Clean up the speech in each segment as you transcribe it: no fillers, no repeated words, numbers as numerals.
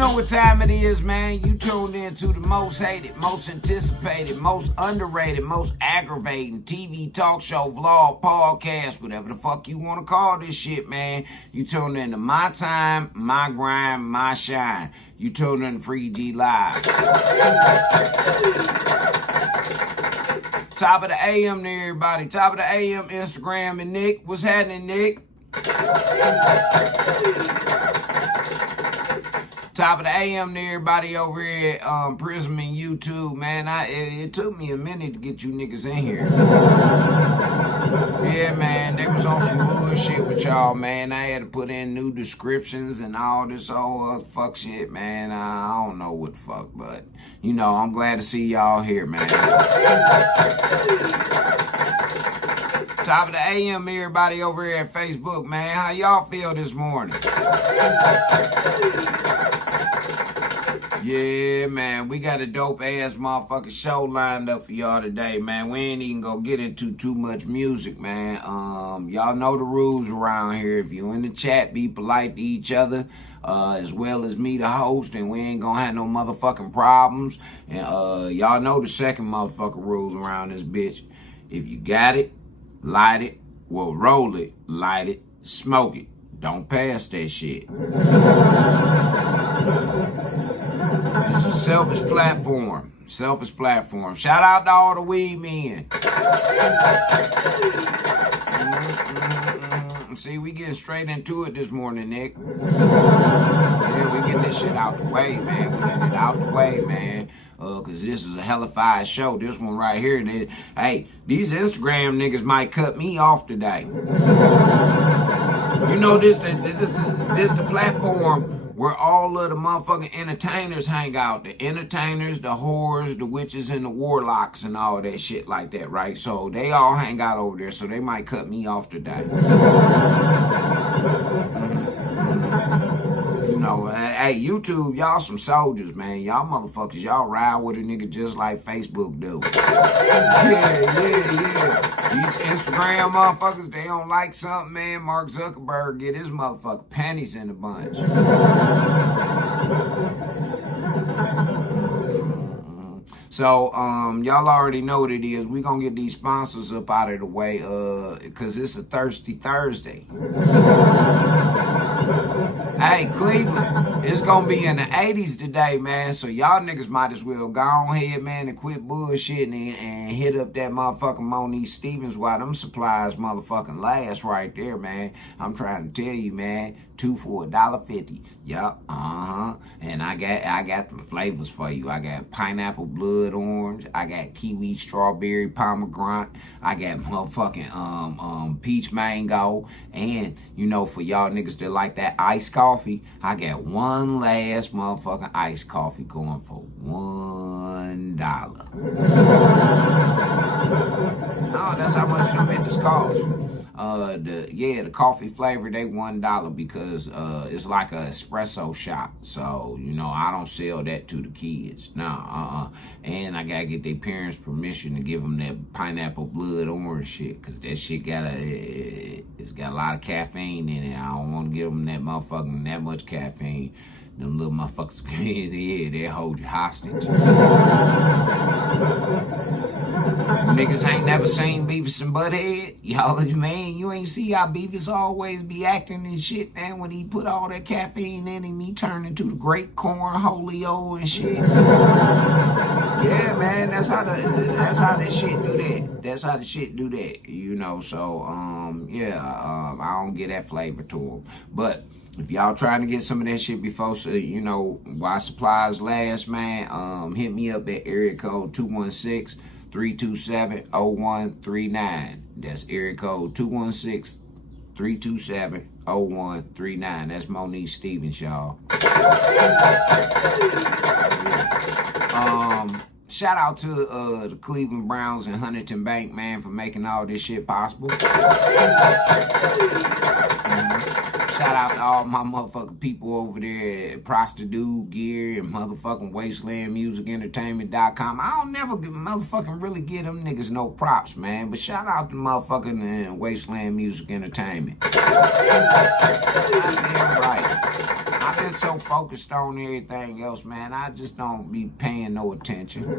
know what time it is, man. You tuned in to the most hated, most anticipated, most underrated, most aggravating TV talk show, vlog, podcast, whatever the fuck you want to call this shit, man. You tuned in to My Time, My Grind, My Shine. You tuned in to Free G Live. Top of the AM to everybody. Top of the AM, Instagram and Nick. What's happening, Nick? Top of the AM to everybody over here at Prism and YouTube, man. It took me a minute to get you niggas in here. Yeah, man, they was on some bullshit with y'all, man. I had to put in new descriptions and all this old fuck shit, man. I don't know what the fuck, but, you know, I'm glad to see y'all here, man. Top of the AM, everybody over here at Facebook, man. How y'all feel this morning? Yeah, man, we got a dope-ass motherfucking show lined up for y'all today, man. We ain't even gonna get into too much music, man. Y'all know the rules around here. If you in the chat, be polite to each other, as well as me, the host, and we ain't gonna have no motherfucking problems. And y'all know the second motherfucking rules around this bitch. If you got it, light it, well, roll it, light it, smoke it. Don't pass that shit. It's a selfish platform. Selfish platform. Shout out to all the weed men. See, we getting straight into it this morning, Nick. Yeah, we getting this shit out the way, man. We getting it out the way, man. Cause this is a hellified show. This one right here, hey, these Instagram niggas might cut me off today. You know, this the platform where all of the motherfucking entertainers hang out. The entertainers, the whores, the witches, and the warlocks, and all that shit like that, right? So they all hang out over there, so they might cut me off today. You know, hey, YouTube, y'all some soldiers, man. Y'all motherfuckers, y'all ride with a nigga just like Facebook do. Yeah. These Instagram motherfuckers, they don't like something, man. Mark Zuckerberg get his motherfucking panties in a bunch. So, y'all already know what it is. We gonna get these sponsors up out of the way, cause it's a Thirsty Thursday. Hey, Cleveland, it's gonna be in the 80s today, man. So y'all niggas might as well go on ahead, man, and quit bullshitting and hit up that motherfucking Monique Stevens while them supplies motherfucking last right there, man. I'm trying to tell you, man. 2 for $1.50. Yup, And I got the flavors for you. I got pineapple blood orange. I got kiwi strawberry pomegranate. I got motherfucking peach mango. And, you know, for y'all niggas that like that iced coffee, I got one last motherfucking iced coffee going for $1. No, that's how much them bitches cost. The coffee flavor, they $1 because it's like a espresso shot. So, you know, I don't sell that to the kids. And I gotta get their parents' permission to give them that pineapple blood orange shit, cause that shit it's got a lot of caffeine in it. I don't want to give them that much caffeine. Them little motherfuckers, yeah, they'll hold you hostage. Niggas ain't never seen Beavis and Butthead. Y'all, man, you ain't see how Beavis always be acting and shit, man. When he put all that caffeine in him, he turned into the great cornholio and shit. Yeah, man, that's how that shit do that. That's how the shit do that, you know. So, I don't get that flavor to them. But if y'all trying to get some of that shit before, you know, while supplies last, man, hit me up at area code 216-327-0139. That's area code 216-327-0139. That's Monique Stevens, y'all. Shout out to the Cleveland Browns and Huntington Bank, man, for making all this shit possible. Shout out to all my motherfucking people over there at Prostitute Gear and motherfucking WastelandMusicEntertainment.com. I don't never motherfucking really give them niggas no props, man. But shout out to motherfucking Wasteland Music Entertainment. Goddamn right. I've been man, so focused on everything else, man. I just don't be paying no attention. No,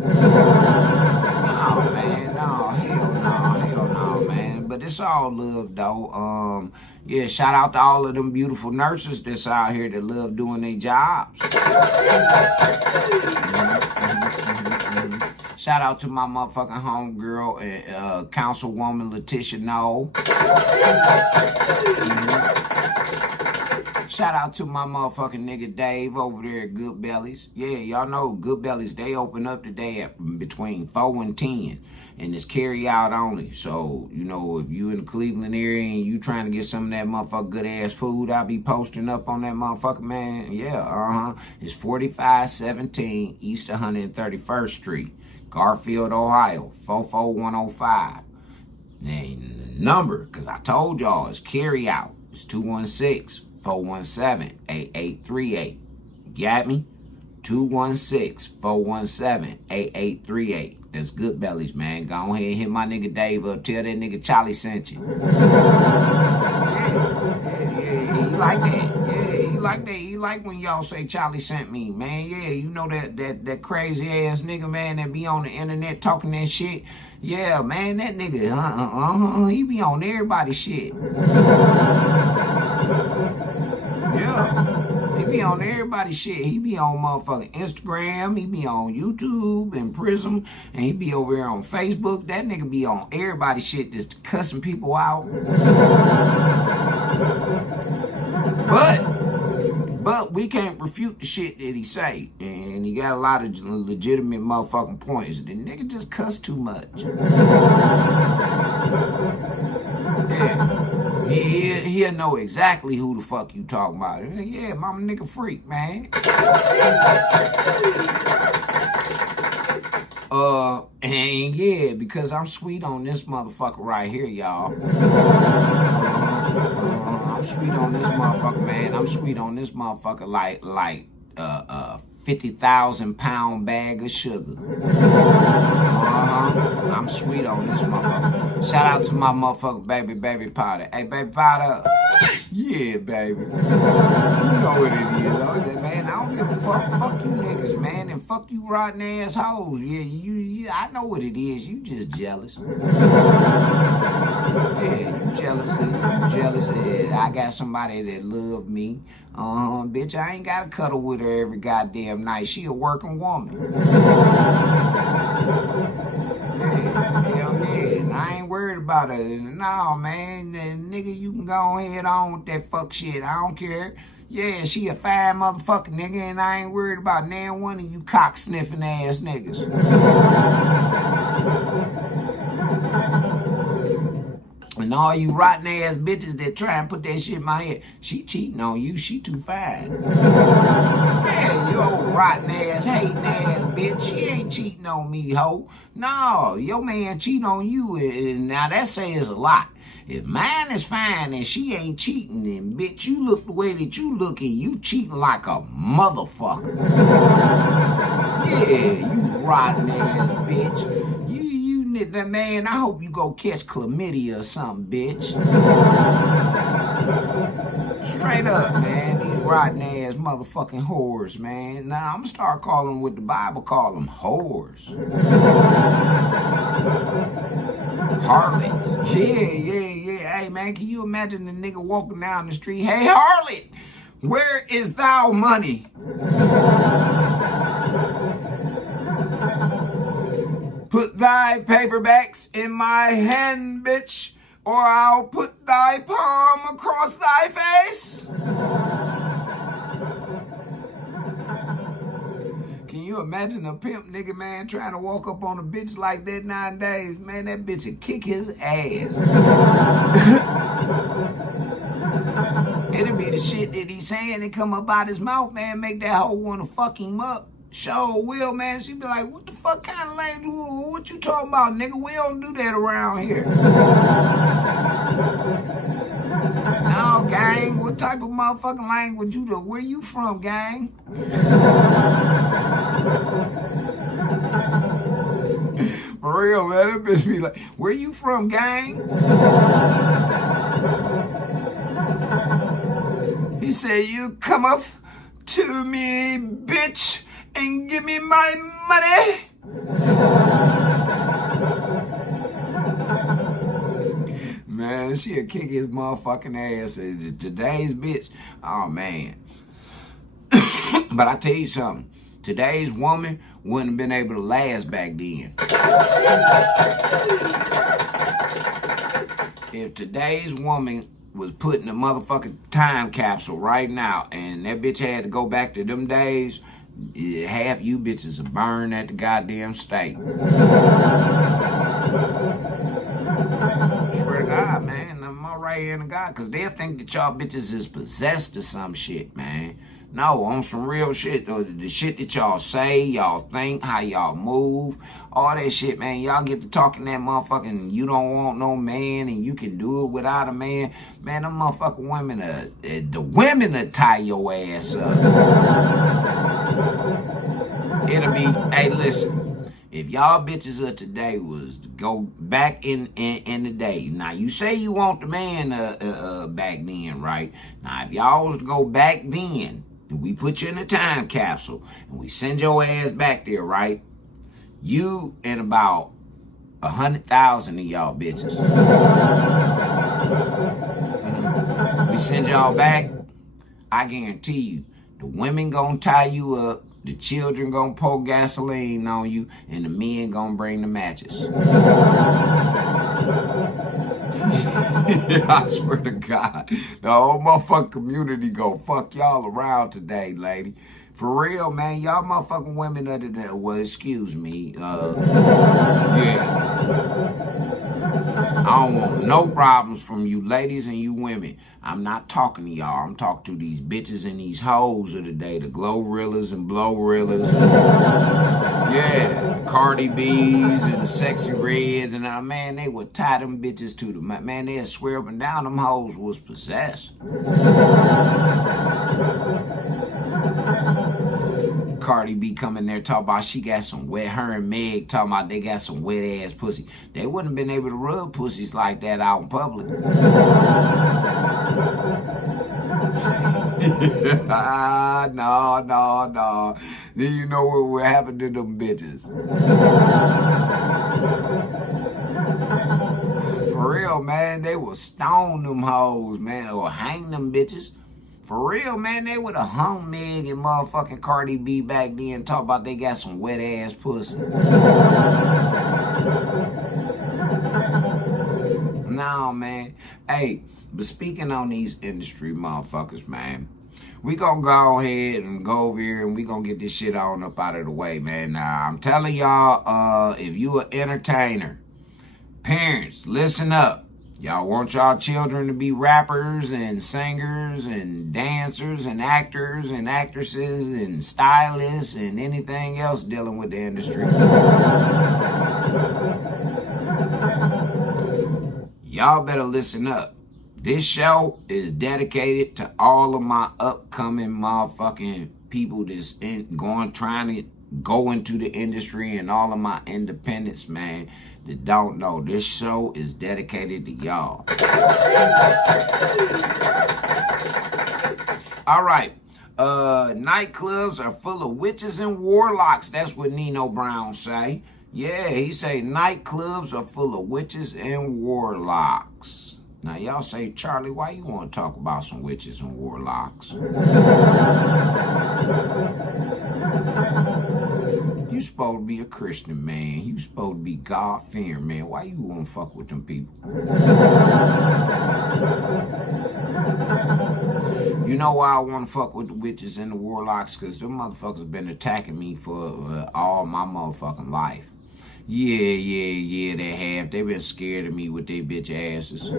man. No, hell no, man. But it's all love, though. Yeah, shout out to all of them beautiful nurses that's out here that love doing their jobs. Shout out to my motherfucking homegirl, Councilwoman Letitia Knoll. Shout out to my motherfucking nigga Dave over there at Good Bellies. Yeah, y'all know Good Bellies, they open up today at between 4 and 10. And it's carry out only. So, you know, if you in the Cleveland area and you trying to get some of that motherfucker good ass food, I'll be posting up on that motherfucker, man. Yeah, It's 4517 East 131st Street, Garfield, Ohio, 44105. And the number, because I told y'all, is carry out. It's 216-417-8838. Got me? 216-417-8838. That's Good Bellies, man. Go ahead and hit my nigga Dave up. Tell that nigga Charlie sent you. Yeah, he like that. Yeah, he like that. He like when y'all say Charlie sent me, man. Yeah, you know that crazy ass nigga, man, that be on the internet talking that shit. Yeah, man, that nigga, he be on everybody's shit. Yeah. He be on everybody's shit. He be on motherfucking Instagram. He be on YouTube and Prism. And he be over here on Facebook. That nigga be on everybody's shit just cussing people out. But we can't refute the shit that he say. And he got a lot of legitimate motherfucking points. The nigga just cuss too much. Yeah. He'll know exactly who the fuck you talking about. Yeah, mama nigga freak, man. And yeah, because I'm sweet on this motherfucker right here, y'all. I'm sweet on this motherfucker, man. I'm sweet on this motherfucker like 50,000 pound bag of sugar. I'm sweet on this motherfucker. Shout out to my motherfucker baby Powder. Hey, baby Powder. Yeah, baby. You know what it is, man. I don't give a fuck. Fuck you niggas, man. And fuck you rotten ass hoes. Yeah, I know what it is. You just jealous. Yeah, you jealous. I got somebody that love me. Bitch, I ain't gotta cuddle with her every goddamn night. She a working woman. Yeah, hell yeah. And I ain't worried about her. No, man. Nigga, you can go ahead on with that fuck shit. I don't care. Yeah, she a fine motherfucker, nigga, and I ain't worried about nan one of you cock-sniffing ass niggas. And all you rotten ass bitches that try and put that shit in my head, she cheating on you, she too fine. Yeah, you old rotten ass, hating ass bitch, she ain't cheating on me, ho. No, your man cheat on you, and now that says a lot. If mine is fine and she ain't cheating, then bitch, you look the way that you look and you cheating like a motherfucker. Yeah, you rotten ass bitch. Man, I hope you go catch chlamydia or something, bitch. Straight up, man. These rotten ass motherfucking whores, man. Now, I'm gonna start calling them what the Bible call them, whores. Harlots. Yeah. Hey, man, can you imagine the nigga walking down the street? Hey, harlot, where is thou money? Put thy paperbacks in my hand, bitch, or I'll put thy palm across thy face. Can you imagine a pimp nigga, man, trying to walk up on a bitch like that nowadays? Man, that bitch would kick his ass. It'll be the shit that he's saying that come up out his mouth, man, make that hoe want to fuck him up. Sure will, man. She be like, what the fuck kind of language? What you talking about, nigga? We don't do that around here. No, gang. What type of motherfucking language you do? Where you from, gang? For real, man. That bitch be like, where you from, gang? He said, you come up to me, bitch, and give me my money. Man, she'll kick his motherfucking ass. Today's bitch, oh man. But I tell you something, today's woman wouldn't have been able to last back then. If today's woman was put in a motherfucking time capsule right now and that bitch had to go back to them days, half you bitches are burned at the goddamn stake. Swear to God, man, I'm all right hand of God, because they'll think that y'all bitches is possessed or some shit, man. No, on some real shit, the shit that y'all say, y'all think, how y'all move, all that shit, man. Y'all get to talking that motherfucking you don't want no man and you can do it without a man. Man, them motherfucking women, the women that tie your ass up. It'll be, hey, listen, if y'all bitches of today was to go back in the day, now you say you want the man back then, right? Now, if y'all was to go back then, we put you in a time capsule and we send your ass back there, right? You and about 100,000 of y'all bitches. We send y'all back. I guarantee you, the women gonna tie you up, the children gonna pour gasoline on you, and the men gonna bring the matches. I swear to God, the whole motherfucking community gonna fuck y'all around today, lady. For real, man, y'all motherfucking women other than, well, excuse me, yeah. I don't want no problems from you ladies and you women. I'm not talking to y'all. I'm talking to these bitches and these hoes of the day, the Glorrillas and Blowrillas. Yeah, the Cardi B's and the Sexy Reds. And man, they would tie them bitches to the, man, they'd swear up and down them hoes was possessed. Cardi B coming there talking about she got some wet, her and Meg talking about they got some wet ass pussy. They wouldn't have been able to rub pussies like that out in public. No. Then you know what would happen to them bitches. For real, man, they will stone them hoes, man, or hang them bitches. For real, man, they would have hung Meg and motherfucking Cardi B back then, talk about they got some wet ass pussy. No, man. Hey, but speaking on these industry motherfuckers, man, we gonna go ahead and go over here and we gonna get this shit on up out of the way, man. Now, I'm telling y'all, if you an entertainer, parents, listen up. Y'all want y'all children to be rappers and singers and dancers and actors and actresses and stylists and anything else dealing with the industry. Y'all better listen up. This show is dedicated to all of my upcoming motherfucking people that's trying to go into the industry, and all of my independents, man, that don't know. This show is dedicated to y'all. All right. Nightclubs are full of witches and warlocks. That's what Nino Brown say. Yeah, he say nightclubs are full of witches and warlocks. Now, y'all say, Charlie, why you want to talk about some witches and warlocks? You supposed to be a Christian, man. You supposed to be God-fearing, man. Why you want to fuck with them people? You know why I want to fuck with the witches and the warlocks? Because them motherfuckers have been attacking me for all my motherfucking life. Yeah, they have. They been scared of me with their bitch asses.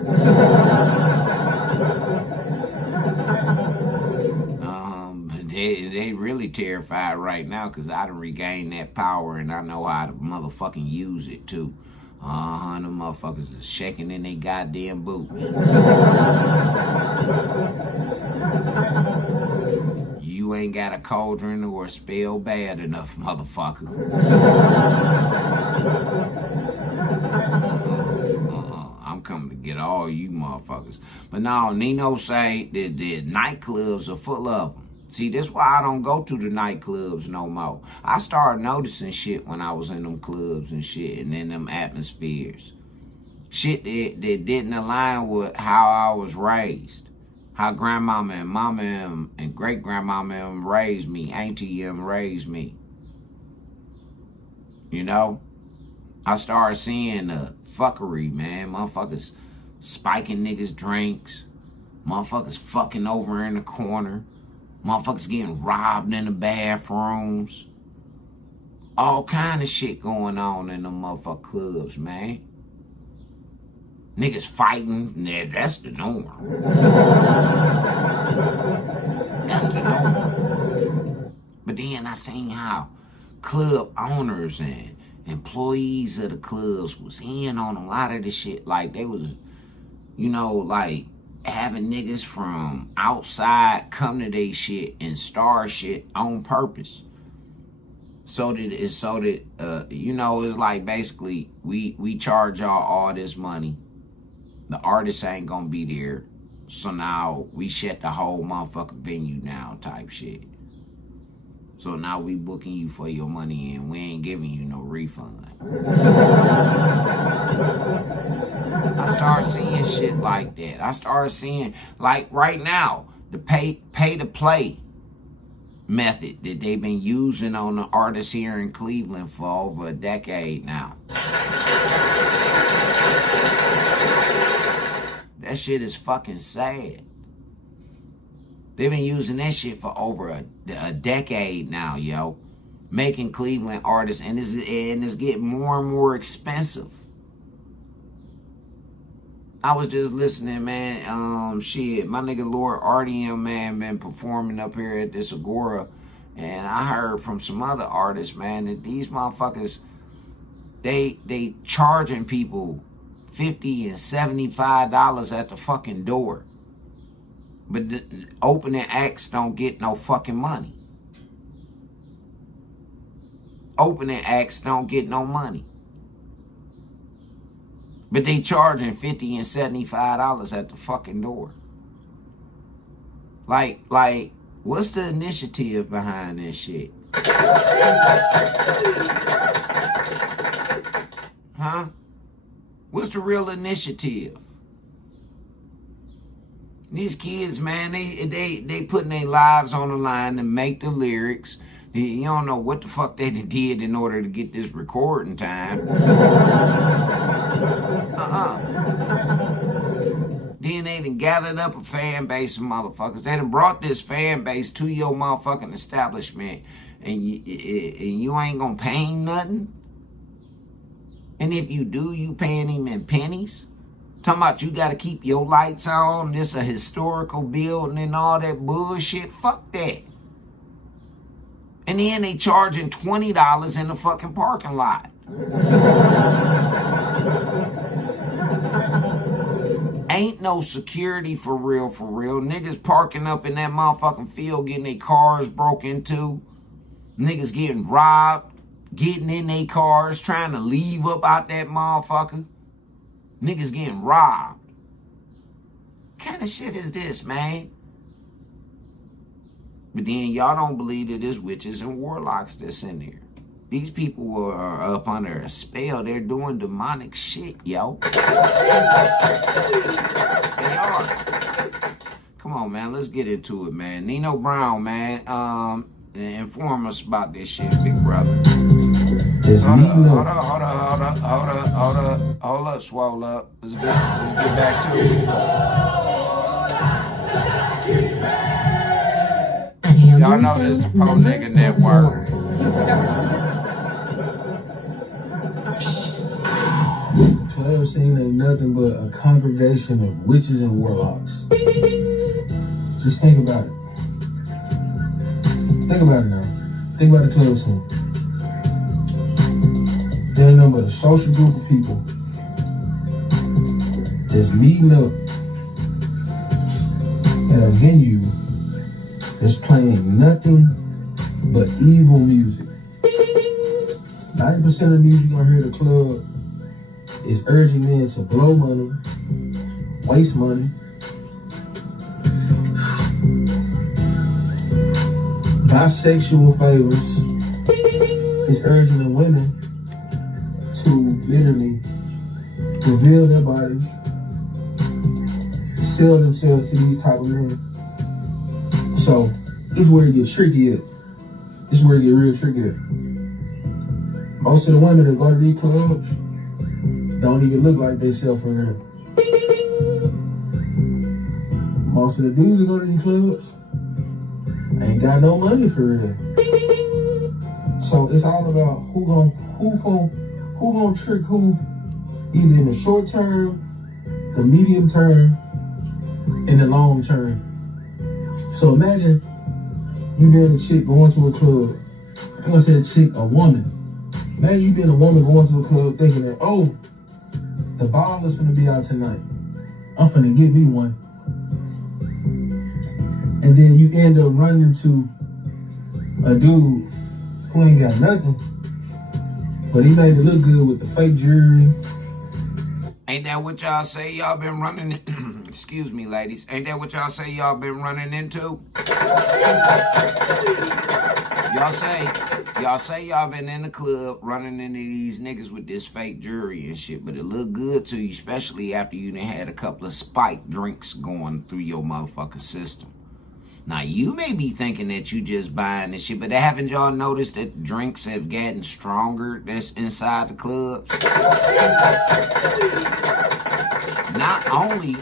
They really terrified right now because I done regained that power and I know how to motherfucking use it too. Them motherfuckers is shaking in their goddamn boots. You ain't got a cauldron or a spell bad enough, motherfucker. I'm coming to get all you motherfuckers. But no, Nino say that the nightclubs are full of them. See, this why I don't go to the nightclubs no more. I started noticing shit when I was in them clubs and shit and in them atmospheres. Shit that didn't align with how I was raised. How grandmama and mama and great-grandmama raised me. Auntie raised me. You know? I started seeing the fuckery, man. Motherfuckers spiking niggas' drinks. Motherfuckers fucking over in the corner. Motherfuckers getting robbed in the bathrooms. All kind of shit going on in the motherfucking clubs, man. Niggas fighting, that's the norm. That's the norm. But then I seen how club owners and employees of the clubs was in on a lot of the shit. Like they was, you know, like having niggas from outside come to they shit and start shit on purpose. So that you know, it's like basically we charge y'all all this money. The artist ain't gonna be there. So now we shut the whole motherfucking venue down type shit. So now we booking you for your money and we ain't giving you no refund. I started seeing shit like that. I started seeing, like right now, the pay to play method that they've been using on the artists here in Cleveland for over a decade now. That shit is fucking sad. They've been using that shit for over a decade now, yo. Making Cleveland artists, and it's getting more and more expensive. I was just listening, man. Shit, my nigga Lord RDM, man, been performing up here at this Agora. And I heard from some other artists, man, that these motherfuckers, they charging people $50 and $75 at the fucking door. But the opening acts don't get no fucking money. Opening acts don't get no money. But they charging $50 and $75 at the fucking door. Like, what's the initiative behind this shit? Huh? What's the real initiative? These kids, man, they putting their lives on the line to make the lyrics. You don't know what the fuck they did in order to get this recording time. Then they done gathered up a fan base of motherfuckers. They done brought this fan base to your motherfucking establishment. And you ain't gonna pay him nothing? And if you do, you paying him in pennies? Talking about you gotta keep your lights on, this a historical building and all that bullshit. Fuck that. And then they charging $20 in the fucking parking lot. Ain't no security for real, for real. Niggas parking up in that motherfucking field getting their cars broke into. Niggas getting robbed, getting in their cars, trying to leave up out that motherfucker. Niggas getting robbed. What kind of shit is this, man? But then y'all don't believe that there's witches and warlocks that's in there. These people are up under a spell. They're doing demonic shit, yo. They are. Come on, man. Let's get into it, man. Nino Brown, man. Inform us about this shit, big brother. Hold up, swole up. Let's get back to it. Y'all know this the Po Nigga Network. It starts with the club scene ain't nothing but a congregation of witches and warlocks. Just think about it. Think about it now. Think about the club scene. There ain't nothing but a social group of people that's meeting up at a venue that's playing nothing but evil music. 90% of the music you're gonna hear at the club is urging men to blow money, waste money, bisexual favors. It's urging the women to literally reveal their bodies, sell themselves to these type of men. So this is where it gets tricky at. This is where it gets real tricky at. Most of the women that go to these clubs don't even look like they sell for real. Most of the dudes that go to these clubs ain't got no money for real. So it's all about who gonna trick who, either in the short term, the medium term, and the long term. So imagine you being a chick going to a club. I'm gonna say a chick, a woman. Imagine you being a woman going to a club thinking that, oh, the ball is gonna be out tonight. I'm finna get me one. And then you end up running into a dude who ain't got nothing, but he made it look good with the fake jewelry. Ain't that what y'all say y'all been running? Excuse me, ladies. Ain't that what y'all say y'all been running into? Y'all say y'all been in the club running into these niggas with this fake jewelry and shit, but it look good to you, especially after you done had a couple of spiked drinks going through your motherfucking system. Now, you may be thinking that you just buying this shit, but haven't y'all noticed that drinks have gotten stronger that's inside the clubs? Not only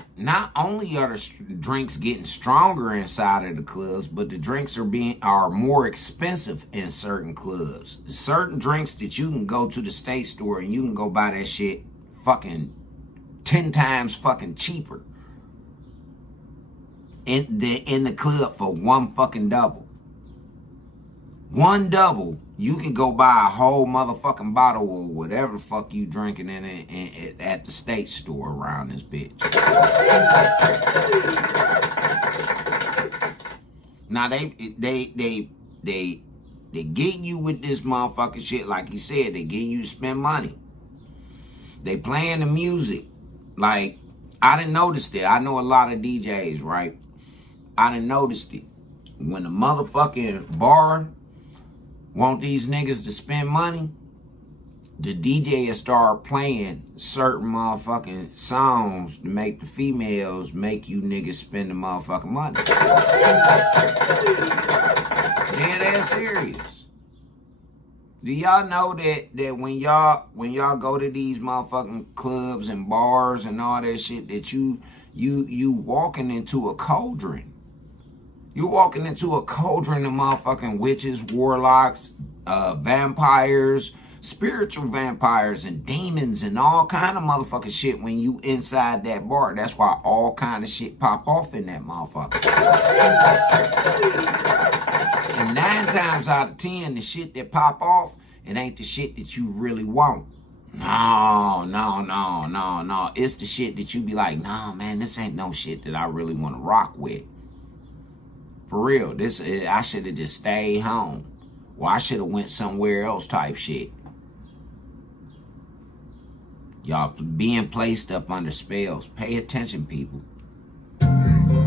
are the drinks getting stronger inside of the clubs, but the drinks are more expensive in certain clubs. Certain drinks that you can go to the state store and you can go buy that shit fucking 10 times fucking cheaper in the club for one fucking double. One double, you can go buy a whole motherfucking bottle or whatever the fuck you drinking at the state store around this bitch. Now they getting you with this motherfucking shit, like he said. They getting you to spend money. They playing the music. Like, I done noticed it. I know a lot of DJs, right? I done noticed it. When the motherfucking bar want these niggas to spend money, the DJ will start playing certain motherfucking songs to make the females make you niggas spend the motherfucking money. Dead ass serious. Do y'all know that when y'all go to these motherfucking clubs and bars and all that shit, that you walking into a cauldron? You walking into a cauldron of motherfucking witches, warlocks, vampires, spiritual vampires, and demons, and all kind of motherfucking shit when you inside that bar. That's why all kind of shit pop off in that motherfucker. And 9 times out of 10, the shit that pop off, it ain't the shit that you really want. No. It's the shit that you be like, nah, man, this ain't no shit that I really want to rock with. For real, I should have just stayed home. Or I should have went somewhere else type shit. Y'all being placed up under spells. Pay attention, people.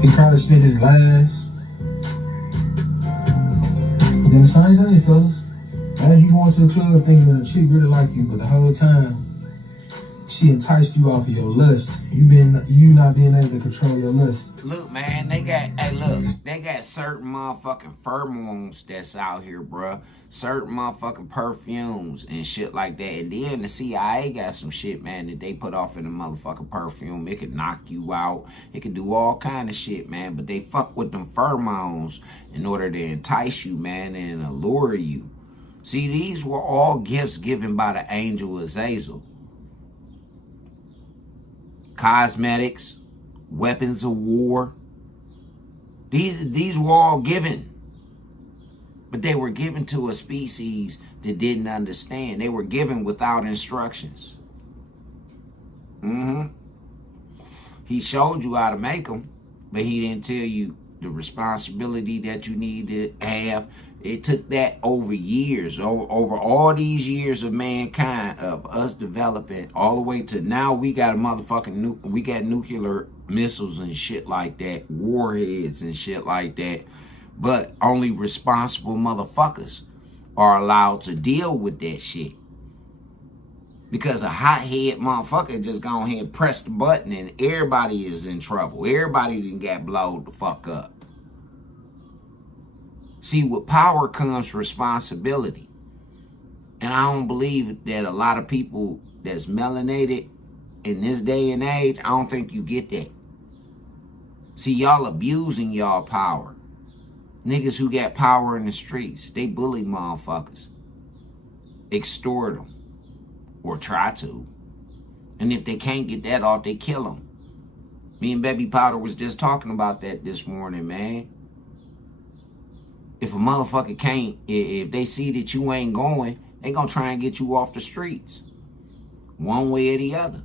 He tried to spit his last. Then the same thing, fellas. As you going to the club thinking that a chick really like you, but the whole time she enticed you off of your lust. You not being able to control your lust. Look, man, they got certain motherfucking pheromones that's out here, bruh. Certain motherfucking perfumes and shit like that. And then the CIA got some shit, man, that they put off in the motherfucking perfume. It could knock you out. It could do all kind of shit, man. But they fuck with them pheromones in order to entice you, man, and allure you. See, these were all gifts given by the angel Azazel. Cosmetics, weapons of war. These were all given. But they were given to a species that didn't understand. They were given without instructions. He showed you how to make them, but he didn't tell you the responsibility that you need to have. It took that over years, over all these years of mankind, of us developing all the way to now. We got a motherfucking we got nuclear missiles and shit like that, warheads and shit like that. But only responsible motherfuckers are allowed to deal with that shit. Because a hothead motherfucker just go ahead and press the button and everybody is in trouble. Everybody done got blowed the fuck up. See, with power comes responsibility. And I don't believe that a lot of people that's melanated in this day and age, I don't think you get that. See, y'all abusing y'all power. Niggas who got power in the streets, they bully motherfuckers. Extort them. Or try to. And if they can't get that off, they kill them. Me and Baby Powder was just talking about that this morning, man. If a motherfucker can't, if they see that you ain't going, they gonna try and get you off the streets. One way or the other.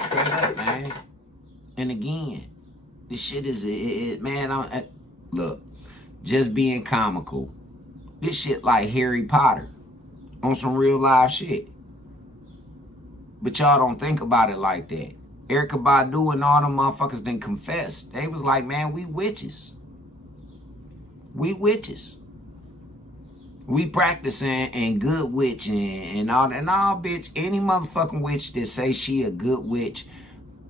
Straight up, man. And again, this shit is, man, look, just being comical. This shit like Harry Potter on some real live shit. But y'all don't think about it like that. Erykah Badu and all them motherfuckers done confessed. They was like, man, we witches. We witches. We practicing and good witch and all that. Nah, bitch, any motherfucking witch that say she a good witch,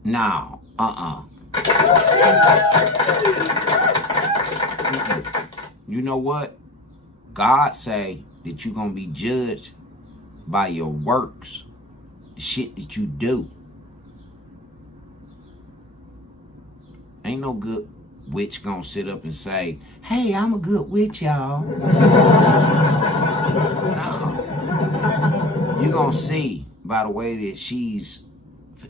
nah, You know what? God say that you gonna be judged by your works, the shit that you do. Ain't no good witch gonna sit up and say, hey, I'm a good witch, y'all. No. You gonna see by the way that she's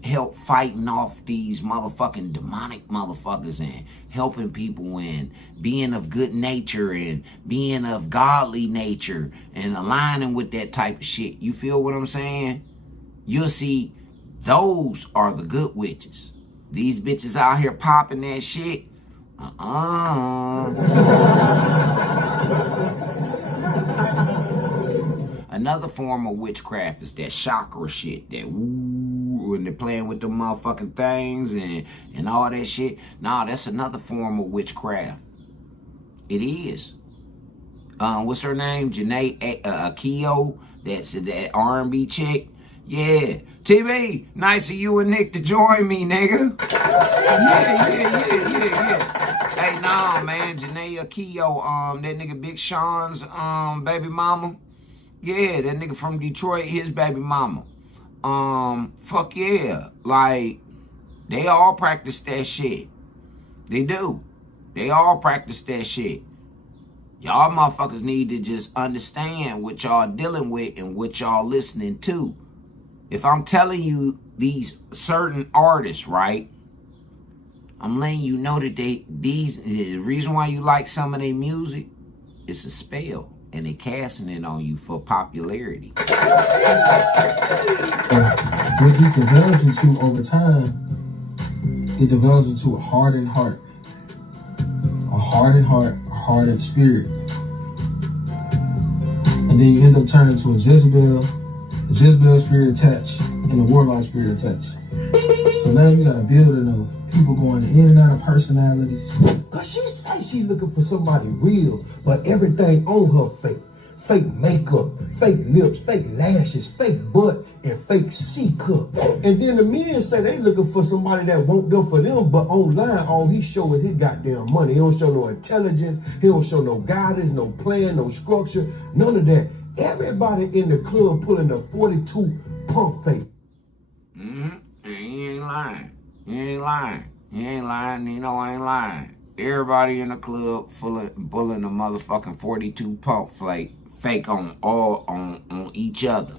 helped fighting off these motherfucking demonic motherfuckers and helping people and being of good nature and being of godly nature and aligning with that type of shit. You feel what I'm saying? You'll see those are the good witches. These bitches out here popping that shit. Another form of witchcraft is that chakra shit. That woo, when they're playing with the motherfucking things and all that shit. Nah, that's another form of witchcraft. It is. What's her name? Janae Akio. That's that R&B chick. Yeah. TB, nice of you and Nick to join me, nigga. Yeah. Hey, nah, man. Janae Akio, that nigga Big Sean's baby mama. Yeah, that nigga from Detroit, his baby mama. Fuck yeah. Like, they all practice that shit. They do. They all practice that shit. Y'all motherfuckers need to just understand what y'all dealing with and what y'all listening to. If I'm telling you these certain artists, right? I'm letting you know that the reason why you like some of their music, it's a spell. And they casting it on you for popularity. What this develops into over time, it develops into a hardened heart. A hardened heart, a hardened spirit. And then you end up turning to a Jezebel spirit attached, and a warlock spirit attached. So now you got a building of people going in and out of personalities. Cause she say she looking for somebody real, but everything on her fake. Fake makeup, fake lips, fake lashes, fake butt, and fake C-cup. And then the men say they looking for somebody that want them for them, but online all he show is his goddamn money. He don't show no intelligence, he don't show no guidance, no plan, no structure, none of that. Everybody in the club pulling a 42 pump fake. He ain't lying. He ain't lying. He ain't lying. You know I ain't lying. Everybody in the club pulling a motherfucking 42 pump fake on each other.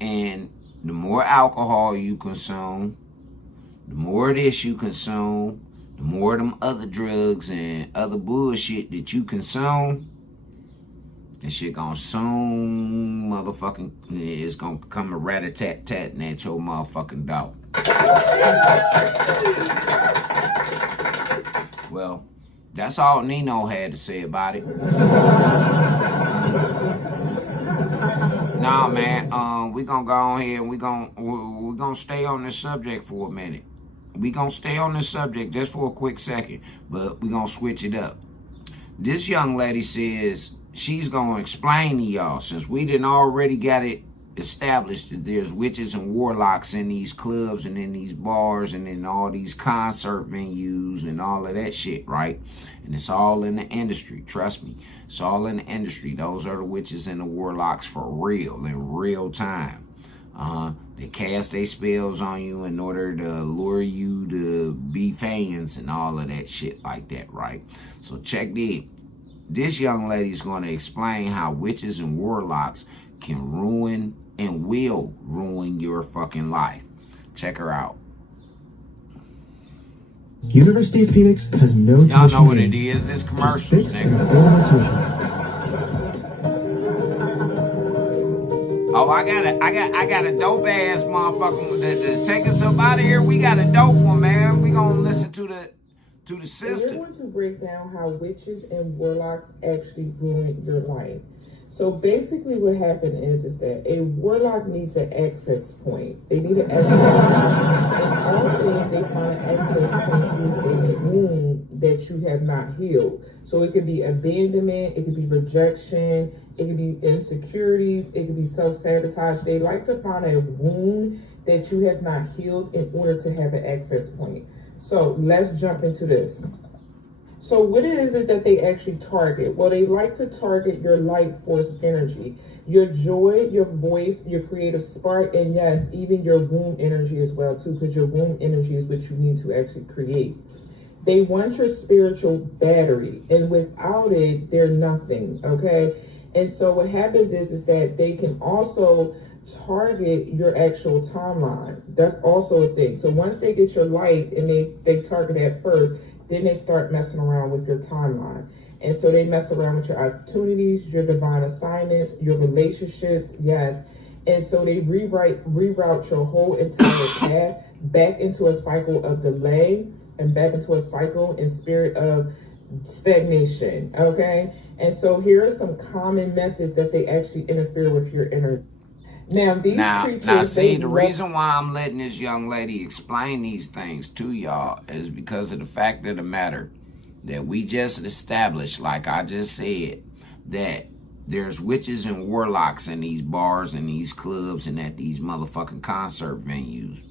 And the more alcohol you consume, the more of this you consume, the more of them other drugs and other bullshit that you consume, that shit gonna soon motherfucking, it's gonna come a rat-a-tat-tatting at your motherfucking dog. Well, that's all Nino had to say about it. Nah, man, we gonna go on here and we gonna stay on this subject for a minute. We gonna stay on this subject just for a quick second, but we gonna switch it up. This young lady says she's gonna explain to y'all, since we didn't already got it established that there's witches and warlocks in these clubs and in these bars and in all these concert venues and all of that shit, right? And it's all in the industry. Trust me, it's all in the industry. Those are the witches and the warlocks for real, in real time. They cast their spells on you in order to lure you to be fans and all of that shit like that, right? So check this. This young lady's going to explain how witches and warlocks can ruin and will ruin your fucking life. Check her out. University of Phoenix has no tuition. Y'all know what it games. is. This Just commercial, fixed and nigga. affordable tuition. Oh, I got a dope ass motherfucker to take us up out of here. We got a dope one, man. We gonna listen to the We're sister. going to break down how witches and warlocks actually ruin your life. So basically what happened is that a warlock needs an access point. They need an access point. And often they find an access point through a wound that you have not healed. So it could be abandonment, it could be rejection, it could be insecurities, it could be self-sabotage. They like to find a wound that you have not healed in order to have an access point. So let's jump into this. So what is it that they actually target? Well, they like to target your life force energy, your joy, your voice, your creative spark, and yes, even your womb energy as well too, because your womb energy is what you need to actually create. They want your spiritual battery, and without it, they're nothing, okay? And so what happens is that they can also target your actual timeline. That's also a thing. So once they get your light and they target that first, then they start messing around with your timeline. And so they mess around with your opportunities, your divine assignments, your relationships, yes. And so they reroute your whole entire path back into a cycle of delay and back into a cycle in spirit of stagnation, okay? And so here are some common methods that they actually interfere with your energy. Now, these creatures... Now, see, the reason why I'm letting this young lady explain these things to y'all is because of the fact of the matter that we just established, like I just said, that there's witches and warlocks in these bars and these clubs and at these motherfucking concert venues.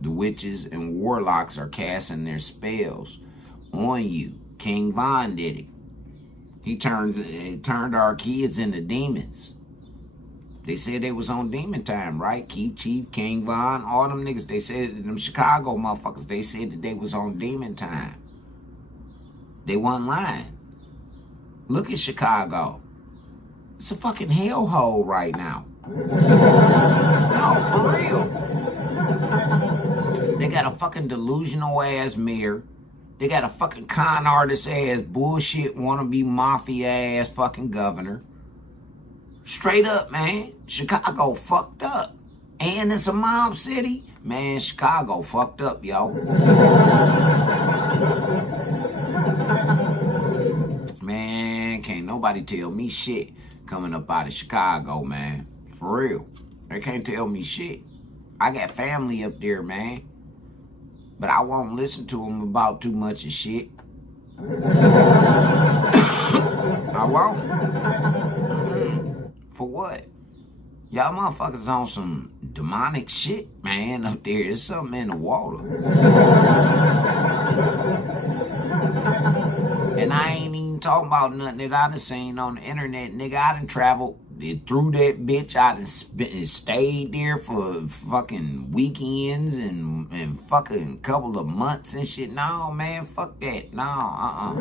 The witches and warlocks are casting their spells on you. King Von did it. He turned our kids into demons. They said they was on demon time, right? Keith Chief, King Von, all them niggas, they said, them Chicago motherfuckers, they said that they was on demon time. They wasn't lying. Look at Chicago. It's a fucking hellhole right now. No, for real. They got a fucking delusional ass mayor. They got a fucking con artist ass bullshit wannabe mafia ass fucking governor. Straight up, man. Chicago fucked up. And it's a mob city. Man, Chicago fucked up, yo. Man, can't nobody tell me shit coming up out of Chicago, man. For real. They can't tell me shit. I got family up there, man. But I won't listen to them about too much of shit. I won't. For what? Y'all motherfuckers on some demonic shit, man, up there. There's something in the water. And I ain't even talking about nothing that I done seen on the internet. Nigga, I done traveled through that bitch. I done stayed there for fucking weekends and fucking couple of months and shit. No, man, fuck that. No,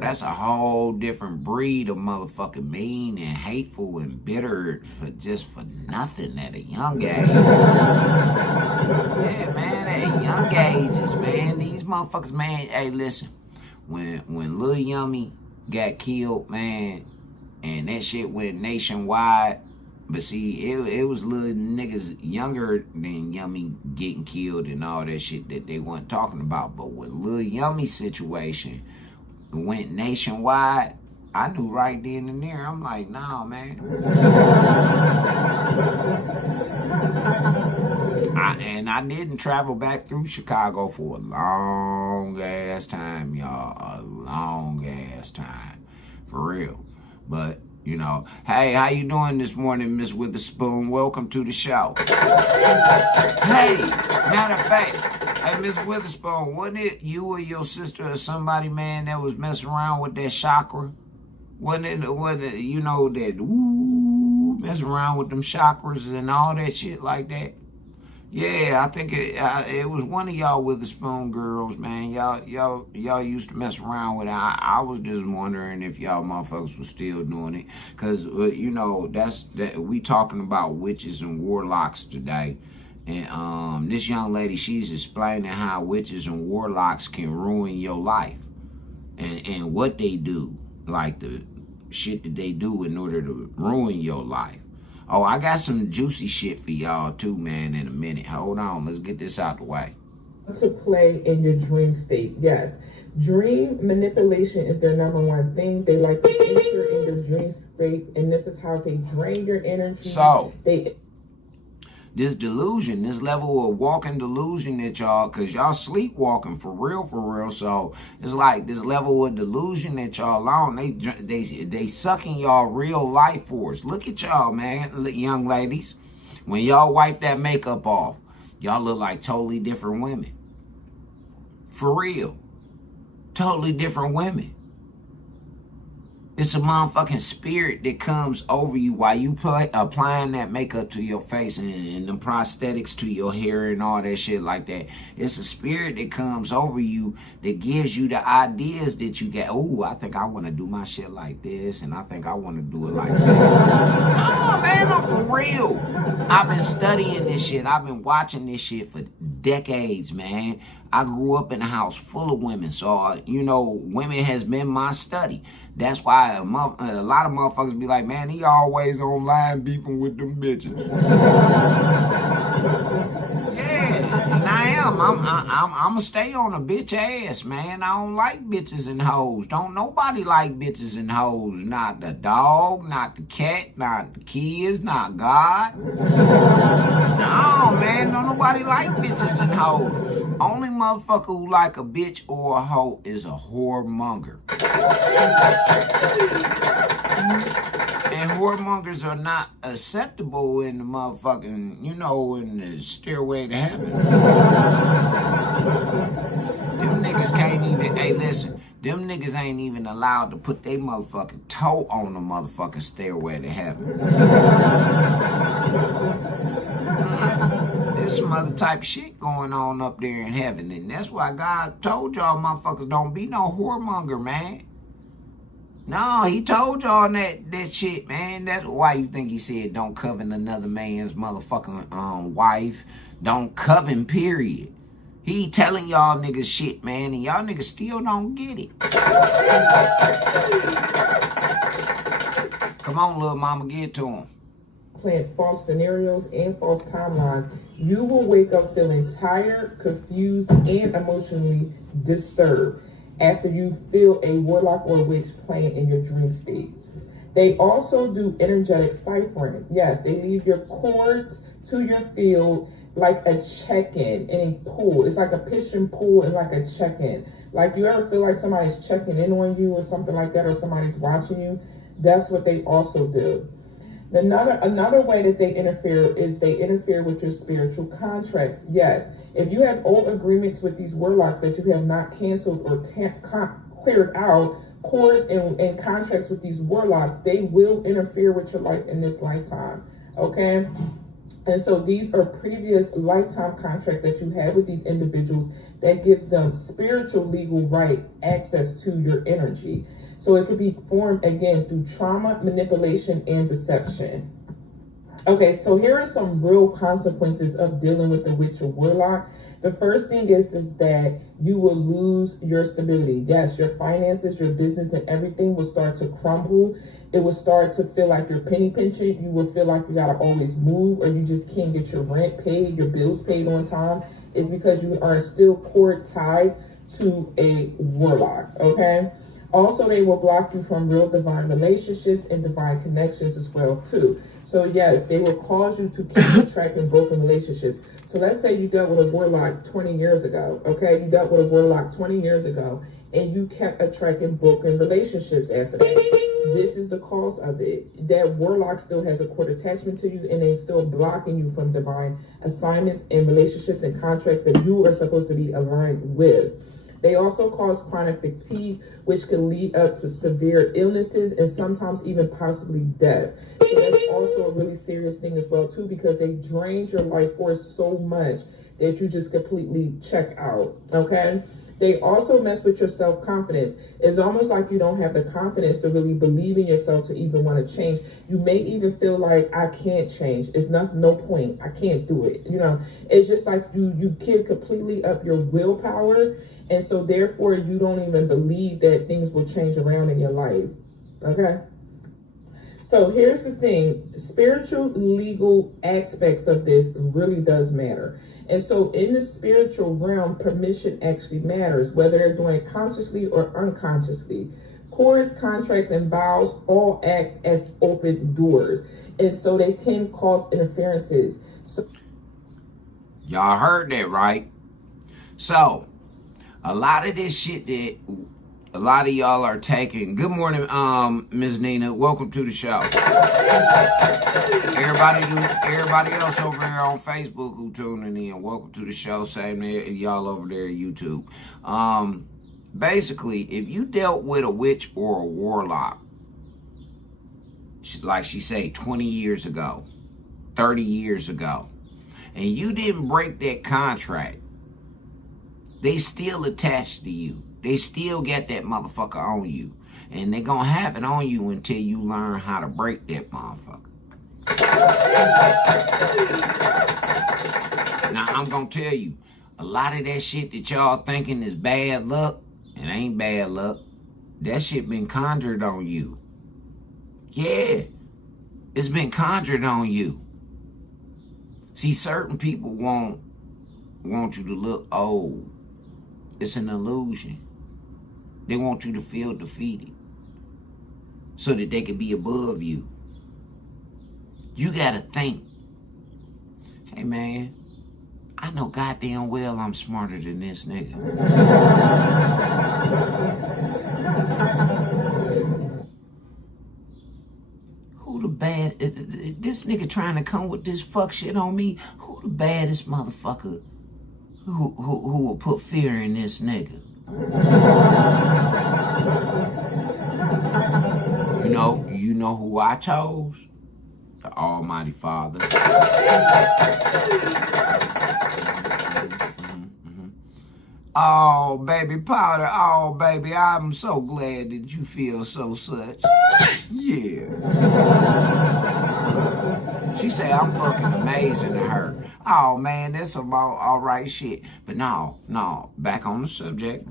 That's a whole different breed of motherfucking mean and hateful and bitter for nothing at a young age. Yeah, man, at young ages, man. These motherfuckers, man, hey, listen. When Lil Yummy got killed, man, and that shit went nationwide, but see, it was little niggas younger than Yummy getting killed and all that shit that they weren't talking about. But with Lil Yummy's situation went nationwide, I knew right then and there. I'm like, nah, man. I didn't travel back through Chicago for a long ass time, y'all. A long ass time. For real. But, you know, hey, how you doing this morning, Miss Witherspoon? Welcome to the show. Hey, matter of fact, hey, Miss Witherspoon, wasn't it you or your sister or somebody, man, that was messing around with that chakra? Wasn't it, you know, that, ooh, messing around with them chakras and all that shit like that? Yeah, I think it was one of y'all Witherspoon girls, man. Y'all used to mess around with it. I was just wondering if y'all motherfuckers were still doing it, cause you know we talking about witches and warlocks today, and this young lady, she's explaining how witches and warlocks can ruin your life, and what they do, like the shit that they do in order to ruin your life. Oh, I got some juicy shit for y'all too, man, in a minute. Hold on, let's get this out the way. To play in your dream state, yes. Dream manipulation is their number one thing. They like to enter in your dream state, and this is how they drain your energy. So, this delusion, this level of walking delusion that y'all, because y'all sleepwalking for real. So it's like this level of delusion that y'all on, they sucking y'all real life force. Look at y'all, man, young ladies. When y'all wipe that makeup off, y'all look like totally different women. For real. Totally different women. It's a motherfucking spirit that comes over you while you applying that makeup to your face and the prosthetics to your hair and all that shit like that. It's a spirit that comes over you that gives you the ideas that you get. Oh, I think I want to do my shit like this, and I think I want to do it like that. Oh, man, I'm for real. I've been studying this shit. I've been watching this shit for decades, man. I grew up in a house full of women, so, you know, women has been my study. That's why a lot of motherfuckers be like, man, he always online beefing with them bitches. Yeah, and I am. I'm going to stay on a bitch ass, man. I don't like bitches and hoes. Don't nobody like bitches and hoes. Not the dog, not the cat, not the kids, not God. No, man, don't nobody like bitches and hoes. Only motherfucker who like a bitch or a hoe is a whoremonger. And whoremongers are not acceptable in the motherfucking, you know, in the stairway to heaven. Them niggas can't even, hey, listen, them niggas ain't even allowed to put their motherfucking toe on the motherfucking stairway to heaven. There's some other type of shit going on up there in heaven, and that's why God told y'all motherfuckers don't be no whoremonger, man. No, he told y'all that shit, man. That's why you think he said don't covet another man's motherfucking wife. Don't covet, period. He telling y'all niggas shit, man, and y'all niggas still don't get it. Come on, little mama, get to him. Plant false scenarios and false timelines, you will wake up feeling tired, confused, and emotionally disturbed after you feel a warlock or witch playing in your dream state. They also do energetic ciphering. Yes, they leave your cords to your field like a check-in and a pull. It's like a push and pull and like a check-in. Like you ever feel like somebody's checking in on you or something like that, or somebody's watching you? That's what they also do. Another way that they interfere is they interfere with your spiritual contracts. Yes, if you have old agreements with these warlocks that you have not canceled or cleared out, cords and contracts with these warlocks, they will interfere with your life in this lifetime, okay? And so these are previous lifetime contracts that you had with these individuals that gives them spiritual legal right access to your energy. So it could be formed, again, through trauma, manipulation, and deception. Okay, so here are some real consequences of dealing with the witch or warlock. The first thing is that you will lose your stability. Yes, your finances, your business, and everything will start to crumble. It will start to feel like you're penny pinching. You will feel like you gotta always move, or you just can't get your rent paid, your bills paid on time. It's because you are still cord tied to a warlock, okay? Also, they will block you from real divine relationships and divine connections as well too. So yes, they will cause you to keep attracting broken relationships. So let's say you dealt with a warlock 20 years ago, okay? You dealt with a warlock 20 years ago, and you kept attracting broken relationships after that. This is the cause of it. That warlock still has a cord attachment to you, and they're still blocking you from divine assignments and relationships and contracts that you are supposed to be aligned with. They also cause chronic fatigue, which can lead up to severe illnesses and sometimes even possibly death. So that's also a really serious thing as well too, because they drain your life force so much that you just completely check out, okay? They also mess with your self-confidence. It's almost like you don't have the confidence to really believe in yourself to even want to change. You may even feel like, I can't change. It's no point. I can't do it. You know, it's just like you give completely up your willpower. And so therefore you don't even believe that things will change around in your life. Okay? So here's the thing, spiritual legal aspects of this really does matter. And so in the spiritual realm, permission actually matters, whether they're doing it consciously or unconsciously. Chorus, contracts, and vows all act as open doors. And so they can cause interferences. So y'all heard that, right? So a lot of this shit that a lot of y'all are taking. Good morning, Ms. Nina. Welcome to the show. Everybody else over here on Facebook who tuning in, welcome to the show. Same there, y'all over there at YouTube. Basically, if you dealt with a witch or a warlock, like she say, 20 years ago, 30 years ago, and you didn't break that contract, they still attached to you. They still got that motherfucker on you. And they gonna have it on you until you learn how to break that motherfucker. Now, I'm gonna tell you, a lot of that shit that y'all thinking is bad luck, it ain't bad luck. That shit been conjured on you. Yeah, it's been conjured on you. See, certain people want you to look old. It's an illusion. They want you to feel defeated so that they can be above you. You gotta think, hey man, I know goddamn well I'm smarter than this nigga. Who the bad, this nigga trying to come with this fuck shit on me? Who the baddest motherfucker who will put fear in this nigga? You know who I chose? The Almighty Father. Oh, baby powder. Oh, baby, I'm so glad that you feel so such. Yeah. She said I'm fucking amazing to her. Oh, man, that's about all right shit. But no, back on the subject.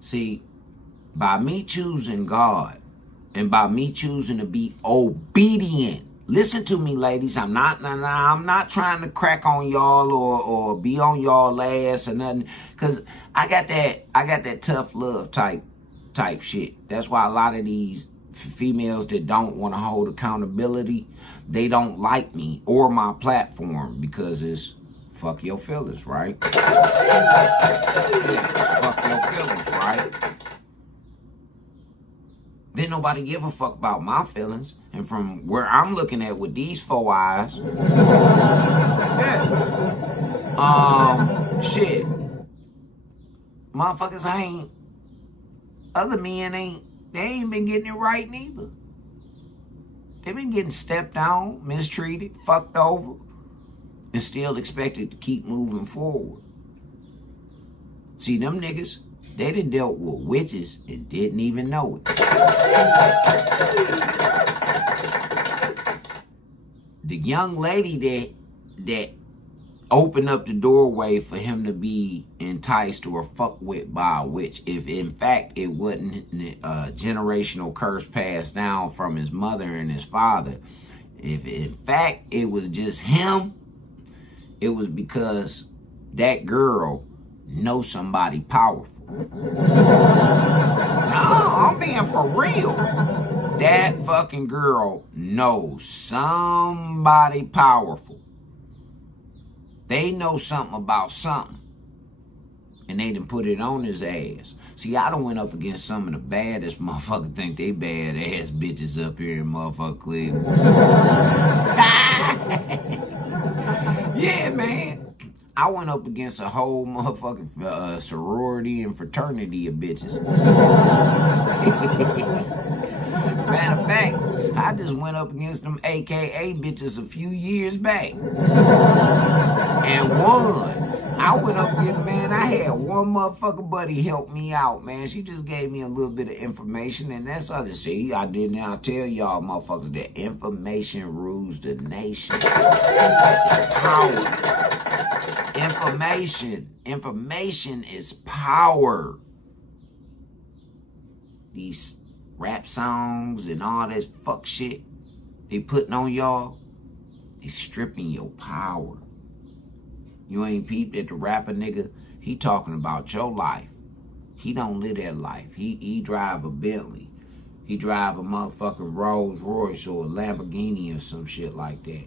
See, by me choosing God and by me choosing to be obedient, listen to me, ladies. I'm not trying to crack on y'all or be on y'all ass or nothing, cause I got that tough love type shit. That's why a lot of these females that don't want to hold accountability, they don't like me or my platform because it's fuck your feelings, right? Yeah, it's fuck your feelings, right? Then nobody give a fuck about my feelings. And from where I'm looking at with these 4 eyes, yeah. Shit. Motherfuckers other men they ain't been getting it right neither. They been getting stepped on, mistreated, fucked over, and still expected to keep moving forward. See, them niggas, they done dealt with witches and didn't even know it. The young lady that opened up the doorway for him to be enticed or fucked with by a witch, if in fact it wasn't a generational curse passed down from his mother and his father, if in fact it was just him, it was because that girl knows somebody powerful. No, I'm being for real. That fucking girl knows somebody powerful. They know something about something. And they done put it on his ass. See, I done went up against some of the baddest motherfuckers think they badass bitches up here in motherfucker Cleveland. Yeah, man. I went up against a whole motherfucking sorority and fraternity of bitches. Matter of fact, I just went up against them AKA bitches a few years back. And won. I went up against, man, I had one motherfucker buddy help me out, man. She just gave me a little bit of information, and that's other. See, I did now tell y'all motherfuckers that information rules the nation. It's power. Information is power. These rap songs and all that fuck shit they putting on y'all, they stripping your power. You ain't peeped at the rapper nigga, he talking about your life. He don't live that life. He drive a Bentley. He drive a motherfucking Rolls Royce or a Lamborghini or some shit like that.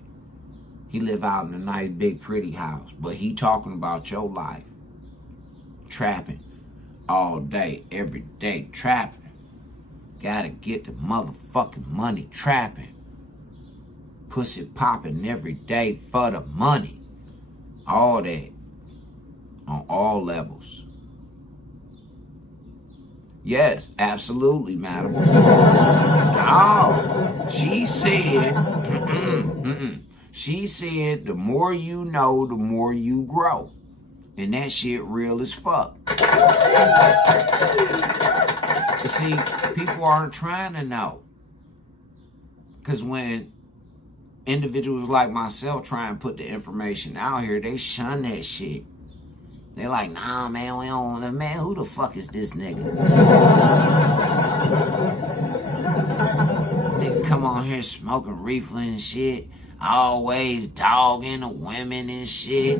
He live out in a nice big pretty house, but he talking about your life. Trapping all day, every day, trapping. Gotta get the motherfucking money, trapping. Pussy popping every day for the money. All that. On all levels. Yes, absolutely, madam. Oh, she said, she said, the more you know, the more you grow. And that shit real as fuck. But see, people aren't trying to know. Because when individuals like myself try and put the information out here, they shun that shit. They like, nah, man, we don't want to, man, who the fuck is this nigga? They come on here smoking reefer and shit, always dogging the women and shit.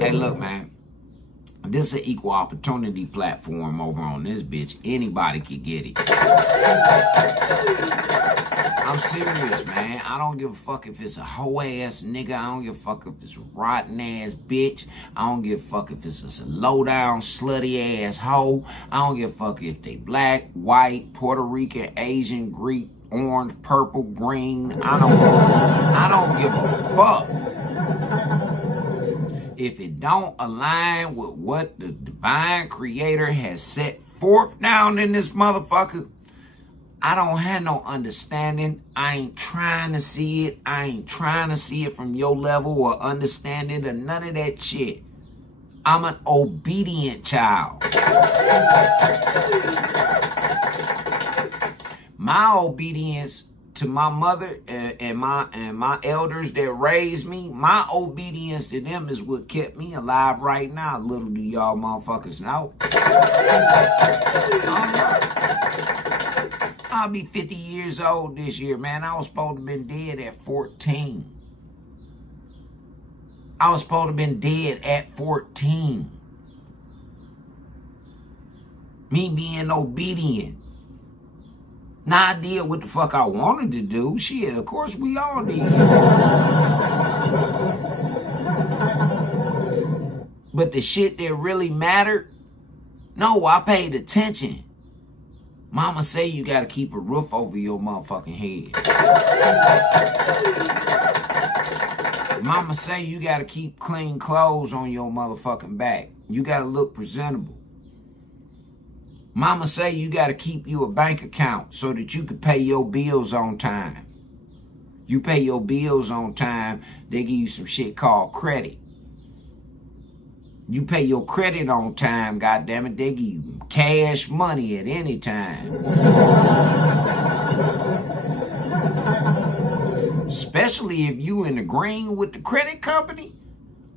Hey, look, man, this is an equal opportunity platform over on this bitch. Anybody can get it. I'm serious, man. I don't give a fuck if it's a hoe ass nigga. I don't give a fuck if it's a rotten ass bitch. I don't give a fuck if it's a low down slutty ass hoe. I don't give a fuck if they black, white, Puerto Rican, Asian, Greek, orange, purple, green. I don't give a fuck. If it don't align with what the divine creator has set forth down in this motherfucker, I don't have no understanding. I ain't trying to see it. I ain't trying to see it from your level or understanding or none of that shit. I'm an obedient child. My obedience to my mother and my elders that raised me, my obedience to them is what kept me alive right now. Little do y'all motherfuckers know. I'll be 50 years old this year, man. I was supposed to have been dead at 14. I was supposed to have been dead at 14. Me being obedient. Now I did what the fuck I wanted to do. Shit, of course we all did. But the shit that really mattered, no, I paid attention. Mama say you gotta keep a roof over your motherfucking head. Mama say you gotta keep clean clothes on your motherfucking back. You gotta look presentable. Mama say you gotta keep you a bank account so that you can pay your bills on time. You pay your bills on time, they give you some shit called credit. You pay your credit on time, goddammit, they give you cash money at any time. Especially if you in the green with the credit company.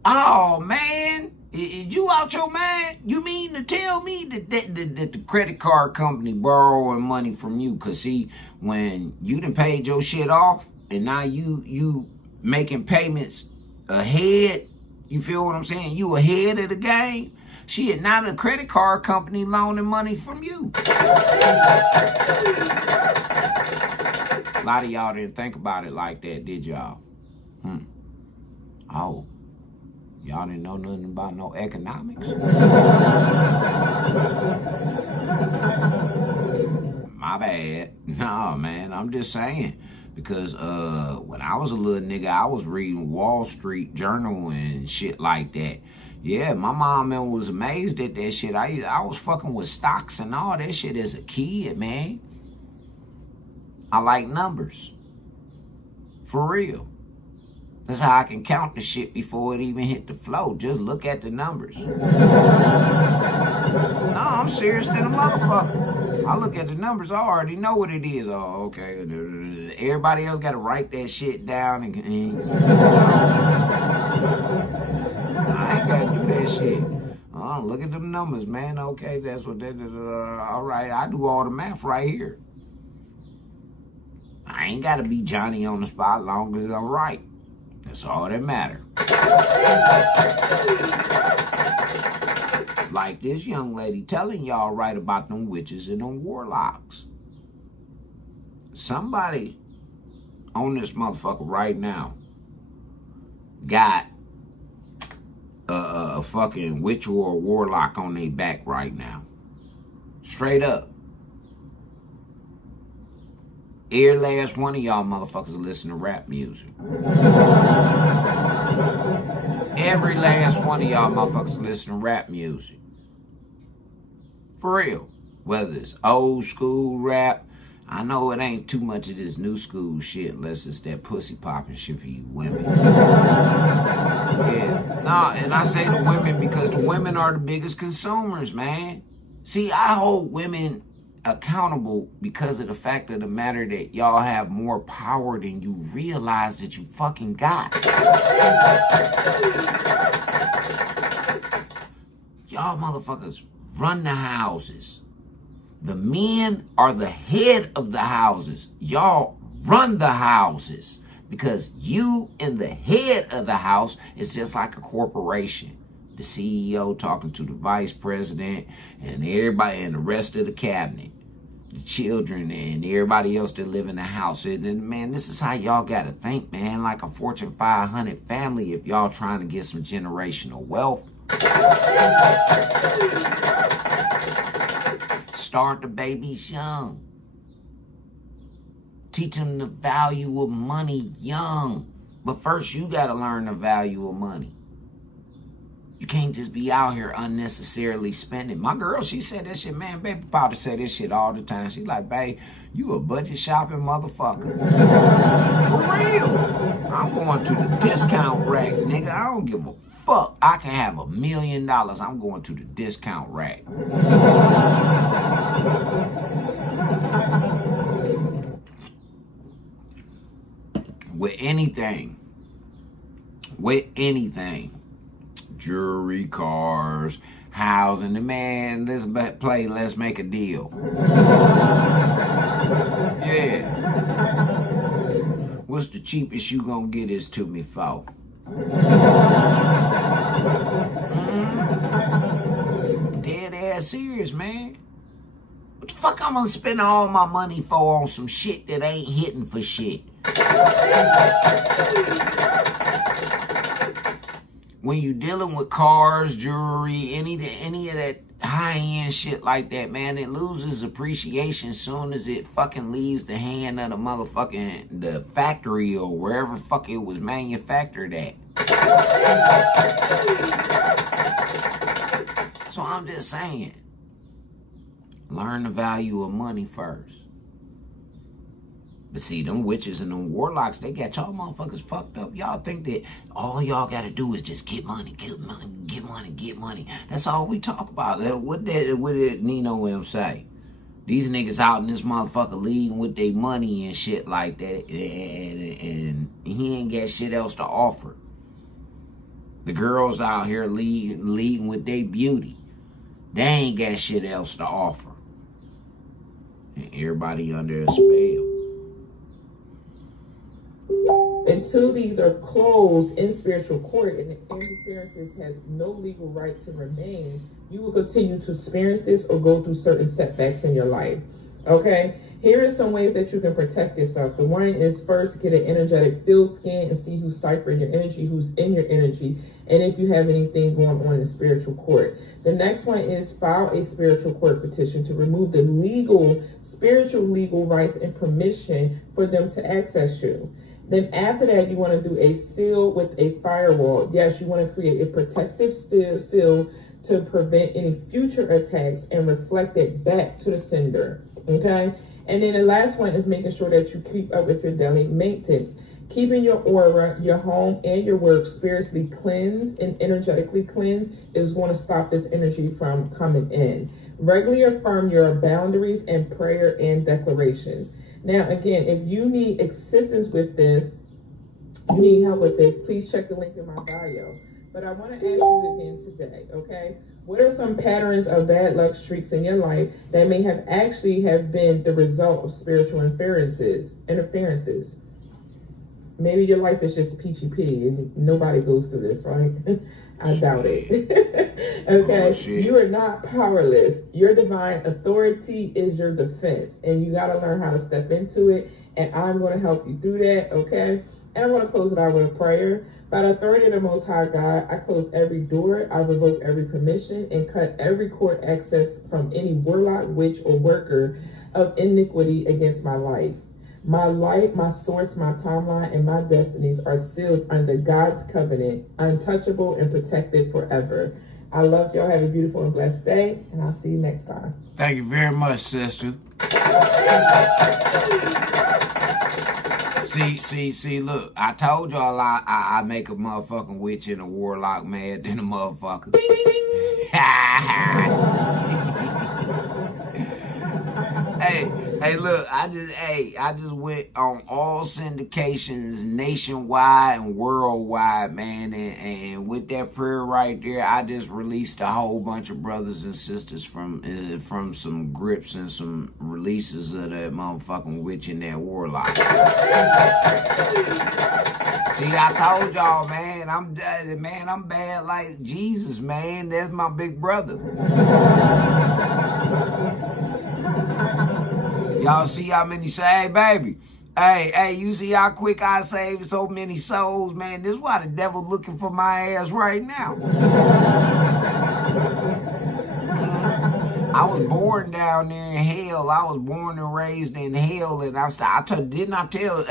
Oh, man. Is you out your mind? You mean to tell me that the credit card company borrowing money from you? Because, see, when you done paid your shit off and now you making payments ahead. You feel what I'm saying? You ahead of the game. Shit, not a credit card company loaning money from you. A lot of y'all didn't think about it like that, did y'all? Oh, y'all didn't know nothing about no economics? My bad. No, man, I'm just saying. Because when I was a little nigga, I was reading Wall Street Journal and shit like that. Yeah, my mom man was amazed at that shit. I was fucking with stocks and all that shit as a kid, man. I like numbers. For real. That's how I can count the shit before it even hit the flow. Just look at the numbers. No, I'm serious than a motherfucker. I look at the numbers, I already know what it is. Oh, okay. Everybody else got to write that shit down. And I ain't got to do that shit. Oh, look at them numbers, man. Okay, that's what that is. All right, I do all the math right here. I ain't got to be Johnny on the spot long as I'm right. That's all that matters. Like this young lady telling y'all right about them witches and them warlocks. Somebody on this motherfucker right now got a fucking witch or a warlock on their back right now. Straight up. Every last one of y'all motherfuckers listen to rap music. Every last one of y'all motherfuckers listen to rap music. For real. Whether it's old school rap. I know it ain't too much of this new school shit unless it's that pussy popping shit for you women. Yeah. Nah, and I say the women because the women are the biggest consumers, man. See, I hold women accountable because of the fact of the matter that y'all have more power than you realize that you fucking got. Y'all motherfuckers run the houses. The men are the head of the houses. Y'all run the houses because you in the head of the house is just like a corporation. The CEO talking to the vice president and everybody and the rest of the cabinet, the children and everybody else that live in the house. And man, this is how y'all got to think, man, like a Fortune 500 family if y'all trying to get some generational wealth. Start the babies young. Teach them the value of money young. But first, you got to learn the value of money. You can't just be out here unnecessarily spending. My girl, she said that shit, man. Baby Powder said this shit all the time. She like, babe, you a budget shopping motherfucker. For real. I'm going to the discount rack, nigga. I don't give a fuck. I can have $1 million. I'm going to the discount rack. With anything. Jewelry, cars, housing. Man, let's play, let's make a deal. Yeah. What's the cheapest you gonna get this to me for? Dead ass serious, man. What the fuck I'm gonna spend all my money for on some shit that ain't hitting for shit? When you dealing with cars, jewelry, any of that high-end shit like that, man, it loses appreciation soon as it fucking leaves the hand of the factory or wherever fuck it was manufactured at. So I'm just saying, learn the value of money first. But see, them witches and them warlocks, they got y'all motherfuckers fucked up. Y'all think that all y'all got to do is just get money, get money, get money, get money. That's all we talk about. What did Nino M say? These niggas out in this motherfucker leading with their money and shit like that, and he ain't got shit else to offer. The girls out here leading with their beauty. They ain't got shit else to offer. And everybody under a spell. They Until these are closed in spiritual court and the interferences has no legal right to remain, you will continue to experience this or go through certain setbacks in your life. Okay, here are some ways that you can protect yourself. The one is first get an energetic field scan and see who's ciphering your energy, who's in your energy, and if you have anything going on in the spiritual court. The next one is file a spiritual court petition to remove the spiritual legal rights and permission for them to access you. Then after that, you want to do a seal with a firewall. Yes, you want to create a protective seal to prevent any future attacks and reflect it back to the sender. Okay? And then the last one is making sure that you keep up with your daily maintenance. Keeping your aura, your home, and your work spiritually cleansed and energetically cleansed is going to stop this energy from coming in. Regularly affirm your boundaries and prayer and declarations. Now, again, if you need assistance with this, you need help with this, please check the link in my bio. But I want to ask you again today, okay? What are some patterns of bad luck streaks in your life that may have been the result of spiritual interferences? Maybe your life is just peachy pea and nobody goes through this, right? I doubt it. Okay, Oh, you are not powerless. Your divine authority is your defense, and you got to learn how to step into it. And I'm going to help you through that, okay? And I'm going to close it out with a prayer. By the authority of the Most High God, I close every door, I revoke every permission, and cut every court access from any warlock, witch, or worker of iniquity against my life. My light, my source, my timeline, and my destinies are sealed under God's covenant, untouchable and protected forever. I love y'all. Have a beautiful and blessed day, and I'll see you next time. Thank you very much, sister. See, look, I told y'all I make a motherfucking witch and a warlock mad than a motherfucker. Hey, look, I just went on all syndications nationwide and worldwide, man, and with that prayer right there, I just released a whole bunch of brothers and sisters from some grips and some releases of that motherfucking witch and that warlock. See, I told y'all, man, I'm bad like Jesus, man. That's my big brother. Y'all see how many say, hey, baby. Hey, you see how quick I saved so many souls, man? This is why the devil looking for my ass right now. I was born down there in hell. I was born and raised in hell, and didn't I tell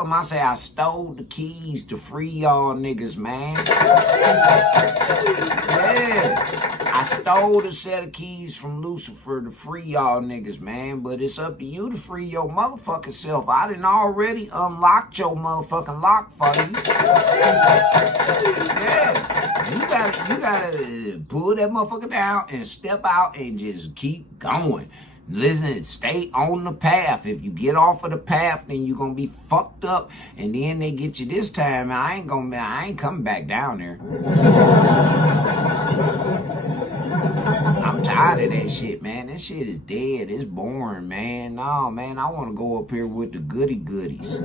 him? I said I stole the keys to free y'all niggas, man. Yeah. I stole the set of keys from Lucifer to free y'all niggas, man. But it's up to you to free your motherfucking self. I done already unlocked your motherfucking lock for you. Yeah. You gotta pull that motherfucker down and step out and just keep going. Listen, stay on the path. If you get off of the path, then you're gonna be fucked up. And then they get you this time. I ain't coming back down there. I'm tired of that shit, man. That shit is dead. It's boring, man. No, man, I want to go up here with the goody goodies.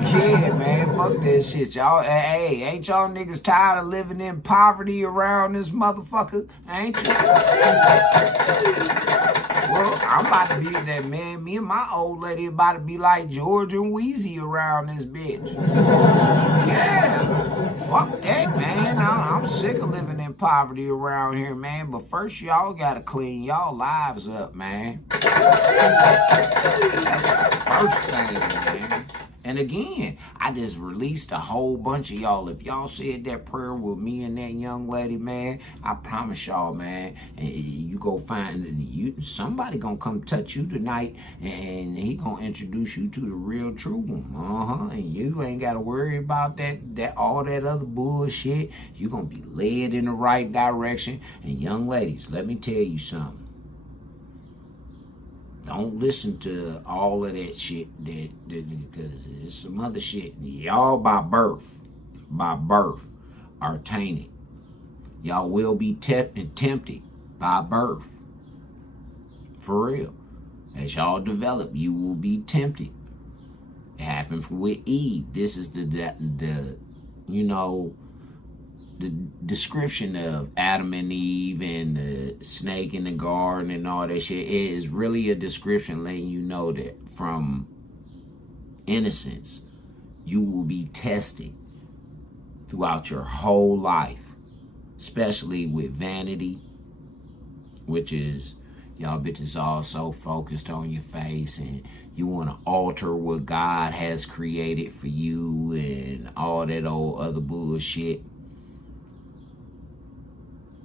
Yeah, man, fuck that shit, y'all. Hey, ain't y'all niggas tired of living in poverty around this motherfucker? Ain't you? Well, I'm about to be that, man. Me and my old lady about to be like George and Wheezy around this bitch. Yeah, fuck that, man. I'm sick of living in poverty around here, man. But first, y'all gotta clean y'all lives up, man. That's the first thing, man. And again, I just released a whole bunch of y'all. If y'all said that prayer with me and that young lady, man, I promise y'all, man, and you go find somebody gonna come touch you tonight, and he gonna introduce you to the real true one. And you ain't gotta worry about that all that other bullshit. You gonna be led in the right direction. And young ladies, let me tell you something. Don't listen to all of that shit because it's some other shit. Y'all by birth are tainted. Y'all will be tempted by birth. For real. As y'all develop, you will be tempted. It happened with Eve. This is the you know, the description of Adam and Eve and the snake in the garden and all that shit. It is really a description letting you know that from innocence, you will be tested throughout your whole life, especially with vanity, which is y'all bitches all so focused on your face and you want to alter what God has created for you and all that old other bullshit.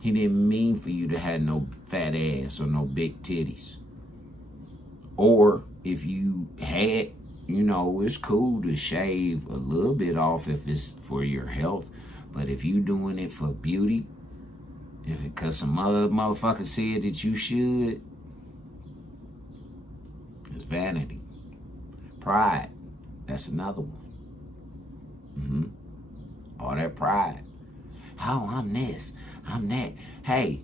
He didn't mean for you to have no fat ass or no big titties. Or if you had, you know, it's cool to shave a little bit off if it's for your health. But if you doing it for beauty, because some other motherfucker said that you should, it's vanity. Pride, that's another one. All that pride. Oh, I'm this, I'm that. Hey,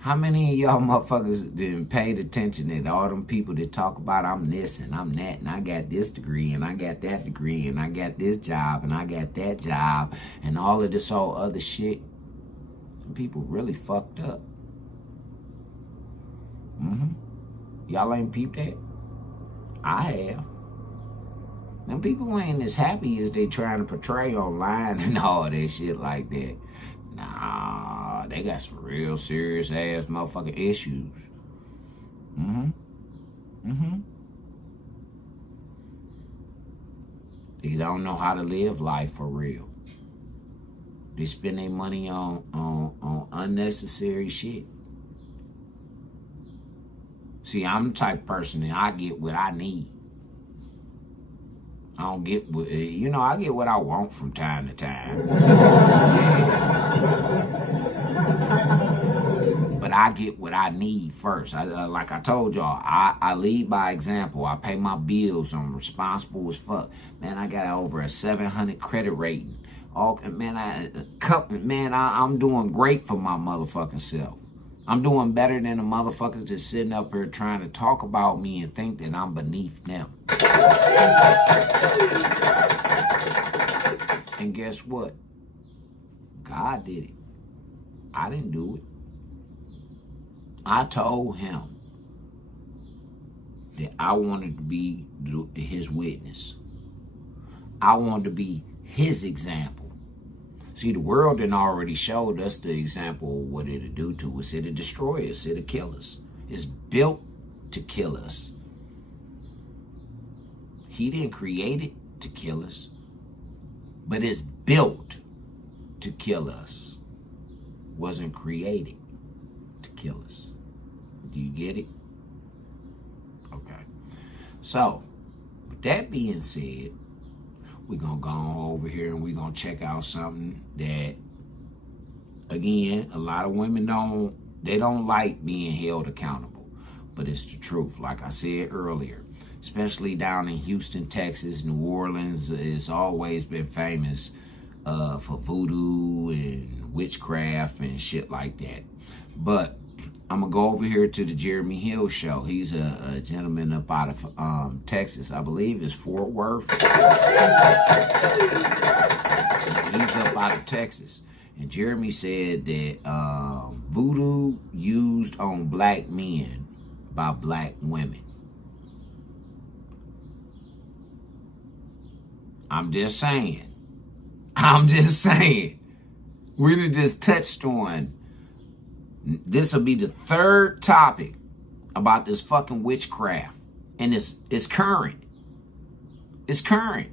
how many of y'all motherfuckers didn't paid attention that all them people that talk about I'm this and I'm that and I got this degree and I got that degree and I got this job and I got that job and all of this whole other shit? Some people really fucked up. Y'all ain't peeped that? I have. Them people ain't as happy as they trying to portray online and all that shit like that. Nah, they got some real serious ass motherfucking issues. They don't know how to live life for real. They spend their money on unnecessary shit. See, I'm the type of person that I get what I need. I don't get what, you know, I get what I want from time to time. But I get what I need first. Like I told y'all, I lead by example. I pay my bills. I'm responsible as fuck. Man, I got over a 700 credit rating. I'm doing great for my motherfucking self. I'm doing better than the motherfuckers that's sitting up here trying to talk about me and think that I'm beneath them. And guess what? God did it. I didn't do it. I told him that I wanted to be his witness. I wanted to be his example. See, the world done already showed us the example of what it'll do to us. It'll destroy us. It'll kill us. It's built to kill us. He didn't create it to kill us, but it's built to kill us. Wasn't created to kill us. Do you get it? Okay. So, with that being said, we're going to go on over here and we're going to check out something that, again, a lot of women don't like being held accountable. But it's the truth. Like I said earlier, especially down in Houston, Texas, New Orleans, it's always been famous for voodoo and witchcraft and shit like that. But I'm going to go over here to the Jeremy Hill show. He's a gentleman up out of Texas. I believe it's Fort Worth. He's up out of Texas. And Jeremy said that voodoo used on black men by black women. I'm just saying. We done just touched on. This will be the third topic about this fucking witchcraft. And it's current. It's current.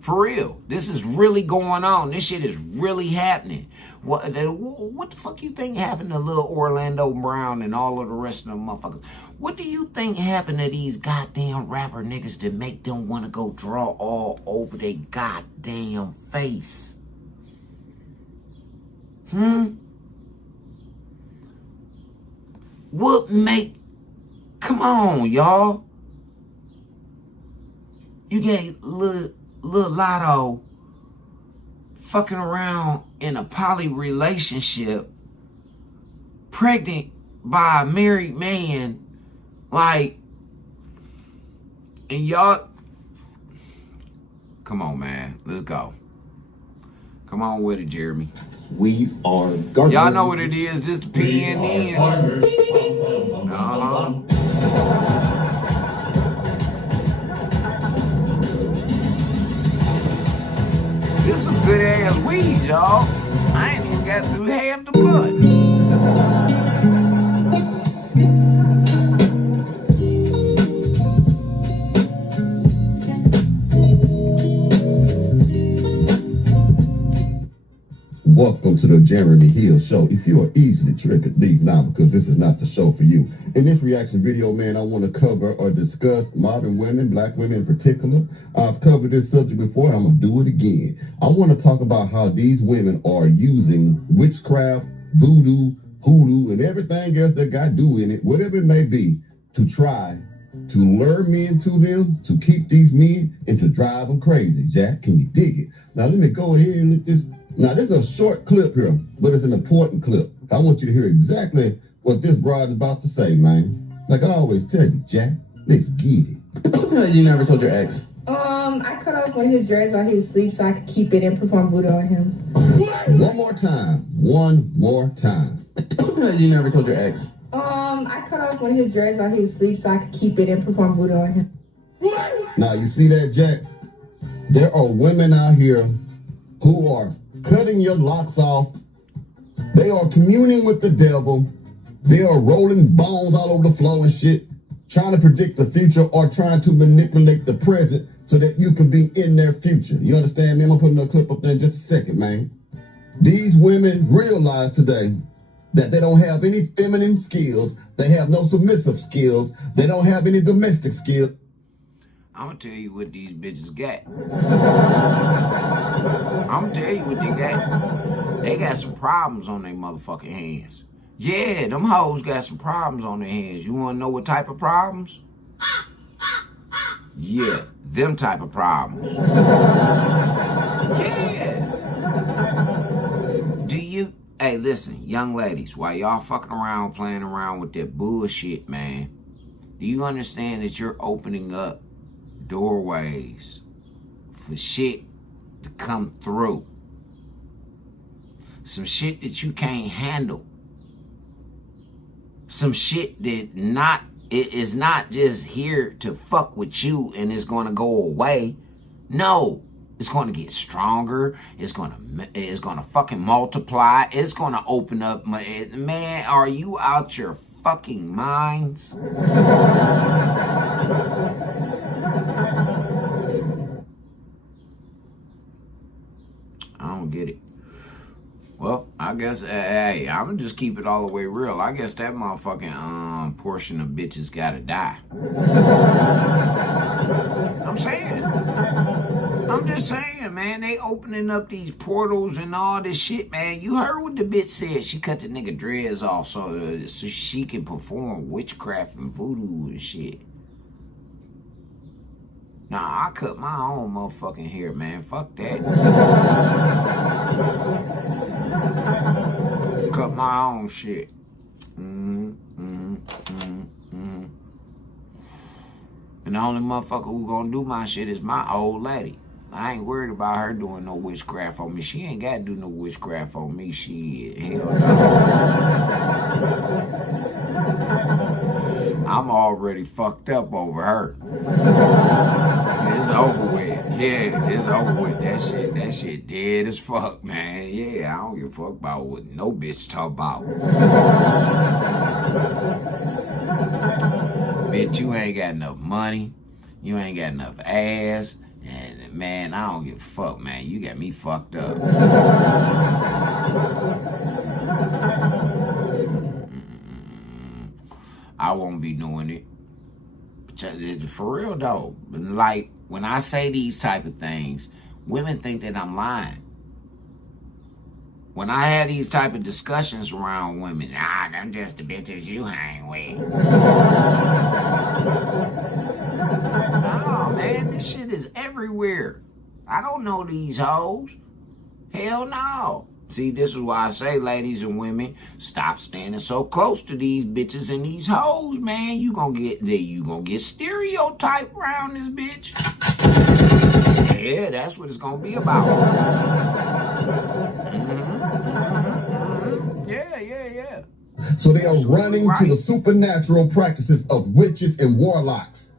For real. This is really going on. This shit is really happening. What the fuck you think happened to little Orlando Brown and all of the rest of them motherfuckers? What do you think happened to these goddamn rapper niggas that make them want to go draw all over their goddamn face? Come on, y'all. You get Lil Lotto fucking around in a poly relationship, pregnant by a married man Like, and y'all, come on, man. Let's go. Come on with it, Jeremy. We are gardeners. Y'all know what it is. Just the PNN. This is some good ass weed, y'all. I ain't even got through half the blood. Welcome to the Jeremy Hill Show. If you are easily triggered, leave now because this is not the show for you. In this reaction video, man, I want to cover or discuss modern women, black women in particular. I've covered this subject before, and I'm going to do it again. I want to talk about how these women are using witchcraft, voodoo, hoodoo, and everything else that got do in it, whatever it may be, to try to lure men to them, to keep these men, and to drive them crazy. Jack, can you dig it? Now, let me go ahead and let this... Now, this is a short clip here, but it's an important clip. I want you to hear exactly what this broad is about to say, man. Like I always tell you, Jack, let's get it. What's something that you never told your ex? I cut off one of his dreads while he was asleep so I could keep it and perform voodoo on him. One more time. One more time. What's something that you never told your ex? I cut off one of his dreads while he was asleep so I could keep it and perform voodoo on him. Now, you see that, Jack? There are women out here who are cutting your locks off. They are communing with the devil. They are rolling bones all over the floor and shit, trying to predict the future or trying to manipulate the present so that you can be in their future. You understand me? I'm gonna put another clip up there in just a second, man. These women realize today that they don't have any feminine skills. They have no submissive skills. They don't have any domestic skills. I'm gonna tell you what these bitches got. I'm gonna tell you what they got. They got some problems on their motherfucking hands. Yeah, them hoes got some problems on their hands. You wanna know what type of problems? Yeah, them type of problems. Yeah. Do you... Hey, listen, young ladies, while y'all fucking around, playing around with that bullshit, man, do you understand that you're opening up doorways for shit to come through? Some shit that you can't handle. Some shit that it is not just here to fuck with you and it's gonna go away. No, it's gonna get stronger. It's gonna fucking multiply. It's gonna open up. Man, are you out your fucking minds? I don't get it. Well, I guess, hey, I'm gonna just keep it all the way real. I guess that motherfucking portion of bitches gotta die. I'm just saying, man, they opening up these portals and all this shit, man. You heard what the bitch said. She cut the nigga dreads off so she can perform witchcraft and voodoo and shit. Nah, I cut my own motherfucking hair, man. Fuck that. Cut my own shit. And the only motherfucker who gonna do my shit is my old lady. I ain't worried about her doing no witchcraft on me. She ain't gotta do no witchcraft on me. Shit, hell no. I'm already fucked up over her. It's over with. Yeah, it's over with. That shit dead as fuck, man. Yeah, I don't give a fuck about what no bitch talk about. Bitch, you ain't got enough money. You ain't got enough ass. And man, I don't give a fuck, man. You got me fucked up. I won't be doing it. For real though. Like, when I say these type of things, women think that I'm lying. When I had these type of discussions around women, them just the bitches you hang with. No, man, this shit is everywhere. I don't know these hoes. Hell no. See, this is why I say, ladies and women, stop standing so close to these bitches and these hoes, man. You gonna get stereotyped around this bitch. Yeah, that's what it's gonna be about. Yeah. So they are running to the supernatural practices of witches and warlocks.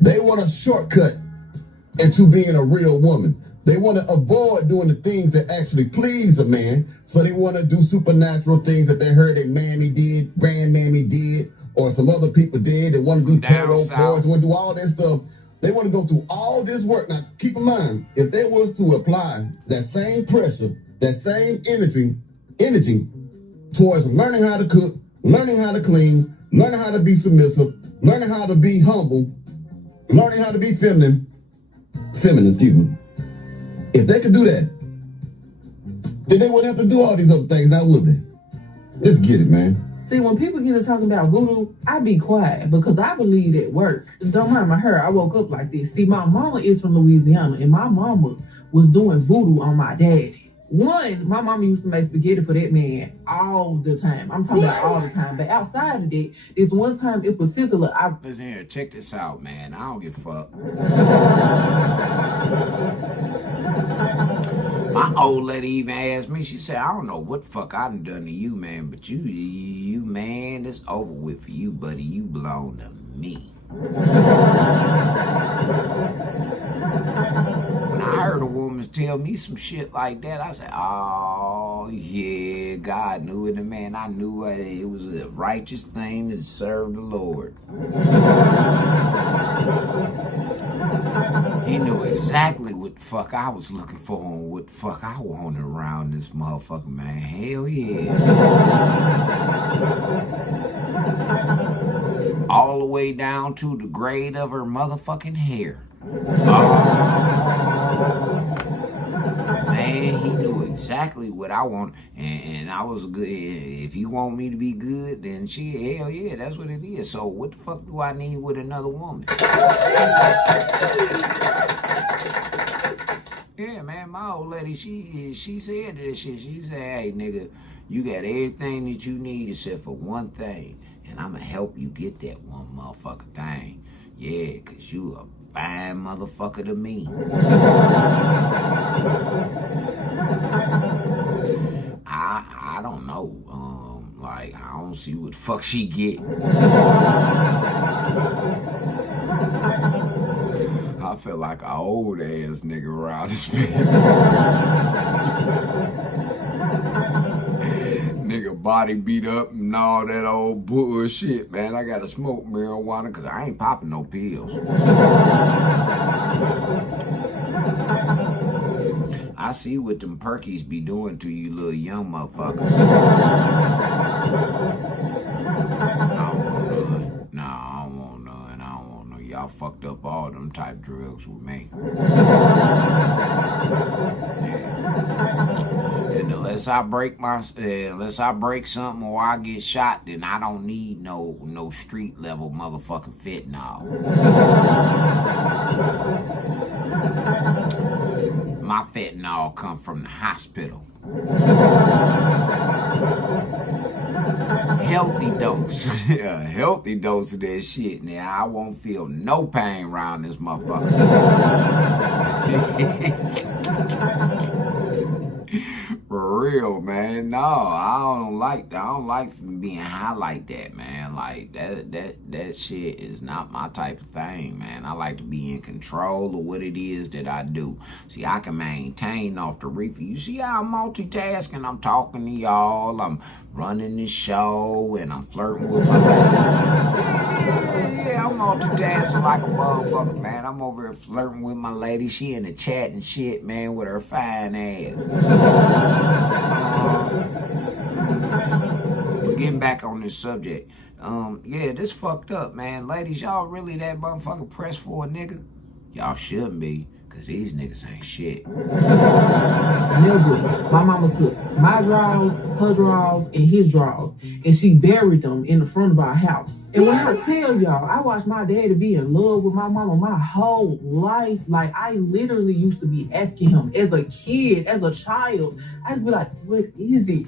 They want a shortcut into being a real woman. They want to avoid doing the things that actually please a man. So they want to do supernatural things that they heard that Mammy did, Grandmammy did, or some other people did. They want to do tarot cards, want to do all that stuff. They want to go through all this work. Now, keep in mind, if they was to apply that same pressure, that same energy towards learning how to cook, learning how to clean, learning how to be submissive, learning how to be humble, learning how to be feminine, excuse me. If they could do that, then they wouldn't have to do all these other things now, would they? Let's get it, man. See, when people get to talking about voodoo, I be quiet because I believe it works. Don't mind my hair. I woke up like this. See, my mama is from Louisiana, and my mama was doing voodoo on my daddy. One, my mama used to make spaghetti for that man all the time. I'm talking about all the time. But outside of that, this one time in particular, Listen here, check this out, man. I don't give a fuck. My old lady even asked me, she said, I don't know what the fuck I done to you, man, but you, man, it's over with for you, buddy. You belong to me. When I heard a woman tell me some shit like that, I said, oh, yeah, God knew it, and man, I knew it was a righteous thing to serve the Lord. He knew exactly what the fuck I was looking for and what the fuck I wanted around this motherfucker, man. Hell yeah. All the way down to the grade of her motherfucking hair. Man, he knew exactly what I want, and I was good. If you want me to be good, then hell yeah, that's what it is. So what the fuck do I need with another woman? Yeah, man, my old lady, she said this shit. She said, hey, nigga, you got everything that you need except for one thing, and I'm gonna help you get that one motherfucking thing. Yeah, because you a fine motherfucker to me. I don't know. Like, I don't see what the fuck she get. I feel like an old ass nigga around this bitch. Nigga body beat up and all that old bullshit, man. I gotta smoke marijuana because I ain't popping no pills. I see what them perkies be doing to you little young motherfuckers. I don't want none. Y'all fucked up all them type drugs with me. Yeah. And unless I break something or I get shot, then I don't need no street level motherfucking fentanyl. My fentanyl come from the hospital. Healthy dose. A healthy dose of that shit. Now, I won't feel no pain around this motherfucker. For real, man. No, I don't like being high like that, man. Like that shit is not my type of thing, man. I like to be in control of what it is that I do. See, I can maintain off the reefer. You see how I'm multitasking? I'm talking to y'all, I'm running the show, and I'm flirting with my lady. Yeah, I'm multitasking like a motherfucker, man. I'm over here flirting with my lady. She in the chat and shit, man, with her fine ass. But getting back on this subject, yeah, this fucked up, man. Ladies, y'all really that motherfucker pressed for a nigga? Y'all shouldn't be, cause Cause these niggas ain't shit. Never. My mama took my drawers, her drawers, and his drawers, and she buried them in the front of our house. And when I tell y'all, I watched my daddy be in love with my mama my whole life. Like, I literally used to be asking him as a kid, as a child. I'd be like, what is it?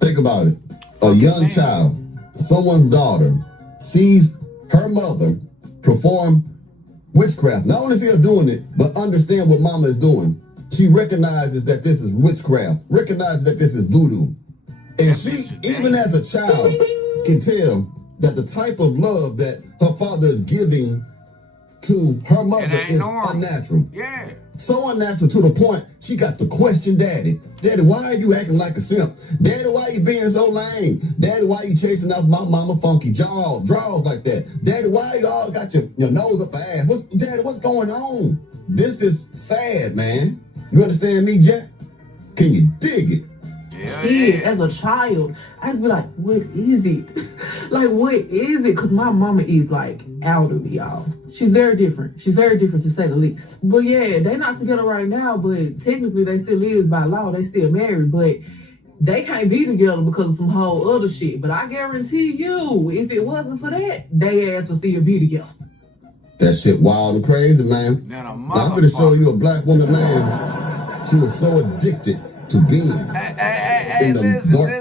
Think about it. A young child, someone's daughter, sees her mother perform witchcraft. Not only see her doing it, but understand what mama is doing. She recognizes that this is witchcraft, recognizes that this is voodoo. And she, even as a child, can tell that the type of love that her father is giving to her mother is unnatural. Yeah. So unnatural to the point she got to question daddy. Daddy, why are you acting like a simp? Daddy, why you being so lame? Daddy, why you chasing off my mama funky draws like that? Daddy, why you all got your nose up her ass? Daddy, what's going on? This is sad, man. You understand me, Jack? Can you dig it? Kid, as a child, I'd be like, what is it? Like, what is it? Because my mama is like out of it, y'all. She's very different. She's very different, to say the least. But yeah, they not together right now, but technically they still live by law. They still married, but they can't be together because of some whole other shit. But I guarantee you, if it wasn't for that, they ass would still be together. That shit wild and crazy, man. Now, I'm gonna show you a black woman, man. She was so addicted to being Hey, listen.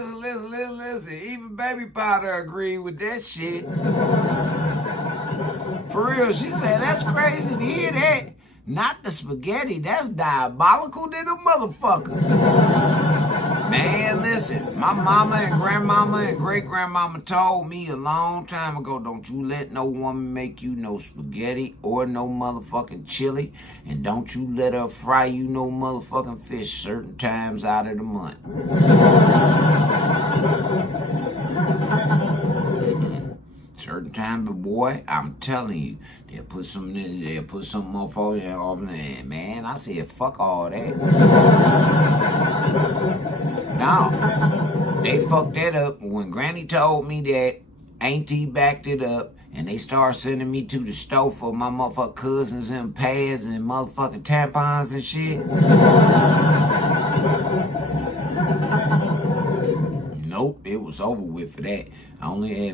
Even Baby Powder agreed with that shit. For real, she said, that's crazy to hear that. Not the spaghetti, that's diabolical than a motherfucker. Man, listen, my mama and grandmama and great-grandmama told me a long time ago, don't you let no woman make you no spaghetti or no motherfucking chili, and don't you let her fry you no motherfucking fish certain times out of the month. Certain time, but boy, I'm telling you, they'll put something on for you, and man, I said, fuck all that. No, they fucked that up. When Granny told me that, Auntie backed it up, and they started sending me to the store for my motherfucking cousins and pads and motherfucking tampons and shit. Nope, it was over with for that. The only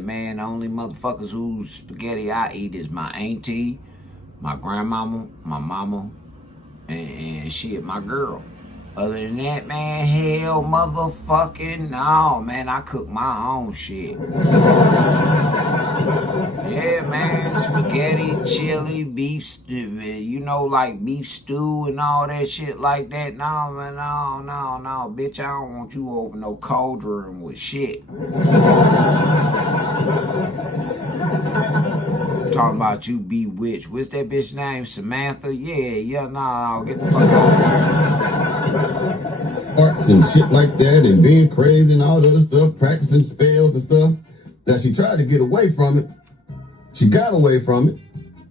motherfuckers whose spaghetti I eat is my auntie, my grandmama, my mama, and shit, my girl. Other than that, man, hell motherfucking no, man, I cook my own shit. Yeah, man, spaghetti, chili, beef, like beef stew and all that shit like that. No, man, no, bitch, I don't want you over no cauldron with shit. Talking about you bewitched. What's that bitch name? Samantha? Yeah, no, get the fuck out of here. Arts and shit like that and being crazy and all the other stuff, practicing spells and stuff. That she tried to get away from it. She got away from it,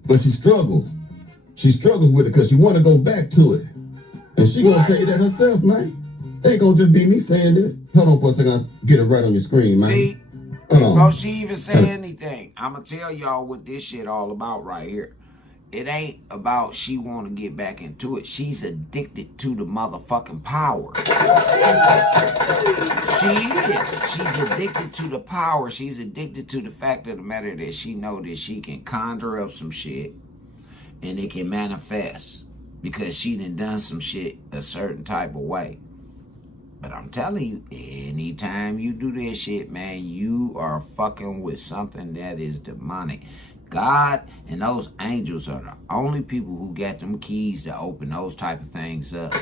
but she struggles. She struggles with it because she want to go back to it. And she gonna tell you that herself, man. It ain't gonna just be me saying this. Hold on for a second, I'll get it right on your screen, man. See, before she even say anything, I'ma tell y'all what this shit all about right here. It ain't about she want to get back into it. She's addicted to the motherfucking power. She is. She's addicted to the power. She's addicted to the fact of the matter that she know that she can conjure up some shit and it can manifest because she done some shit a certain type of way. But I'm telling you, anytime you do this shit, man, you are fucking with something that is demonic. God and those angels are the only people who got them keys to open those type of things up.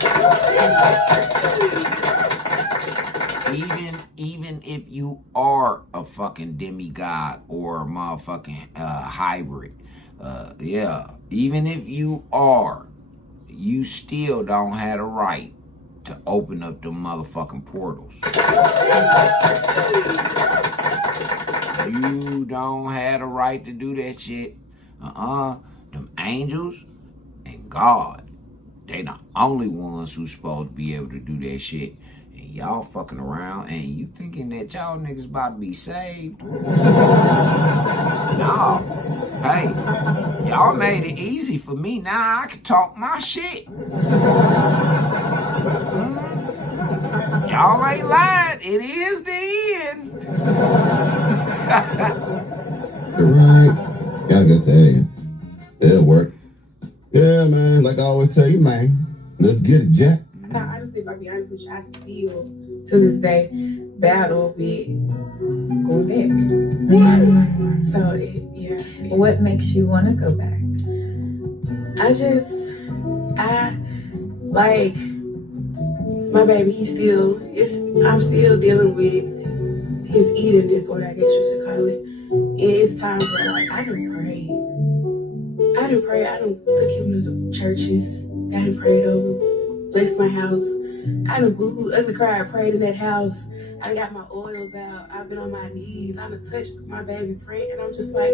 Even if you are a fucking demigod or a motherfucking hybrid, even if you are, you still don't have the right to open up them motherfucking portals. You don't have the right to do that shit. Them angels and God, they the only ones who's supposed to be able to do that shit. And y'all fucking around and you thinking that y'all niggas about to be saved. No. Hey, Y'all made it easy for me. Now I can talk my shit. Y'all ain't lied. It is the end. Right. Y'all gotta say, it'll work. Yeah, man. Like I always tell you, man. Let's get it, Jack. Now, honestly, if I be honest with you, I still, to this day, battle with going back. So, yeah. What makes you want to go back? Like, my baby, I'm still dealing with his eating disorder, I guess you should call it. And it's times where, like, I done prayed. I done took him to the churches, got him prayed over, blessed my house. I done boo-hoo, ugly cried, prayed in that house. I got my oils out. I've been on my knees. I done touched my baby, prayed, and I'm just like,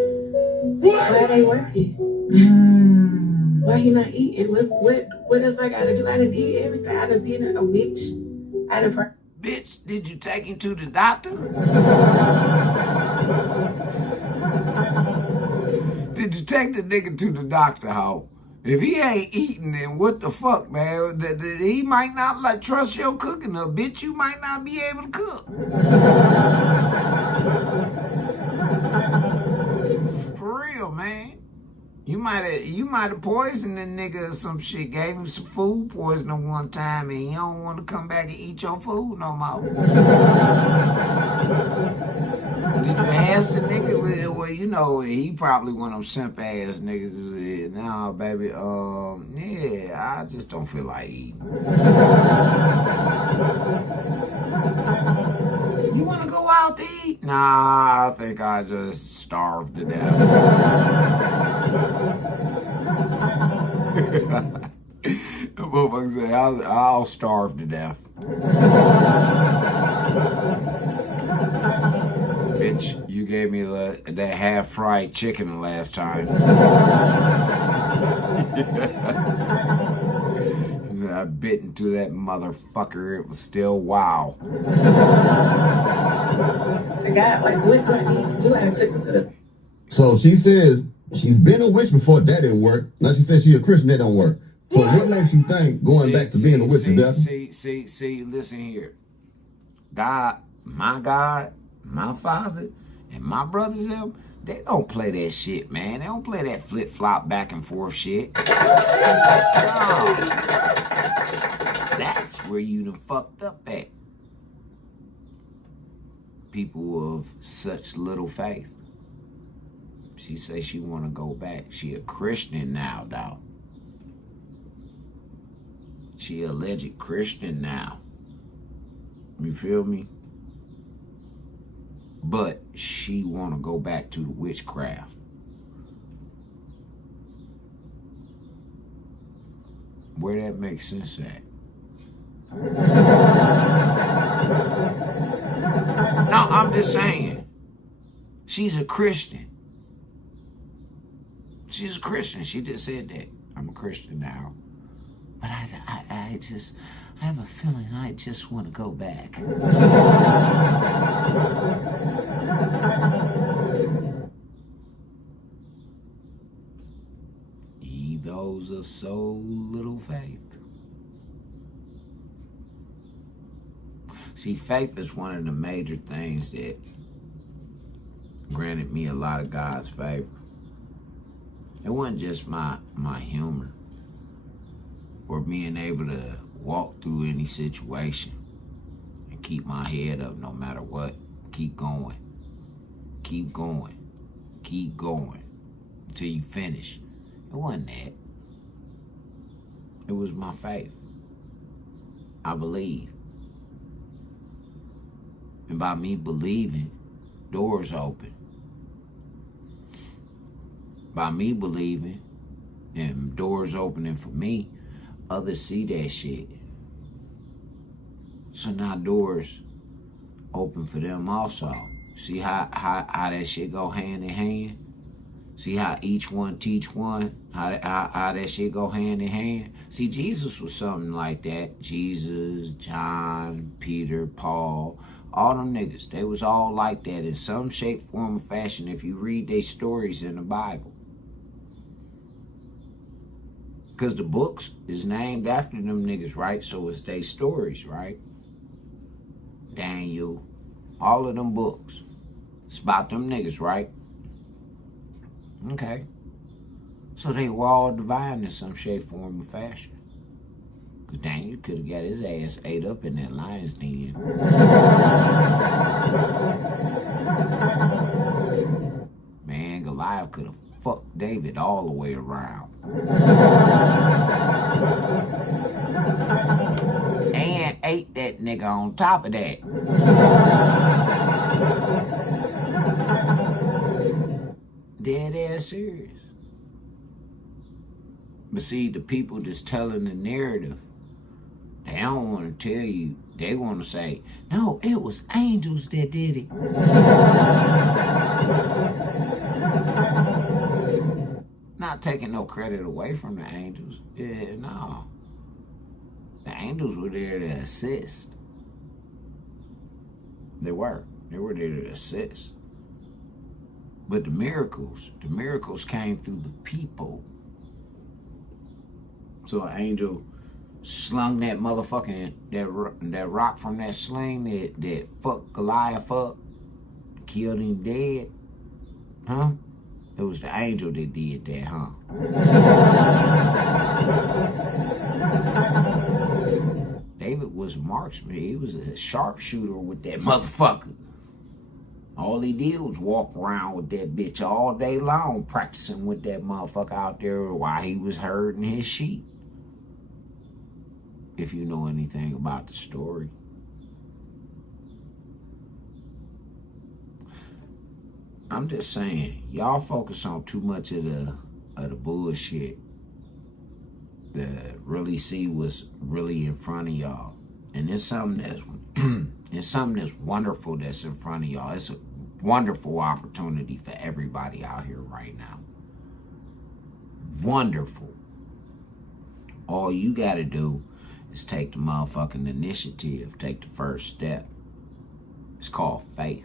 why it ain't working? Why he not eating? What else I gotta do? I done did everything. I done been a witch. I done prayed. Bitch, did you take him to the doctor? Did you take the nigga to the doctor, ho? If he ain't eating, then what the fuck, man? He might not like trust your cooking. A bitch, you might not be able to cook. For real, man. You might have poisoned the nigga or some shit. Gave him some food poisoning one time, and he don't want to come back and eat your food no more. Did you ask the nigga? Well, you know, he probably one of them simp ass niggas. Nah, baby. Yeah, I just don't feel like eating. You want to go out to eat? Nah, I think I just starved to death. The motherfucker said, I'll starve to death. Bitch, you gave me that half-fried chicken the last time. I bit into that motherfucker. It was still wow. To God, like, what do I need to do? I took him to the... So she says she's been a witch before, that didn't work. Now she says she's a Christian, that don't work. So what makes you think going back to being a witch is better? See, listen here. God, my Father, and my brothers, them, they don't play that shit, man. They don't play that flip-flop back and forth shit. No. That's where you done fucked up at. People of such little faith. She say she want to go back. She a Christian now, dog. She a alleged Christian now. You feel me? But she want to go back to the witchcraft. Where that makes sense at? No, I'm just saying. She's a Christian. She's a Christian. She just said that. I'm a Christian now. But I have a feeling I just want to go back. Ye those of so little faith. See, faith is one of the major things that granted me a lot of God's favor. It wasn't just my humor or being able to walk through any situation and keep my head up no matter what. Keep going. Keep going. Keep going until you finish. It wasn't that. It was my faith. I believe. And by me believing, doors open. By me believing and doors opening for me, others see that shit. So now doors open for them also. See how that shit go hand in hand? See how each one teach one? How that shit go hand in hand? See, Jesus was something like that. Jesus, John, Peter, Paul, all them niggas. They was all like that in some shape, form, or fashion if you read their stories in the Bible. Because the books is named after them niggas, right? So it's they stories, right? Daniel, all of them books. It's about them niggas, right? Okay. So they were all divine in some shape, form, or fashion. Because Daniel could have got his ass ate up in that lion's den. Man, Goliath could have fucked David all the way around. And ate that nigga on top of that. Dead ass serious. But see, the people just telling the narrative, they don't want to tell you. They want to say, no, it was angels that did it. Not taking no credit away from the angels. Yeah, no. The angels were there to assist. They were. They were there to assist. But the miracles came through the people. So an angel slung that motherfucking, that rock from that sling that fucked Goliath up, killed him dead. Huh? It was the angel that did that, huh? David was a marksman. He was a sharpshooter with that motherfucker. All he did was walk around with that bitch all day long, practicing with that motherfucker out there while he was herding his sheep. If you know anything about the story. I'm just saying, y'all focus on too much of the bullshit that really see what's really in front of y'all. And it's something that's wonderful that's in front of y'all. It's a wonderful opportunity for everybody out here right now. Wonderful. All you gotta do is take the motherfucking initiative, take the first step. It's called faith.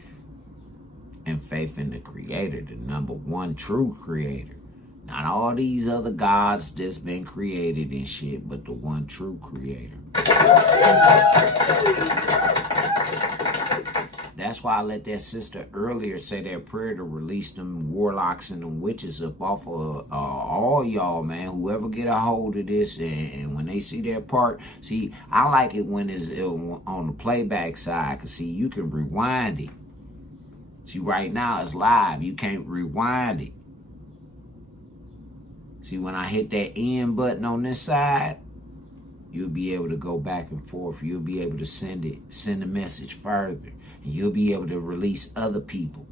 And faith in the creator, the number one true creator. Not all these other gods that's been created and shit, but the one true creator. That's why I let that sister earlier say that prayer to release them warlocks and them witches up off of all y'all, man. Whoever get a hold of this and when they see that part, see, I like it when it's on the playback side, because see, you can rewind it. See, right now it's live. You can't rewind it. See, when I hit that end button on this side, you'll be able to go back and forth. You'll be able to send the message further. And you'll be able to release other people.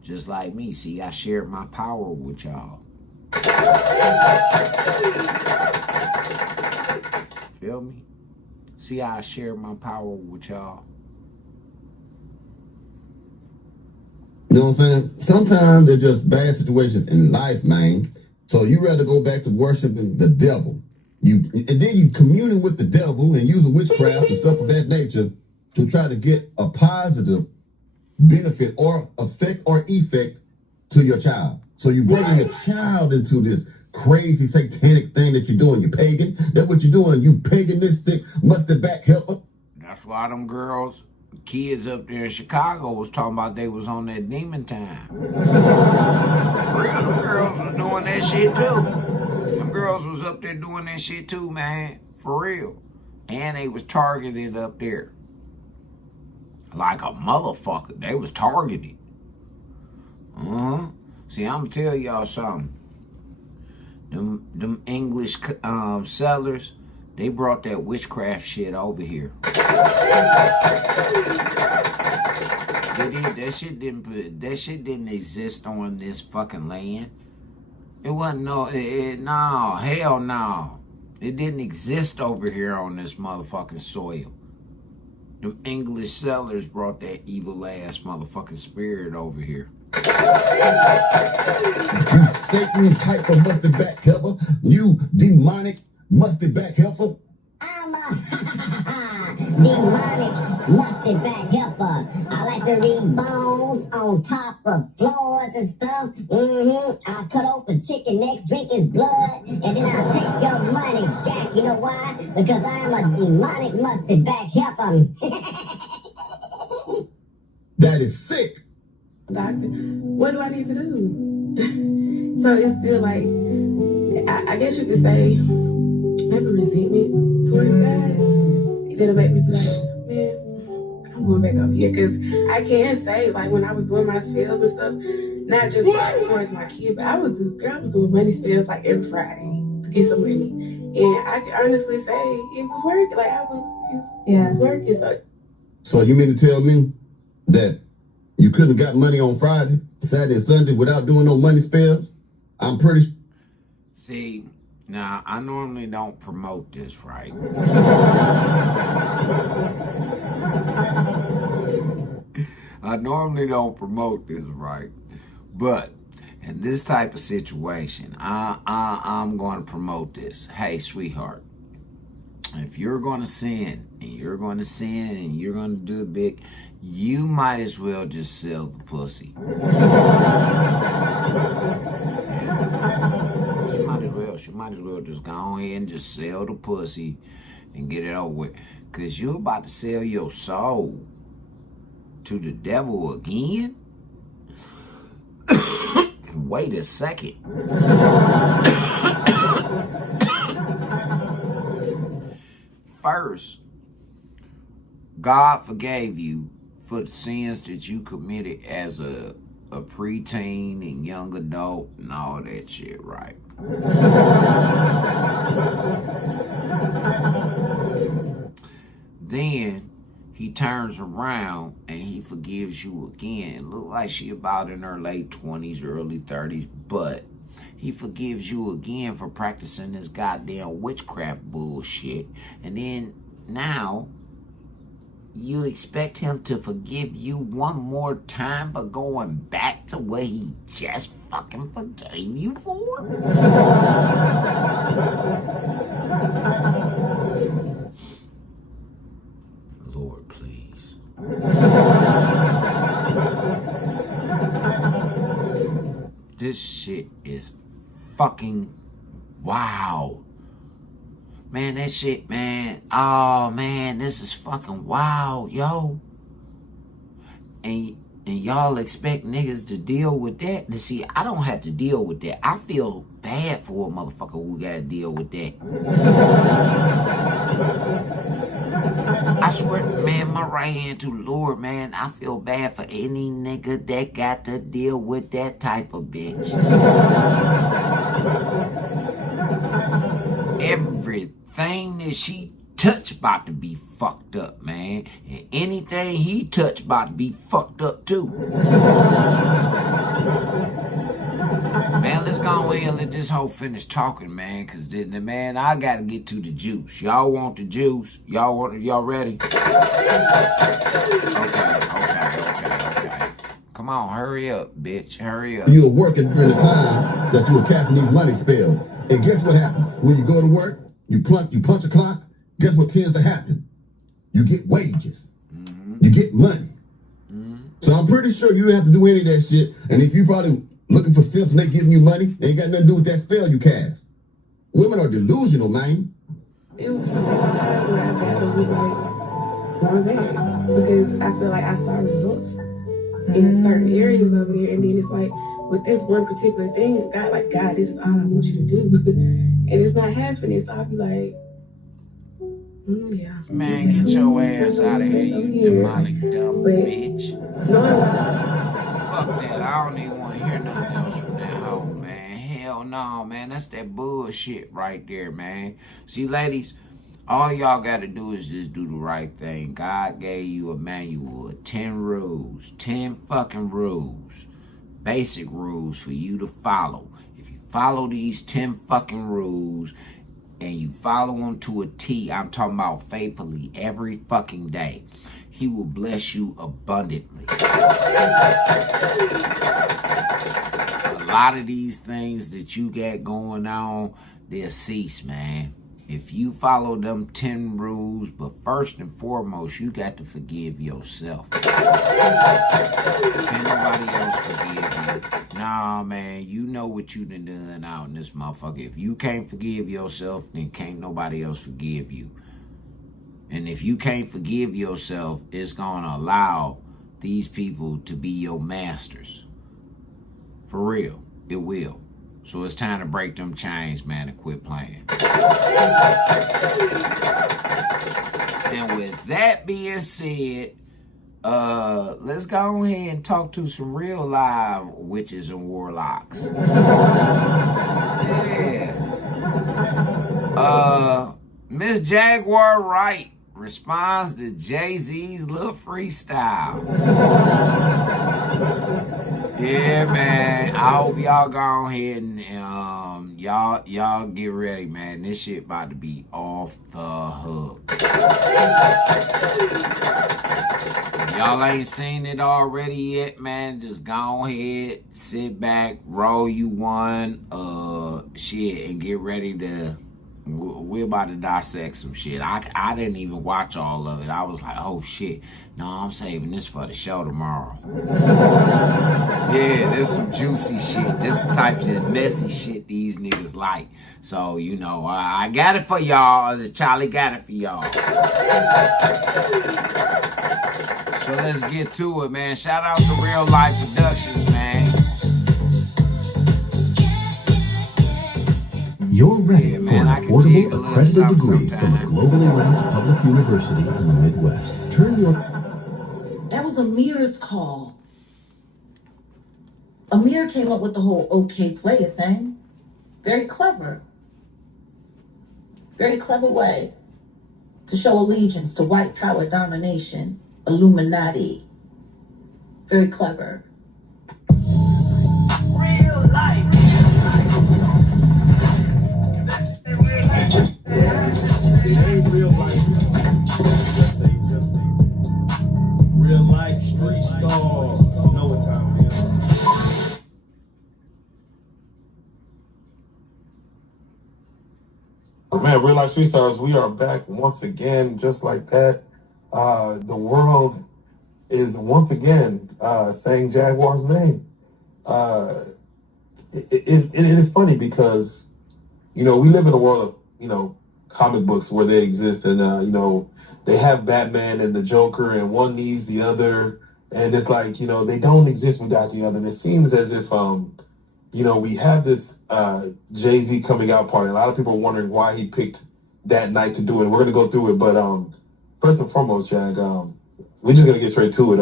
Just like me. See, I shared my power with y'all. Feel me? See how I shared my power with y'all? You know what I'm saying? Sometimes they're just bad situations in life, man. So you rather go back to worshiping the devil. And then you communing with the devil and using witchcraft and stuff of that nature to try to get a positive benefit or effect to your child. So you bringing your child into this crazy satanic thing that you're doing. You're pagan. That's what you're doing. You paganistic, mustard back heifer. That's why them kids up there in Chicago was talking about they was on that demon time. Real, them girls was doing that shit too. Them girls was up there doing that shit too, man. For real. And they was targeted up there. Like a motherfucker. They was targeted. See, I'm gonna tell y'all something. Them English sellers, they brought that witchcraft shit over here. They did. That shit didn't exist on this fucking land. It wasn't no, hell no. It didn't exist over here on this motherfucking soil. Them English sellers brought that evil ass motherfucking spirit over here. You Satan type of mustard back heifer. You demonic mustard back heifer. demonic musty back heifer. I like to read bones on top of floors and stuff. I'll cut open chicken necks, drink his blood, and then I'll take your money, Jack. You know why? Because I am a demonic musty back heifer. That is sick. Doctor, what do I need to do? So it's still like, I guess you could say, maybe resentment towards God. That'll make me be like, man, I'm going back over here. Because I can say, like, when I was doing my spells and stuff, not just like towards my kid, but I was doing money spells like every Friday to get some money. And I can honestly say it was working. Like, it was working. So you mean to tell me that you couldn't have got money on Friday, Saturday, and Sunday without doing no money spells? I'm pretty. See, now I normally don't promote this, right? I normally don't promote this, right? But in this type of situation, I'm going to promote this. Hey, sweetheart, if you're going to sin and you're going to do it big, you might as well just sell the pussy. She might as well just go ahead and just sell the pussy and get it over with. Because you're about to sell your soul to the devil again? Wait a second. First, God forgave you for the sins that you committed as a preteen and young adult and all that shit, right? Then he turns around and he forgives you again. It look like she about in her late 20s, early 30s, but he forgives you again for practicing this goddamn witchcraft bullshit. And then now you expect him to forgive you one more time for going back to what he just fucking forgave you for? Lord, please. This shit is fucking wow. Man, that shit, man. Oh, man, this is fucking wild, yo. And y'all expect niggas to deal with that? To see, I don't have to deal with that. I feel bad for a motherfucker who gotta deal with that. I swear, man, my right hand to the Lord, man, I feel bad for any nigga that got to deal with that type of bitch. Everything that she touch about to be fucked up, man. And anything he touch about to be fucked up too. Man, let's go ahead and let this hoe finish talking, man. Cause man, I gotta get to the juice. Y'all want the juice? Y'all ready? Okay. Come on, hurry up, bitch. Hurry up. You were working during the time that you were casting these money spells. And guess what happens? When you go to work, you punch a clock, guess what tends to happen? You get wages. You get money. So I'm pretty sure you don't have to do any of that shit. And if you probably looking for simps and they giving you money, they ain't got nothing to do with that spell you cast. Women are delusional, man. It was a time where I battled with like going back because I feel like I saw results in certain areas over there, and then it's like with this one particular thing, God, this is all I want you to do, and it's not happening. So I'll be like, yeah. Man, get your ass out of here, you demonic dumb bitch. No, fuck that. I don't even want to hear nothing else from that hoe, man. Hell no, man. That's that bullshit right there, man. See, ladies, all y'all got to do is just do the right thing. God gave you a manual of 10 rules. 10 fucking rules. Basic rules for you to follow. If you follow these 10 fucking rules and you follow them to a T, I'm talking about faithfully every fucking day, he will bless you abundantly. A lot of these things that you got going on, they'll cease, man. if you follow them 10 rules, but first and foremost, you got to forgive yourself. Can't nobody else forgive you. Nah, man, you know what you done out in this motherfucker. If you can't forgive yourself, then can't nobody else forgive you. And if you can't forgive yourself, it's gonna allow these people to be your masters. For real, it will. So it's time to break them chains, man, and quit playing. And with that being said, let's go ahead and talk to some real live witches and warlocks. Yeah. Miss Jaguar Wright responds to Jay-Z's little freestyle. Yeah, man. I hope y'all go ahead and y'all get ready, man. This shit about to be off the hook. If y'all ain't seen it already yet, man, just go ahead, sit back, roll you one, shit, and get ready to. We're about to dissect some shit. I didn't even watch all of it. I was like, oh shit. No, I'm saving this for the show tomorrow. Yeah, there's some juicy shit. This the type of messy shit these niggas like. So, you know, I got it for y'all. Charlie got it for y'all. So let's get to it, man. Shout out to Real Life Productions, man. You're ready Yeah, for man, I an can jig a affordable little accredited something degree from a sometime. globally ranked public university in the Midwest. Turn your... That was Amir's call. Amir came up with the whole okay player thing. Very clever. Very clever way to show allegiance to white power domination, Illuminati. Very clever. Real life. Real life street stars. Know what time it is. Man, Real Life Street Stars, we are back once again, just like that. The world is once again saying Jaguar's name. It is funny because, you know, we live in a world of, you know, comic books where they exist, and you know, they have Batman and the Joker, and one needs the other, and it's like, you know, they don't exist without the other. And it seems as if you know, we have this Jay-Z coming out party. A lot of people are wondering why he picked that night to do it. We're gonna go through it, but first and foremost, Jag, we're just gonna get straight to it.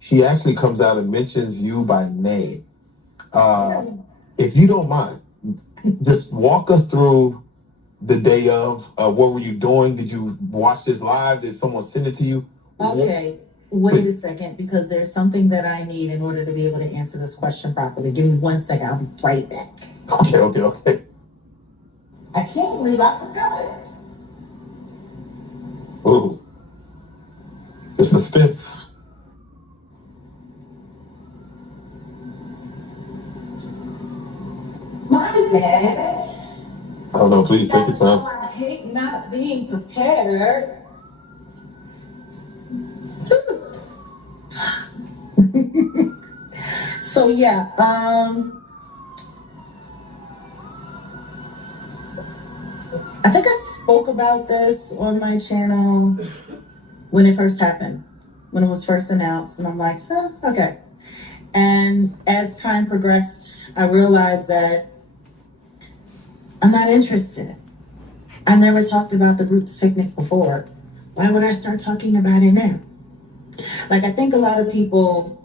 He actually comes out and mentions you by name. If you don't mind, just walk us through the day of. What were you doing? Did you watch this live? Did someone send it to you? Okay, wait a second, because there's something that I need in order to be able to answer this question properly. Give me 1 second, I'll be right back. Okay. I can't believe I forgot it. Ooh. The suspense. My bad. Oh no, please take your time. I hate not being prepared. So yeah, I think I spoke about this on my channel when it first happened, when it was first announced, and I'm like, okay. And as time progressed, I realized that I'm not interested. I never talked about the Roots picnic before. Why would I start talking about it now? Like, I think a lot of people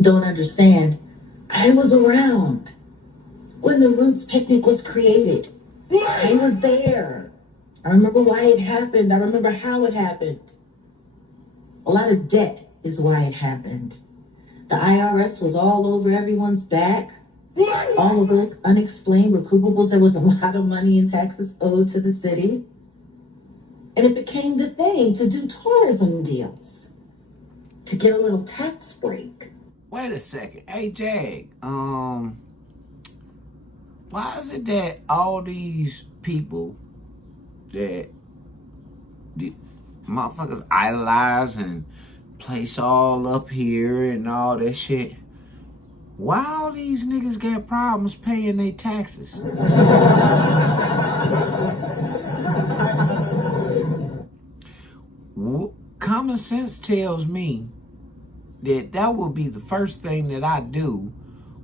don't understand. I was around when the Roots picnic was created. I was there. I remember why it happened. I remember how it happened. A lot of debt is why it happened. The IRS was all over everyone's back. All of those unexplained recoupables, there was a lot of money in taxes owed to the city. And it became the thing to do tourism deals, to get a little tax break. Wait a second. Hey, Jag, why is it that all these people that the motherfuckers idolize and place all up here and all that shit. Why all these niggas got problems paying their taxes? Common sense tells me that would be the first thing that I do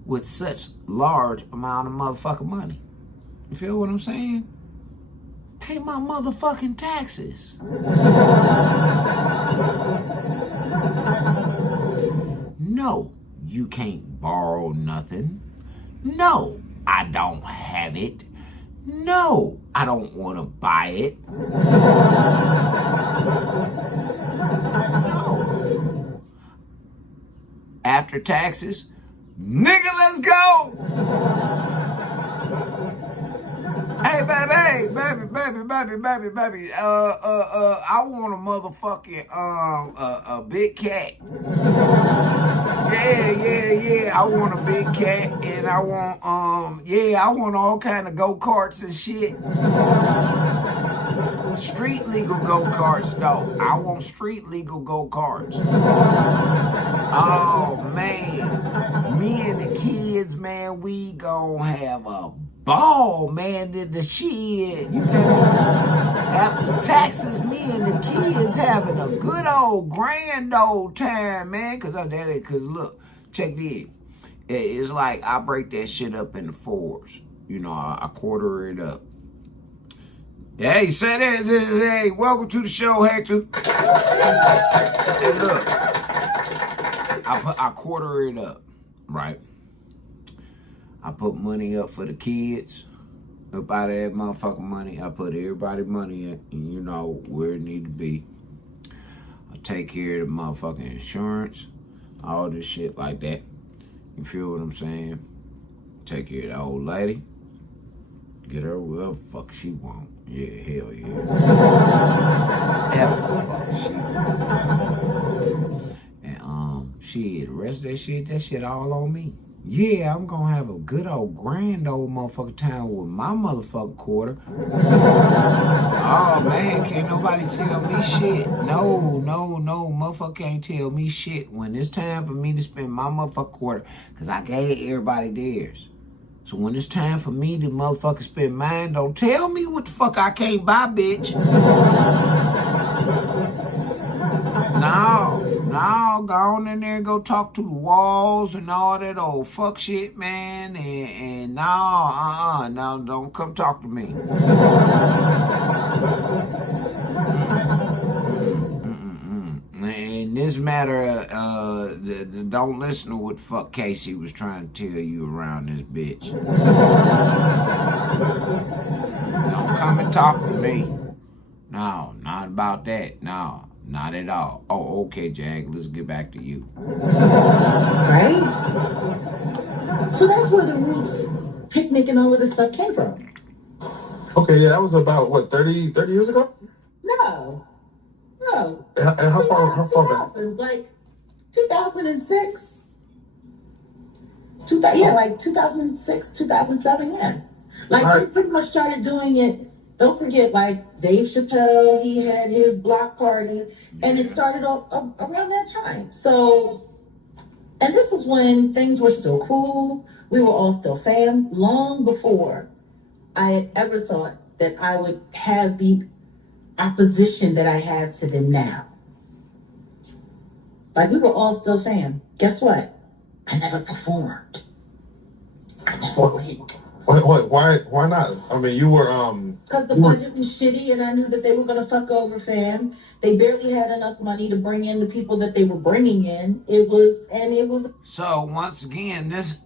with such large amount of motherfucking money. You feel what I'm saying? Pay my motherfucking taxes. No, you can't borrow nothing. No, I don't have it. No, I don't want to buy it. No. After taxes, nigga, let's go. Hey, baby. I want a motherfucking a big cat. Yeah. I want a big cat, and I want I want all kind of go-karts and shit. Street legal go-karts though. I want street legal go-karts. Oh man, me and the kids, man, we gon' have a ball, man. The shit, you got after taxes, me and the kids having a good old grand old time, man. Cause look, check this. It's like I break that shit up into fours. You know, I quarter it up. Hey, say that. Hey, welcome to the show, Hector. Hey, look, I quarter it up, right? I put money up for the kids. Up out of that motherfucking money, I put everybody's money in, you know, where it need to be. I take care of the motherfucking insurance, all this shit like that. You feel what I'm saying? Take care of the old lady. Get her whatever the fuck she want. Yeah, hell yeah. Hell fuck she want. And shit, the rest of that shit all on me. Yeah, I'm gonna have a good old grand old motherfucking time with my motherfucking quarter. Oh man, can't nobody tell me shit. No, motherfucker can't tell me shit when it's time for me to spend my motherfucking quarter, cause I gave everybody theirs. So when it's time for me to motherfucker spend mine, don't tell me what the fuck I can't buy, bitch. No, go on in there and go talk to the walls and all that old fuck shit, man. And no, don't come talk to me. In this matter, don't listen to what the fuck Casey was trying to tell you around this bitch. Don't come and talk to me. No, not about that. No. Not at all. Oh, okay, Jag. Let's get back to you. Right? So that's where the roots, picnic, and all of this stuff came from. Okay, yeah, that was about, what, 30 years ago? No. And how far back? It was like 2006. Like 2006, 2007, yeah. Like, we pretty much started doing it. Don't forget, like, Dave Chappelle, he had his block party, and it started around that time. So, and this is when things were still cool. We were all still fam, long before I had ever thought that I would have the opposition that I have to them now. Like, we were all still fam. Guess what? I never performed. I never went. Why not? I mean, you were because the budget was shitty, and I knew that they were gonna fuck over fam. They barely had enough money to bring in the people that they were bringing in. It was. So once again, this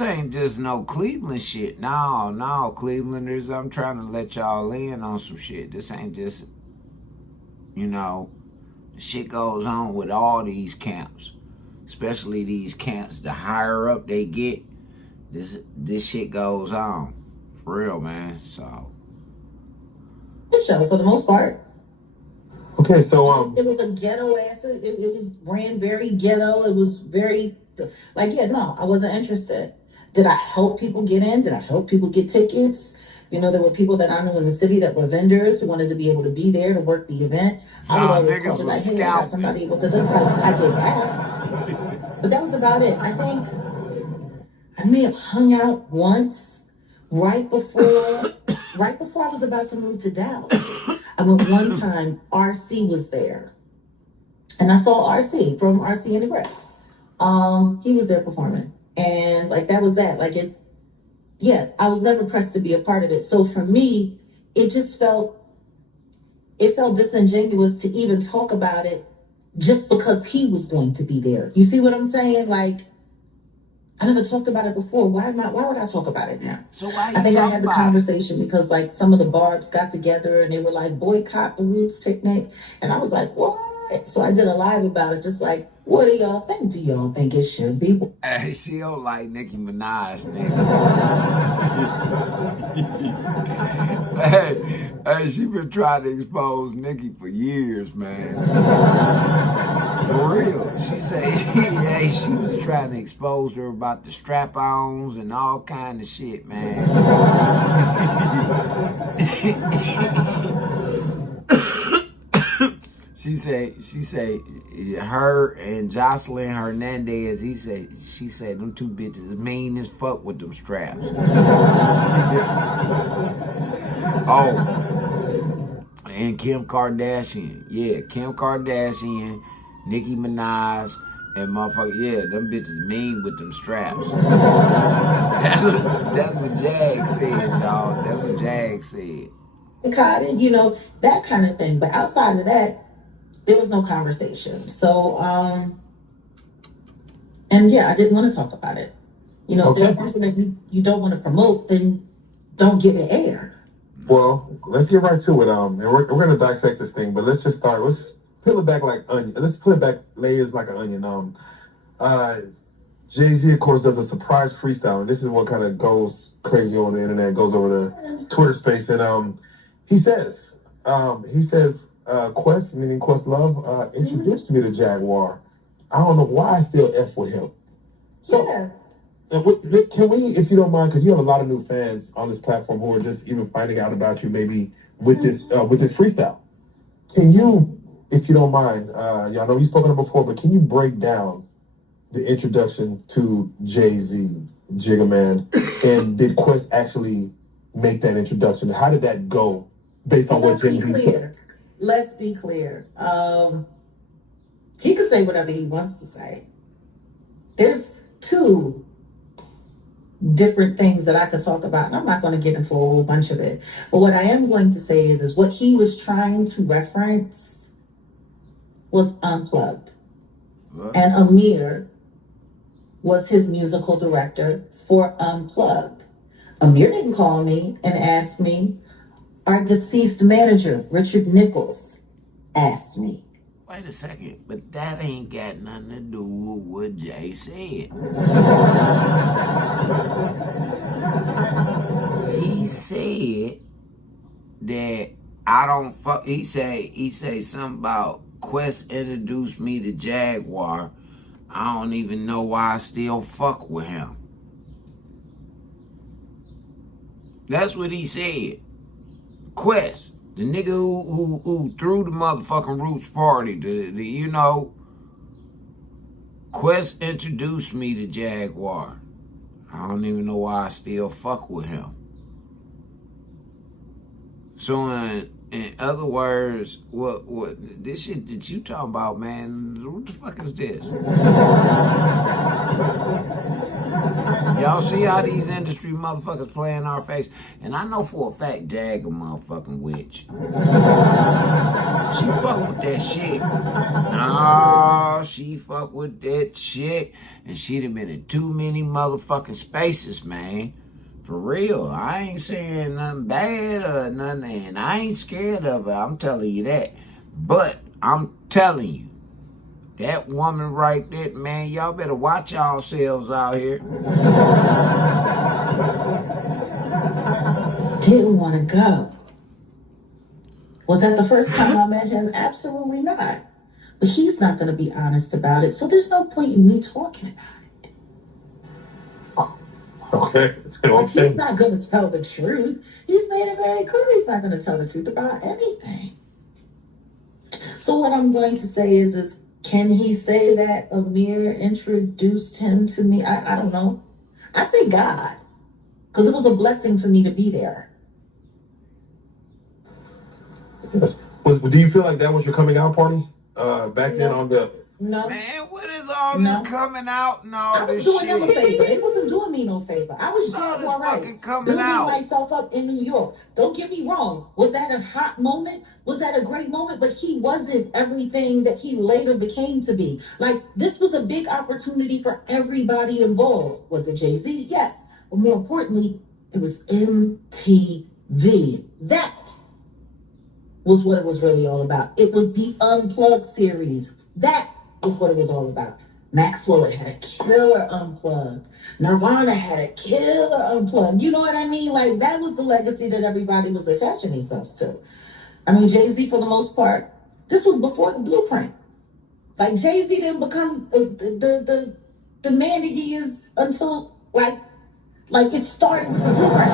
ain't just no Cleveland shit. No, Clevelanders, I'm trying to let y'all in on some shit. This ain't just, the shit goes on with all these camps, especially these camps. The higher up they get, this shit goes on. For real, man. So. Good show for the most part. Okay, so it was a ghetto ass. It was ran very ghetto. It was very I wasn't interested. Did I help people get in? Did I help people get tickets? You know, there were people that I knew in the city that were vendors who wanted to be able to be there to work the event. I would always call them like, hey, I got somebody able to do like, I did that. But that was about it. I think I may have hung out once right before I was about to move to Dallas. I went one time, RC was there. And I saw RC from RC and the Grass. He was there performing. And like that was that. Like I was never pressed to be a part of it. So for me, it felt disingenuous to even talk about it just because he was going to be there. You see what I'm saying? Like, I never talked about it before. Why would I talk about it now? So why I think I had the conversation because like some of the barbs got together and they were like, boycott the Roots picnic. And I was like, what? So I did a live about it, just like, what do y'all think? Do y'all think it should be? Hey, she don't like Nicki Minaj, nigga. hey, she been trying to expose Nicki for years, man. For real. She say, hey, she was trying to expose her about the strap-ons and all kind of shit, man. She said, her and Jocelyn Hernandez, she said, them two bitches mean as fuck with them straps. Oh, and Kim Kardashian. Yeah, Kim Kardashian, Nicki Minaj, and motherfucker, yeah, them bitches mean with them straps. That's what Jag said, dog. That's what Jag said. Cotton, you know, that kind of thing. But outside of that, there was no conversation. So, and yeah, I didn't want to talk about it. You know, if there's something that you don't want to promote, then don't give it air. Well, let's get right to it. And we're going to dissect this thing, but let's just start. Let's peel it back like onion. Let's peel it back layers like an onion. Jay-Z, of course, does a surprise freestyle, and this is what kind of goes crazy on the internet, goes over the Twitter space, and he says, Quest, meaning Questlove, introduced me to Jaguar. I don't know why I still F with him. So, yeah. Can we, if you don't mind, because you have a lot of new fans on this platform who are just even finding out about you maybe with this freestyle. Can you, if you don't mind, y'all know you've spoken of it before, but can you break down the introduction to Jay-Z, Jigga Man, and did Quest actually make that introduction? How did that go based on what Jay-Z said? Let's be clear. He can say whatever he wants to say. There's two different things that I could talk about, and I'm not going to get into a whole bunch of it. But what I am going to say is what he was trying to reference was Unplugged. What? And Amir was his musical director for Unplugged. Amir didn't call me and ask me. Our deceased manager, Richard Nichols, asked me. Wait a second, but that ain't got nothing to do with what Jay said. He said that I don't fuck. He say something about Quest introduced me to Jaguar. I don't even know why I still fuck with him. That's what he said. Quest, the nigga who threw the motherfucking Roots party, you know, Quest introduced me to Jaguar. I don't even know why I still fuck with him. So in other words, what this shit that you talking about, man, what the fuck is this? Y'all see how these industry motherfuckers play in our face? And I know for a fact Jag a motherfucking witch. She fuck with that shit. No, she fuck with that shit. And she done been in too many motherfucking spaces, man. For real. I ain't saying nothing bad or nothing. And I ain't scared of her. I'm telling you that. But I'm telling you, that woman right there, man, y'all better watch yourselves out here. Didn't want to go. Was that the first time I met him? Absolutely not. But he's not going to be honest about it, so there's no point in me talking about it. Okay. Like, he's not going to tell the truth. He's made it very clear he's not going to tell the truth about anything. So what I'm going to say is can he say that Amir introduced him to me? I don't know. I say God, because it was a blessing for me to be there. Yes. Do you feel like that was your coming out party back then on the? No. Man, what is all this coming out and all I was this doing shit? them a favor. They wasn't doing me no favor. I was All doing this all right. fucking coming Building out. myself up in New York. Don't get me wrong. Was that a hot moment? Was that a great moment? But he wasn't everything that he later became to be. Like, this was a big opportunity for everybody involved. Was it Jay-Z? Yes. But more importantly, it was MTV. That was what it was really all about. It was the Unplugged series. That was what it was all about. Maxwell had a killer Unplugged. Nirvana had a killer Unplugged. You know what I mean? Like, that was the legacy that everybody was attaching themselves to. I mean, Jay-Z, for the most part, this was before the Blueprint. Like, Jay-Z didn't become the man that he is until, like it started with the Blueprint.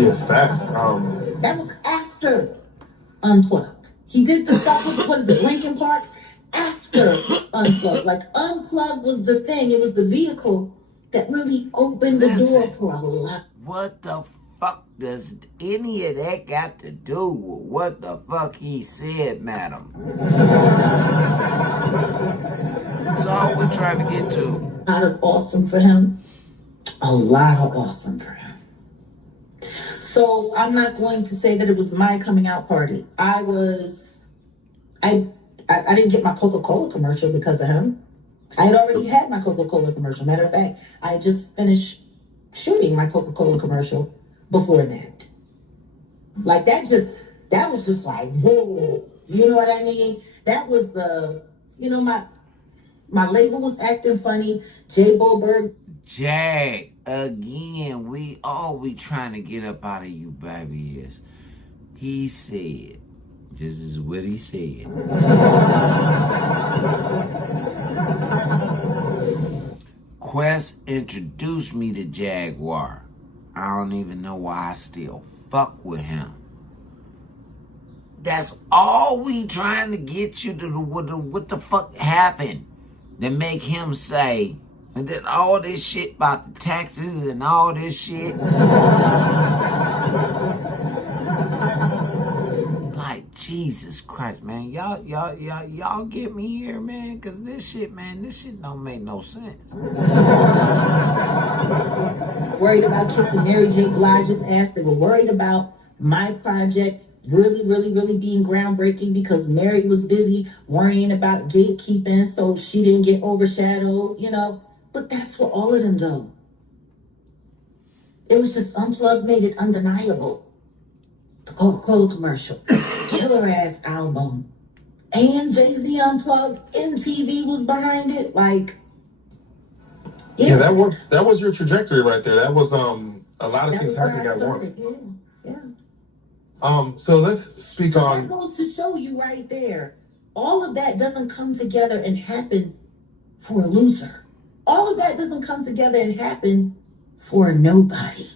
Yes, facts. That was after Unplugged. He did the stuff with, what is it, Linkin Park? After Unplugged. Like, Unplugged was the thing. It was the vehicle that really opened the door for a lot. What the fuck does any of that got to do with what the fuck he said, madam? That's all we're trying to get to. A lot of awesome for him. A lot of awesome for him. So I'm not going to say that it was my coming out party. I didn't get my Coca-Cola commercial because of him. I had already had my Coca-Cola commercial. Matter of fact, I just finished shooting my Coca-Cola commercial before that. Like, that was just like, whoa. You know what I mean? That was my label was acting funny. Jay Boberg. Jag, again, all we trying to get up out of you, baby, is he said, this is what he said. Quest introduced me to Jaguar. I don't even know why I still fuck with him. That's all we trying to get you to do. What the fuck happened to make him say, and then all this shit about the taxes and all this shit. Like, Jesus Christ, man. Y'all get me here, man, because this shit don't make no sense. Worried about kissing Mary J. Blige's ass. They were worried about my project really, really, really being groundbreaking because Mary was busy worrying about gatekeeping so she didn't get overshadowed, you know. But that's what all of them do. It was just Unplugged made it undeniable. The Coca-Cola commercial, killer ass album, and Jay-Z Unplugged, MTV was behind it. Like, yeah, that was your trajectory right there. That was a lot of things happening at once. Yeah. So let's speak on. That goes to show you right there. All of that doesn't come together and happen for a loser. All of that doesn't come together and happen for a nobody.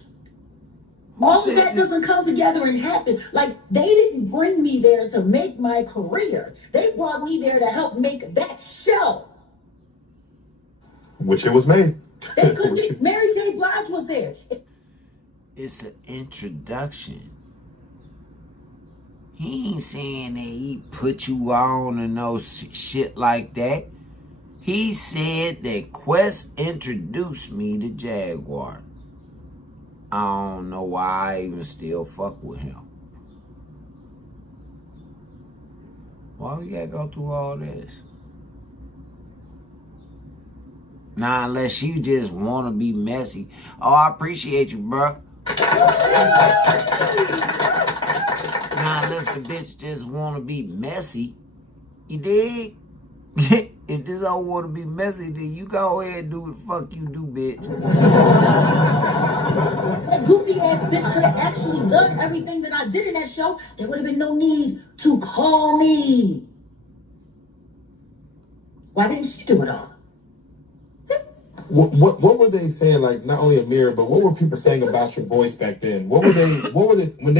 All of that doesn't come together and happen. Like, they didn't bring me there to make my career. They brought me there to help make that show. Which it was made. They couldn't. Mary J. Blige was there. It's an introduction. He ain't saying that he put you on or no shit like that. He said that Quest introduced me to Jaguar. I don't know why I even still fuck with him. Why we gotta go through all this? Nah, unless you just want to be messy. Oh, I appreciate you, bro. Nah, unless the bitch just want to be messy. You dig? If this don't want to be messy, then you go ahead and do what the fuck you do, bitch. That goofy ass bitch could have actually done everything that I did in that show. There would have been no need to call me. Why didn't she do it all? What were they saying? Like not only Amir, but what were people saying about your voice back then? What were they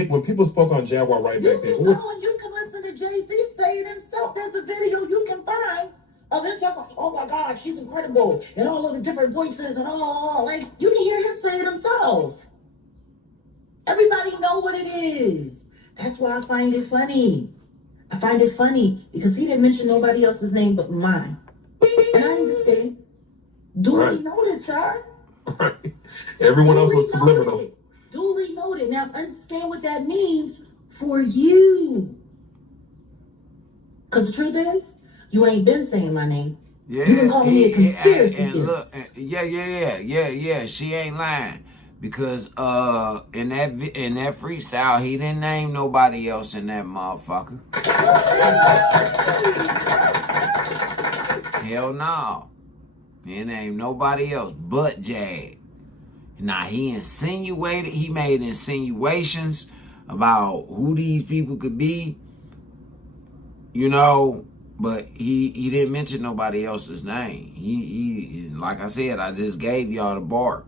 when people spoke on Jaguar right back then? You can listen to Jay-Z say it himself. There's a video you can find of him talking, oh my God, he's incredible, and all of the different voices and all. Like, you can hear him say it himself. Everybody know what it is. That's why I find it funny. I find it funny because he didn't mention nobody else's name but mine. And I understand. Duly noted, sir. Right. Everyone else was subliminal. Duly noted. Now understand what that means for you. Because the truth is, you ain't been saying my name. Yeah, you been calling me a conspiracy and look, theorist. yeah. She ain't lying because in that freestyle, he didn't name nobody else in that motherfucker. Hell no, he named nobody else but Jag. Now he made insinuations about who these people could be, you know. But he didn't mention nobody else's name. He like I said, I just gave y'all the bar.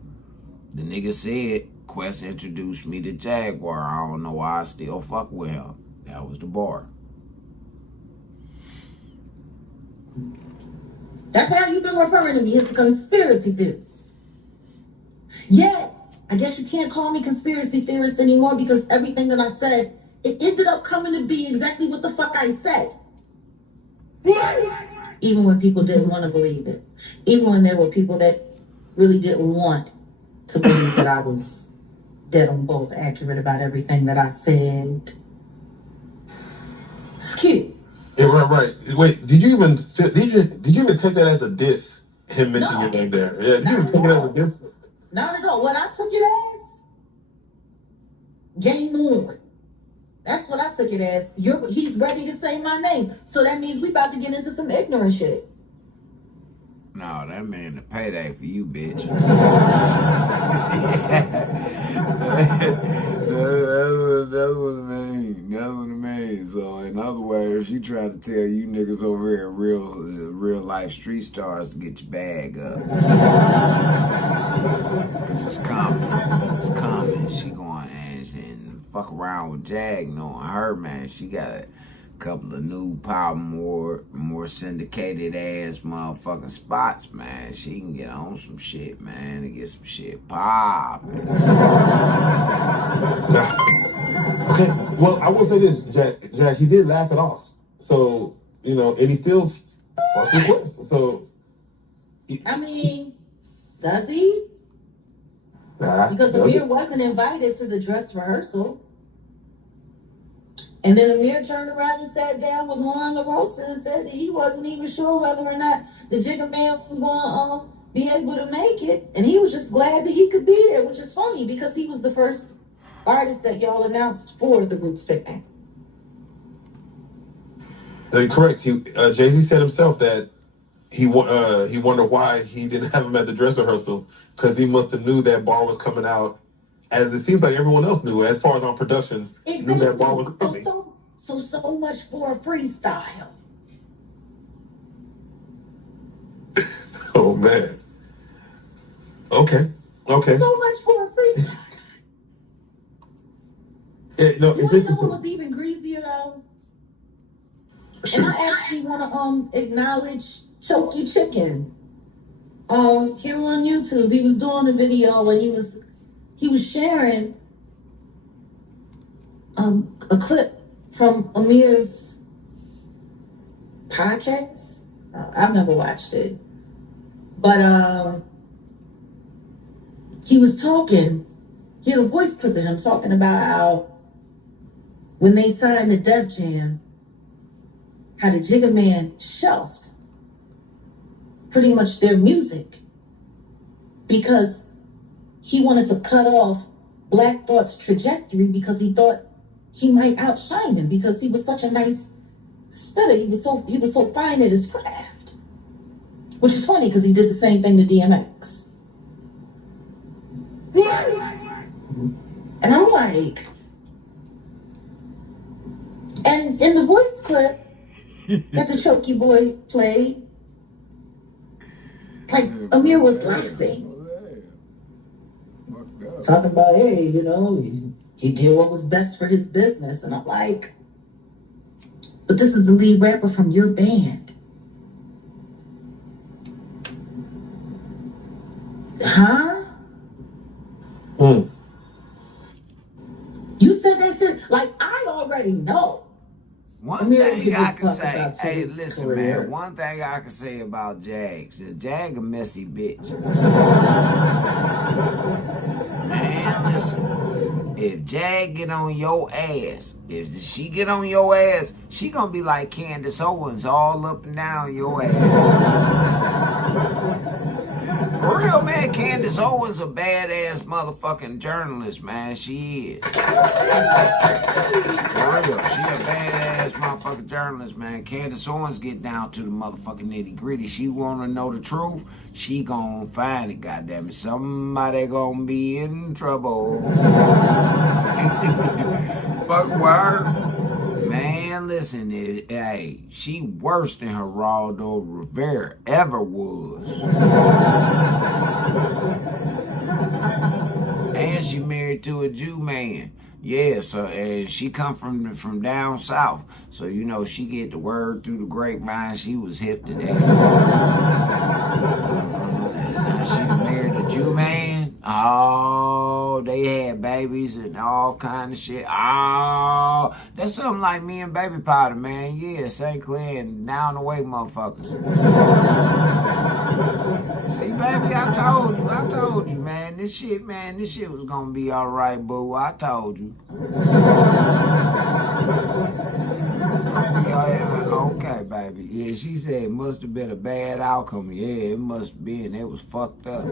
The nigga said, Quest introduced me to Jaguar. I don't know why I still fuck with him. That was the bar. That's how you've been referring to me, as a conspiracy theorist. Yet, I guess you can't call me conspiracy theorist anymore because everything that I said, it ended up coming to be exactly what the fuck I said. Even when people didn't want to believe it. Even when there were people that really didn't want to believe that I was dead on balls accurate about everything that I said. It's cute. Yeah, right. Wait, did you even take that as a diss? Him mentioning your name there. Yeah, did you even take it as a diss? Not at all. What I took it as, game on. That's what I took it as. He's ready to say my name. So that means we about to get into some ignorant shit. No, that mean the payday for you, bitch. That's what it mean. That's what it means. So in other words, she tried to tell you niggas over here real life street stars to get your bag up. Cause it's common. It's common. She going and fuck around with Jag, knowing her, man. She got a couple of new power, more syndicated ass motherfucking spots, man. She can get on some shit, man, and get some shit popping. Okay, well, I will say this, Jack, he did laugh it off. So, you know, and he still fucks with Quest. So, I mean, does he? Nah, because Amir wasn't invited to the dress rehearsal. And then Amir turned around and sat down with Lauren LaRosa and said that he wasn't even sure whether or not the Jigga Man was going to be able to make it. And he was just glad that he could be there, which is funny because he was the first artist that y'all announced for the Roots picnic. Correct. Jay-Z said himself that he wondered why he didn't have him at the dress rehearsal because he must have knew that bar was coming out, as it seems like everyone else knew, as far as on production, exactly. Knew that bar was coming. So much for a freestyle. Oh, man. Okay. So much for a freestyle. Yeah, no, it's You know what was even greasier, though? Sure. And I actually want to acknowledge Choky Chicken. Here on YouTube, he was doing a video and he was sharing a clip from Amir's podcast. I've never watched it, but he was talking. He had a voice clip of him talking about how when they signed the Def Jam, how the Jigga Man shelved pretty much their music because he wanted to cut off Black Thought's trajectory because he thought he might outshine him because he was such a nice spitter. He was so fine at his craft, which is funny because he did the same thing to DMX. And I'm like, and in the voice clip that the Choky boy played, Like, Amir was laughing. Talking about, hey, you know, he did what was best for his business. And I'm like, but this is the lead rapper from your band. Huh? You said that shit? Like, I already know. One thing I can say, hey, listen, man. One thing I can say about Jag, Jag a messy bitch. Man, listen. If Jag get on your ass, if she get on your ass, she gonna be like Candace Owens, all up and down your ass. For real, man, Candace Owens a badass motherfucking journalist, man. She is. For real, she a badass motherfucking journalist, man. Candace Owens get down to the motherfucking nitty gritty. She wanna know the truth, she gon' find it, goddammit. Somebody gonna be in trouble. Fuck word. Man, listen, hey, she worse than Geraldo Rivera ever was. And she married to a Jew man. Yeah, so and she come from down south. So, you know, she get the word through the grapevine. She was hip to that. Now she married a Jew man. Oh, they had babies and all kind of shit. Oh, that's something like me and Baby Powder, man. Yeah, St. Clair and down the way, motherfuckers. See, baby, I told you, man. This shit was gonna be all right, boo. I told you. Okay, baby. Yeah, she said it must have been a bad outcome. Yeah, it must have been. It was fucked up.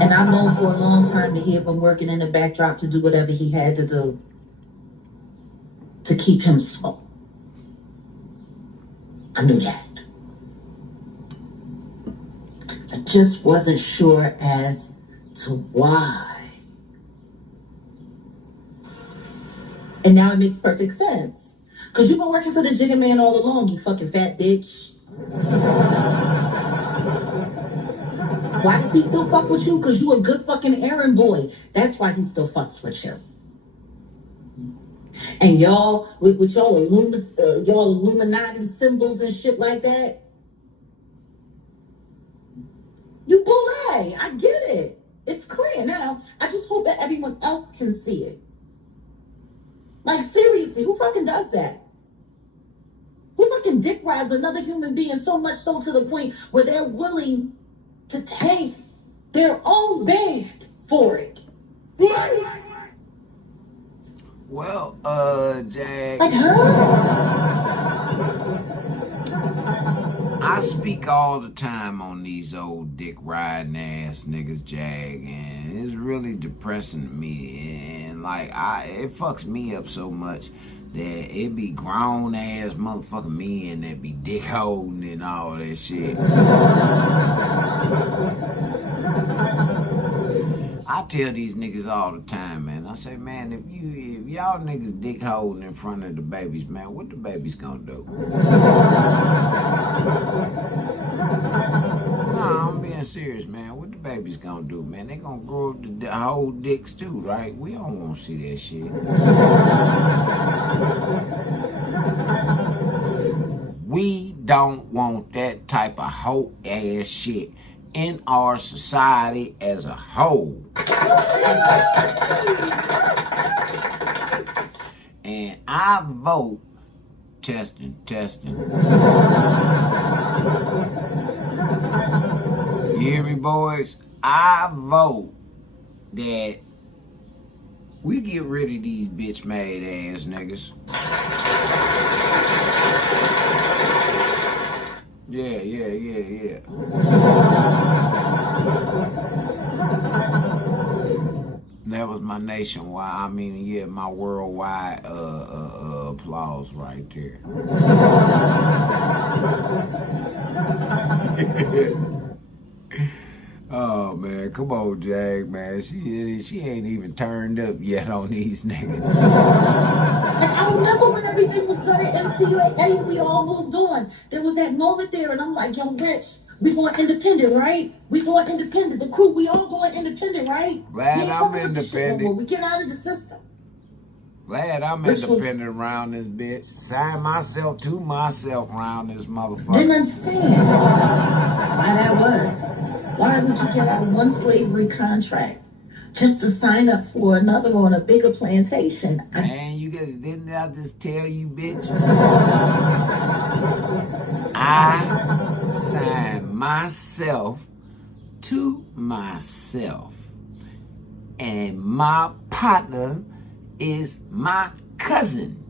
And I've known for a long time that he had been working in the backdrop to do whatever he had to do to keep him small. I knew that. I just wasn't sure as to why. And now it makes perfect sense. Because you've been working for the Jigga Man all along, you fucking fat bitch. Why does he still fuck with you? Because you a good fucking errand boy. That's why he still fucks with you. And y'all, with y'all Illuminati symbols and shit like that, you bully. I get it. It's clear now. I just hope that everyone else can see it. Like, seriously, who fucking does that? Who fucking dick rides another human being so much so to the point where they're willing to tank their own band for it? Well, Jag. Like, huh? I speak all the time on these old dick riding ass niggas, Jag, and it's really depressing to me. And like, it fucks me up so much that it be grown ass motherfucking men that be dick holding and all that shit. I tell these niggas all the time, man. I say, man, if y'all niggas dick holding in front of the babies, man, what the babies gonna do? Nah, I'm being serious, man. What the babies gonna do, man? They gonna grow up to hold dicks too, right? We don't want to see that shit. We don't want that type of hoe ass shit in our society as a whole. And I vote, testing. You hear me, boys? I vote that we get rid of these bitch-made ass niggas. Yeah. That was my nationwide, my worldwide applause right there. Oh man, come on, Jag, man. She ain't even turned up yet on these niggas. And I remember when everything was done at MCUA, we all moved on. There was that moment there, and I'm like, yo, Rich, we going independent, right? We going independent. The crew, we all going independent, right? Glad I'm independent. We get out of the system. Glad I'm independent around this bitch. Sign myself to myself around this motherfucker. Didn't understand why that was. Why would you get out of one slavery contract just to sign up for another on a bigger plantation? Man, didn't I just tell you, bitch? I signed myself to myself. And my partner is my cousin.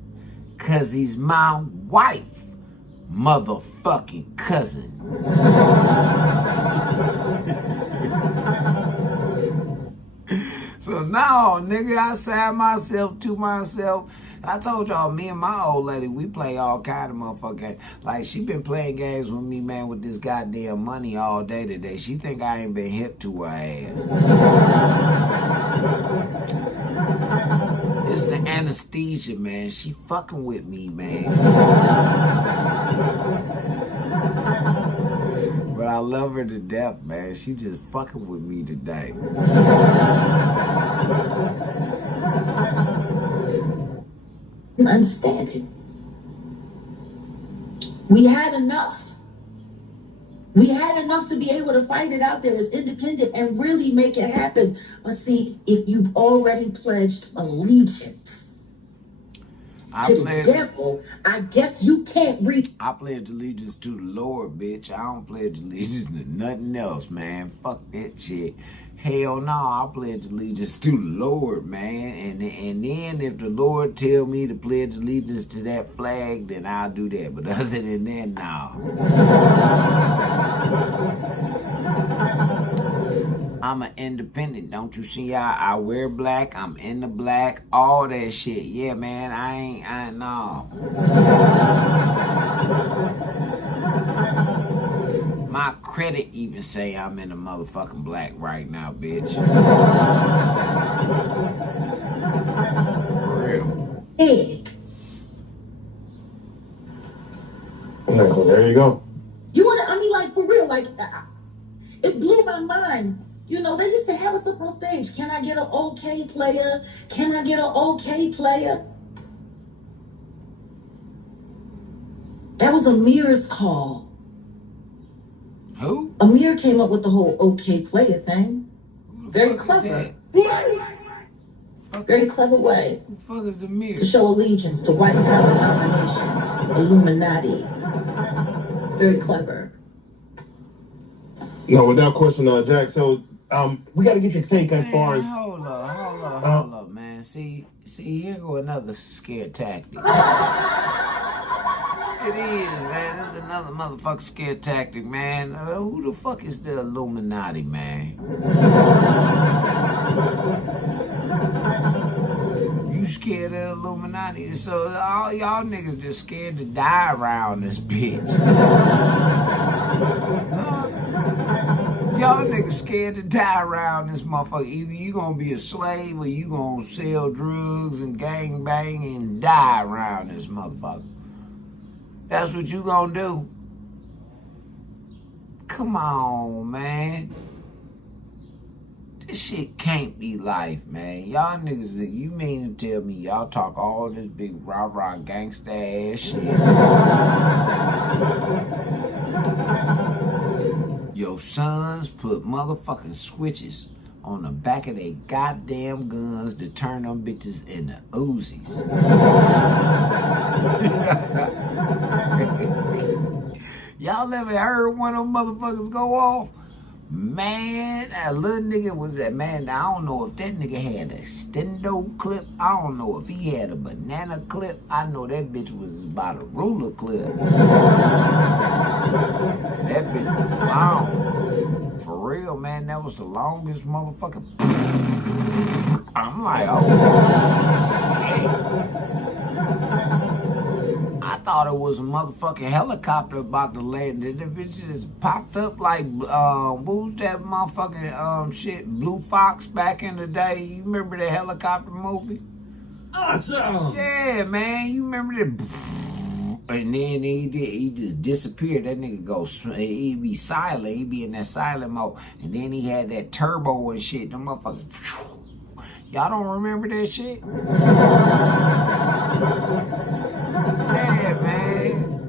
'Cause he's my wife. Motherfucking cousin. So now, nigga, I signed myself to myself. I told y'all, me and my old lady, we play all kind of motherfucking games. Like, she been playing games with me, man, with this goddamn money all day today. She think I ain't been hip to her ass. It's the anesthesia, man. She fucking with me, man. But I love her to death, man. She just fucking with me today. Understanding. We had enough. We had enough to be able to fight it out there as independent and really make it happen. But see, if you've already pledged allegiance to the devil, I guess you can't reach. I pledge allegiance to the Lord, bitch. I don't pledge allegiance to nothing else, man. Fuck that shit. Hell no, I pledge allegiance to the Lord, man. And then if the Lord tell me to pledge allegiance to that flag, then I'll do that. But other than that, no. I'm an independent. Don't you see? I wear black. I'm in the black. All that shit. Yeah, man. I no. My credit even say I'm in the motherfucking black right now, bitch. For real. Big. There you go. You want to, I mean, like, for real, like, it blew my mind. You know, they used to have us up on stage. Can I get an okay player? Can I get an okay player? That was Amir's call. Who? Amir came up with the whole okay player thing. Very clever. Very clever way. Who the fuck is Amir? To show allegiance to white power domination. Illuminati. Very clever. No, without question, Jack. So, we got to get your take as far as. Hold up, man. See, here go another scare tactic. It is, man. It's another motherfucking scare tactic, man. Who the fuck is the Illuminati, man? You scared of the Illuminati? So all y'all niggas just scared to die around this bitch. Y'all niggas scared to die around this motherfucker. Either you gonna be a slave or you gonna sell drugs and gang bang and die around this motherfucker. That's what you gonna do. Come on, man. This shit can't be life, man. Y'all niggas, you mean to tell me y'all talk all this big rah-rah gangsta ass shit? Your sons put motherfucking switches on the back of their goddamn guns to turn them bitches into Uzis. Y'all ever heard one of them motherfuckers go off? Man, that little nigga was that man. I don't know if that nigga had a stendo clip. I don't know if he had a banana clip. I know that bitch was about a ruler clip. That bitch was long. For real, man, that was the longest motherfucker. I'm like, oh shit. I thought it was a motherfucking helicopter about to land. The bitch just popped up like, what was that motherfucking shit? Blue Fox back in the day. You remember the helicopter movie? Awesome. Yeah, man. You remember that? And then he just disappeared. That nigga he'd be silent. He'd be in that silent mode. And then he had that turbo and shit. The motherfucker. Y'all don't remember that shit?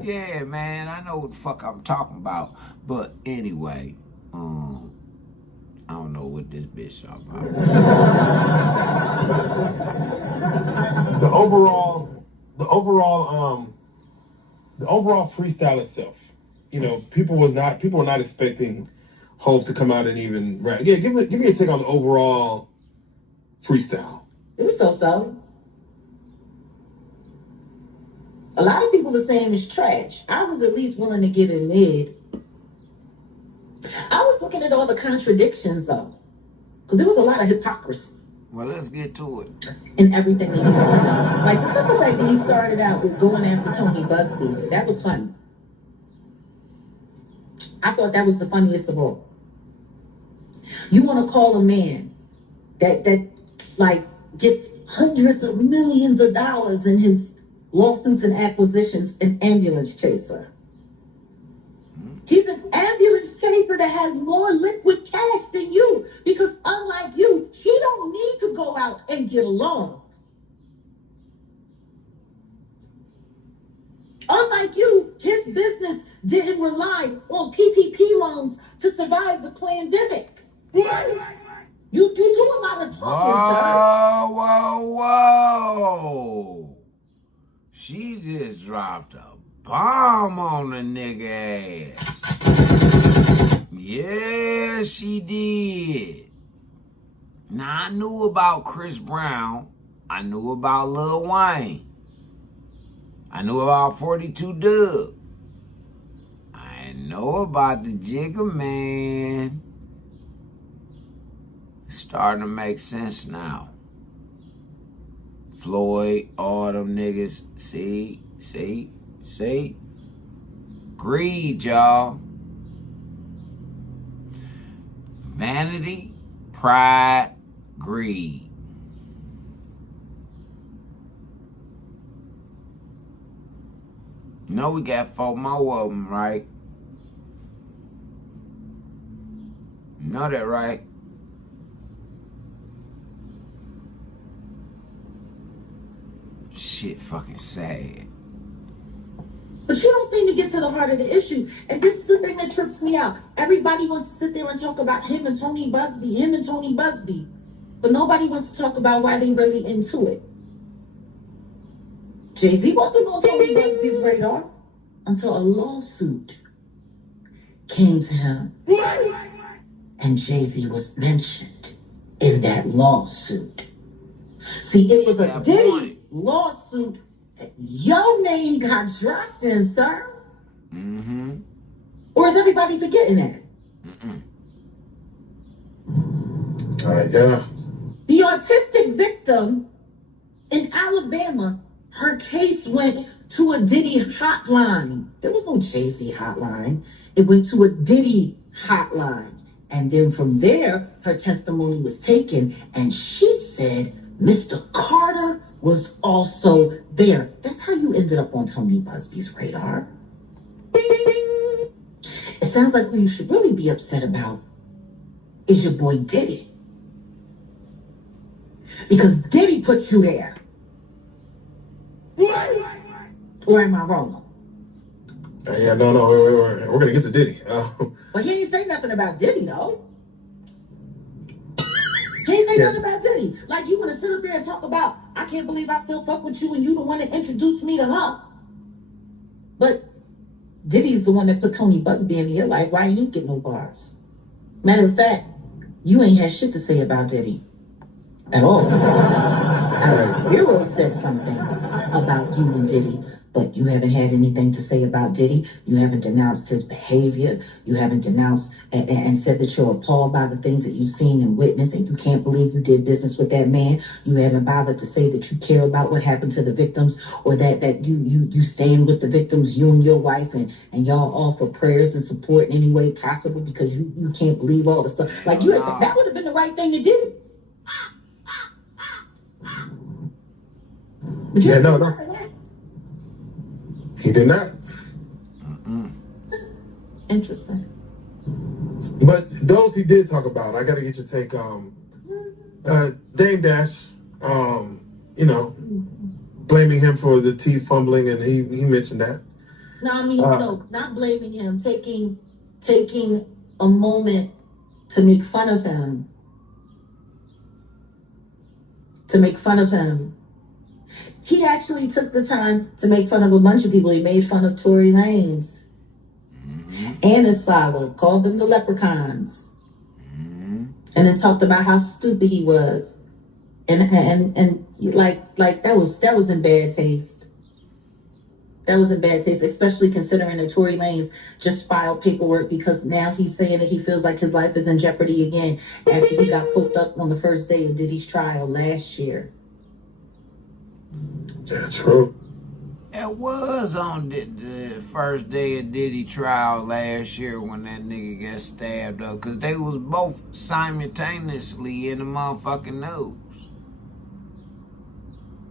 Yeah, man. I know what the fuck I'm talking about. But anyway, I don't know what this bitch talking about. The overall freestyle itself. You know, people were not expecting Hov to come out and even rap. Yeah, give me a take on the overall freestyle. It was so-so. A lot of people are saying it's trash. I was at least willing to give it mid. I was looking at all the contradictions, though, because there was a lot of hypocrisy. Well, let's get to it. In everything that he was saying. Like the simple fact that he started out with going after Tony Busby, that was funny. I thought that was the funniest of all. You want to call a man that like gets hundreds of millions of dollars in his lawsuits and acquisitions an ambulance chaser. He's an ambulance chaser that has more liquid cash than you, because unlike you, he don't need to go out and get a loan. Unlike you, his business didn't rely on PPP loans to survive the pandemic. You do a lot of talking, sir. Whoa. She just dropped a bomb on the nigga ass. Yeah, she did. Now, I knew about Chris Brown. I knew about Lil Wayne. I knew about 42 Dugg. I know about the Jigga Man. It's starting to make sense now. Floyd, all them niggas. See? Greed, y'all. Vanity, pride, greed. You know we got 4 more of them, right? You know that, right? Shit fucking sad. But you don't seem to get to the heart of the issue. And this is the thing that trips me out. Everybody wants to sit there and talk about him and Tony Busby. But nobody wants to talk about why they really into it. Jay-Z wasn't on Tony Busby's radar until a lawsuit came to him. And Jay-Z was mentioned in that lawsuit. See, it was a Diddy lawsuit that your name got dropped in, sir. Mm-hmm. Or is everybody forgetting that? Mm-mm. All right, yeah. The autistic victim in Alabama, her case went to a Diddy hotline. There was no Jay-Z hotline. It went to a Diddy hotline. And then from there, her testimony was taken, and she said Mr. Carter was also there. That's how you ended up on Tony Busby's radar. It sounds like who you should really be upset about is your boy Diddy. Because Diddy put you there. Or am I wrong? Yeah, no, we're gonna get to Diddy. But he ain't say nothing about Diddy, though. He ain't say nothing about Diddy. Like, you want to sit up there and talk about, I can't believe I still fuck with you and you the one that introduced me to her. But Diddy's the one that put Tony Busby in your life. Why you get no bars? Matter of fact, you ain't had shit to say about Diddy at all. Alice Hero said something about you and Diddy, but you haven't had anything to say about Diddy. You haven't denounced his behavior. You haven't denounced and said that you're appalled by the things that you've seen and witnessed, and you can't believe you did business with that man. You haven't bothered to say that you care about what happened to the victims, or that you stand with the victims, you and your wife, and y'all offer prayers and support in any way possible, because you can't believe all the stuff. Like, that would have been the right thing to do. Yeah, no. He did not. Interesting. But those he did talk about, I got to get your take. Dame Dash, blaming him for the teeth fumbling, and he mentioned that. No, I mean, no, not blaming him. Taking a moment to make fun of him. He actually took the time to make fun of a bunch of people. He made fun of Tory Lanez and his father, called them the leprechauns, and then talked about how stupid he was, and like that was in bad taste. That was in bad taste, especially considering that Tory Lanez just filed paperwork because now he's saying that he feels like his life is in jeopardy again after he got poked up on the first day of Diddy's trial last year. Yeah, true. It was on the first day of Diddy trial last year when that nigga got stabbed up, because they was both simultaneously in the motherfucking news.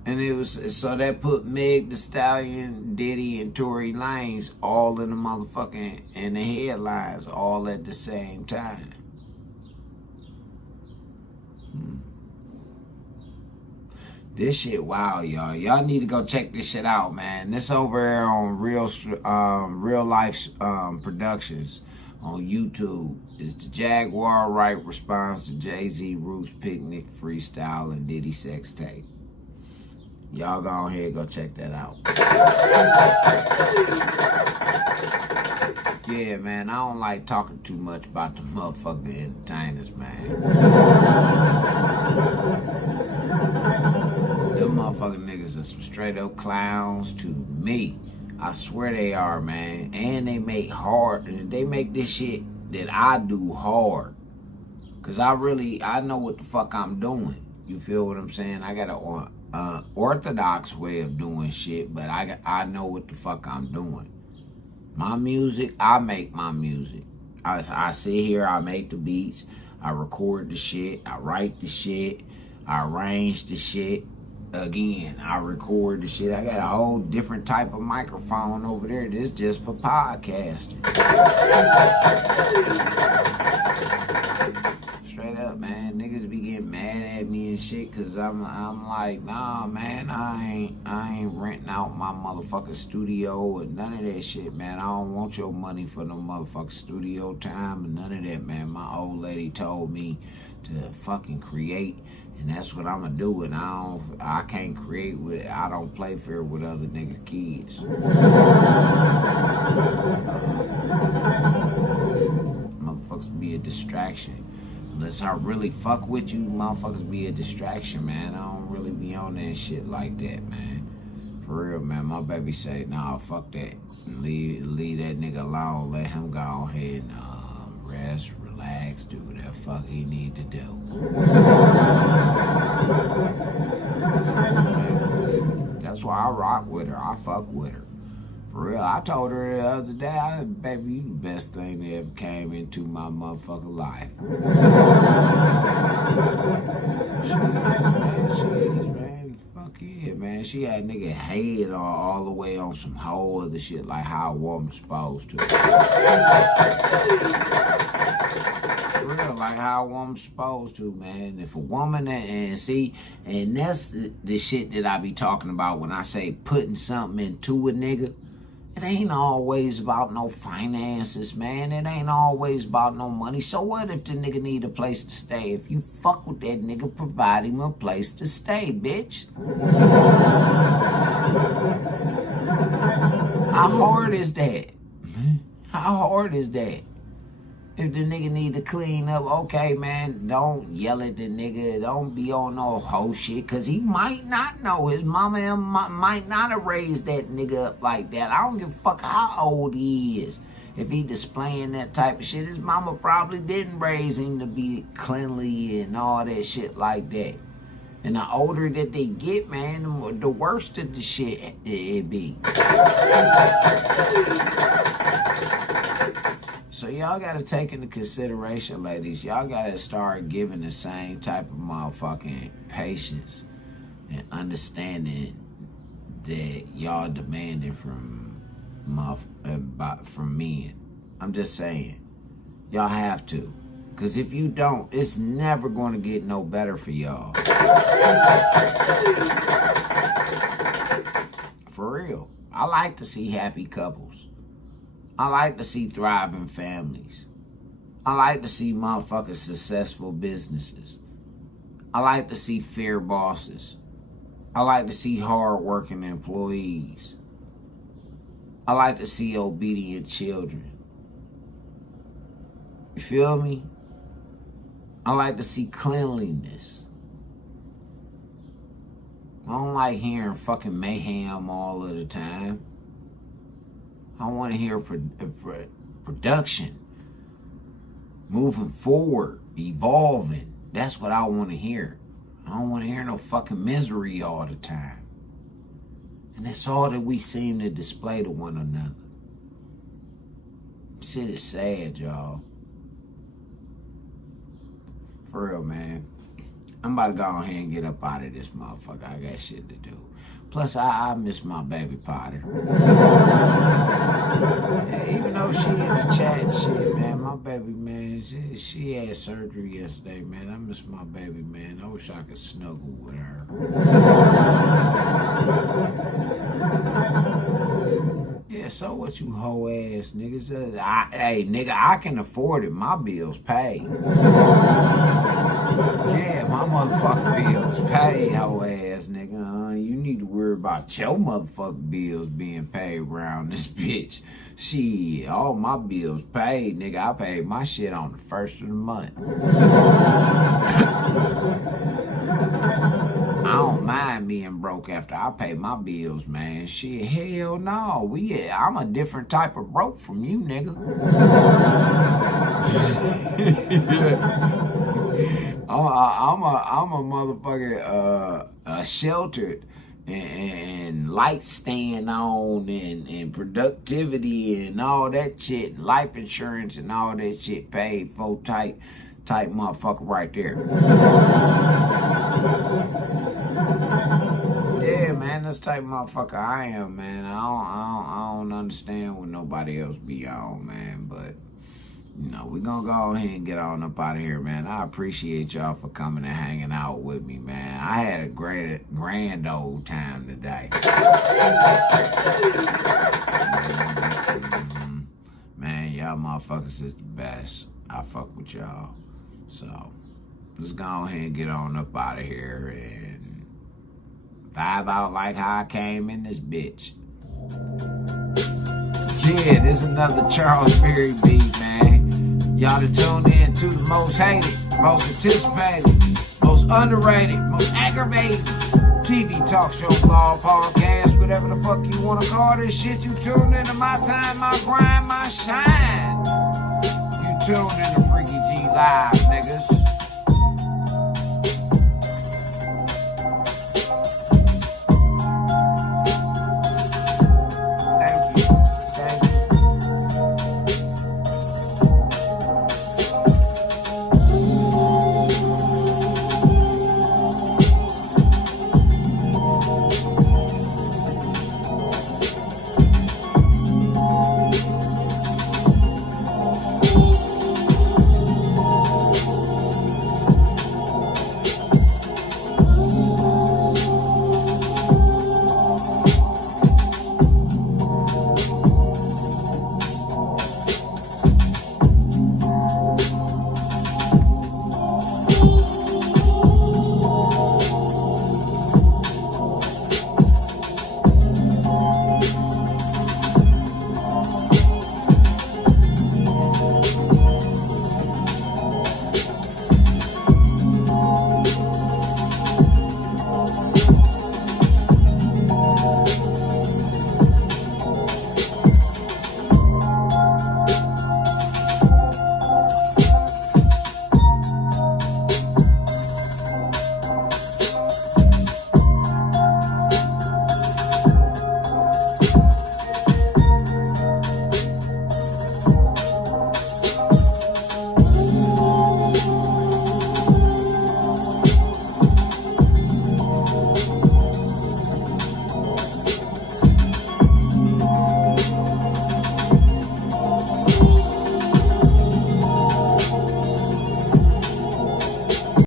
And it was, so that put Meg Thee Stallion, Diddy, and Tory Lanez all in the motherfucking, in the headlines all at the same time. This shit wild, y'all. Y'all need to go check this shit out, man. This over here on Real Life Productions on YouTube. It's the Jaguar Wright response to Jay-Z Roots Picnic Freestyle and Diddy Sex Tape. Y'all go ahead and go check that out. Yeah, man, I don't like talking too much about the motherfucking entertainers, man. Them motherfucking niggas are some straight up clowns to me. I swear they are, man. And they make this shit that I do hard. Cause I know what the fuck I'm doing. You feel what I'm saying? I got an orthodox way of doing shit, but I know what the fuck I'm doing. My music, I make my music. I sit here, I make the beats, I record the shit, I write the shit, I arrange the shit. Again, I record the shit. I got a whole different type of microphone over there. This just for podcasting. Straight up, man. Niggas be getting mad at me and shit because I'm like, nah, man, I ain't renting out my motherfucking studio or none of that shit, man. I don't want your money for no motherfucking studio time and none of that, man. My old lady told me to fucking create. And that's what I'm gonna do, and I can't create with, I don't play fair with other nigga kids. Motherfuckers be a distraction. Unless I really fuck with you, motherfuckers be a distraction, man. I don't really be on that shit like that, man. For real, man. My baby say, nah, fuck that. Leave that nigga alone. Let him go ahead and rest, relax, do whatever the fuck he need to do. That's why I rock with her. I fuck with her. For real, I told her the other day, baby, you the best thing that ever came into my motherfucking life. She is, man. Fuck yeah, man. She had nigga head all the way on some whole other shit like how a woman's supposed to. For real, like how a woman's supposed to, man. If a woman, and that's the shit that I be talking about when I say putting something into a nigga. It ain't always about no finances, man. It ain't always about no money. So what if the nigga need a place to stay? If you fuck with that nigga, provide him a place to stay, bitch. How hard is that? How hard is that? If the nigga need to clean up, okay, man, don't yell at the nigga. Don't be on no hoe shit, because he might not know. His mama and him might not have raised that nigga up like that. I don't give a fuck how old he is. If he displaying that type of shit, his mama probably didn't raise him to be cleanly and all that shit like that. And the older that they get, man, the worse that the shit it be. So y'all gotta take into consideration, ladies, y'all gotta start giving the same type of motherfucking patience and understanding that y'all demanding from men. I'm just saying, y'all have to. Because if you don't, it's never going to get no better for y'all. For real. I like to see happy couples. I like to see thriving families. I like to see motherfuckers successful businesses. I like to see fair bosses. I like to see hard-working employees. I like to see obedient children. You feel me? I like to see cleanliness. I don't like hearing fucking mayhem all of the time. I want to hear production. Moving forward, evolving. That's what I want to hear. I don't want to hear no fucking misery all the time. And that's all that we seem to display to one another. Shit is sad, y'all. For real, man. I'm about to go ahead and get up out of this motherfucker. I got shit to do. Plus, I miss my baby Potter. Yeah, even though she in the chat and shit, man, my baby, man, she had surgery yesterday, man. I miss my baby, man. I wish I could snuggle with her. Yeah, so what, you hoe ass niggas? Hey, nigga, I can afford it. My bills paid. Yeah, my motherfucking bills paid, hoe ass nigga. You need to worry about your motherfucking bills being paid around this bitch. Shit, all my bills paid, nigga. I paid my shit on the 1st of the month. I don't mind being broke after I pay my bills, man. Shit, hell no. I'm a different type of broke from you, nigga. I'm a motherfucker, sheltered and lights staying on and productivity and all that shit, and life insurance and all that shit paid for type motherfucker right there. Yeah, man, that's the type of motherfucker I am, man. I don't understand what nobody else be on, man, but you know, we're gonna go ahead and get on up out of here, man. I appreciate y'all for coming and hanging out with me, man. I had a grand old time today. Man, y'all motherfuckers is the best. I fuck with y'all. So, let's go ahead and get on up out of here and vibe out like how I came in this bitch. Yeah, this is another Charles Berry beat, man. Y'all to tune in to the most hated, most anticipated, most underrated, most aggravated TV talk show, blog, podcast, whatever the fuck you want to call this shit. You tuned into my time, my grind, my shine. You tuned into Freaky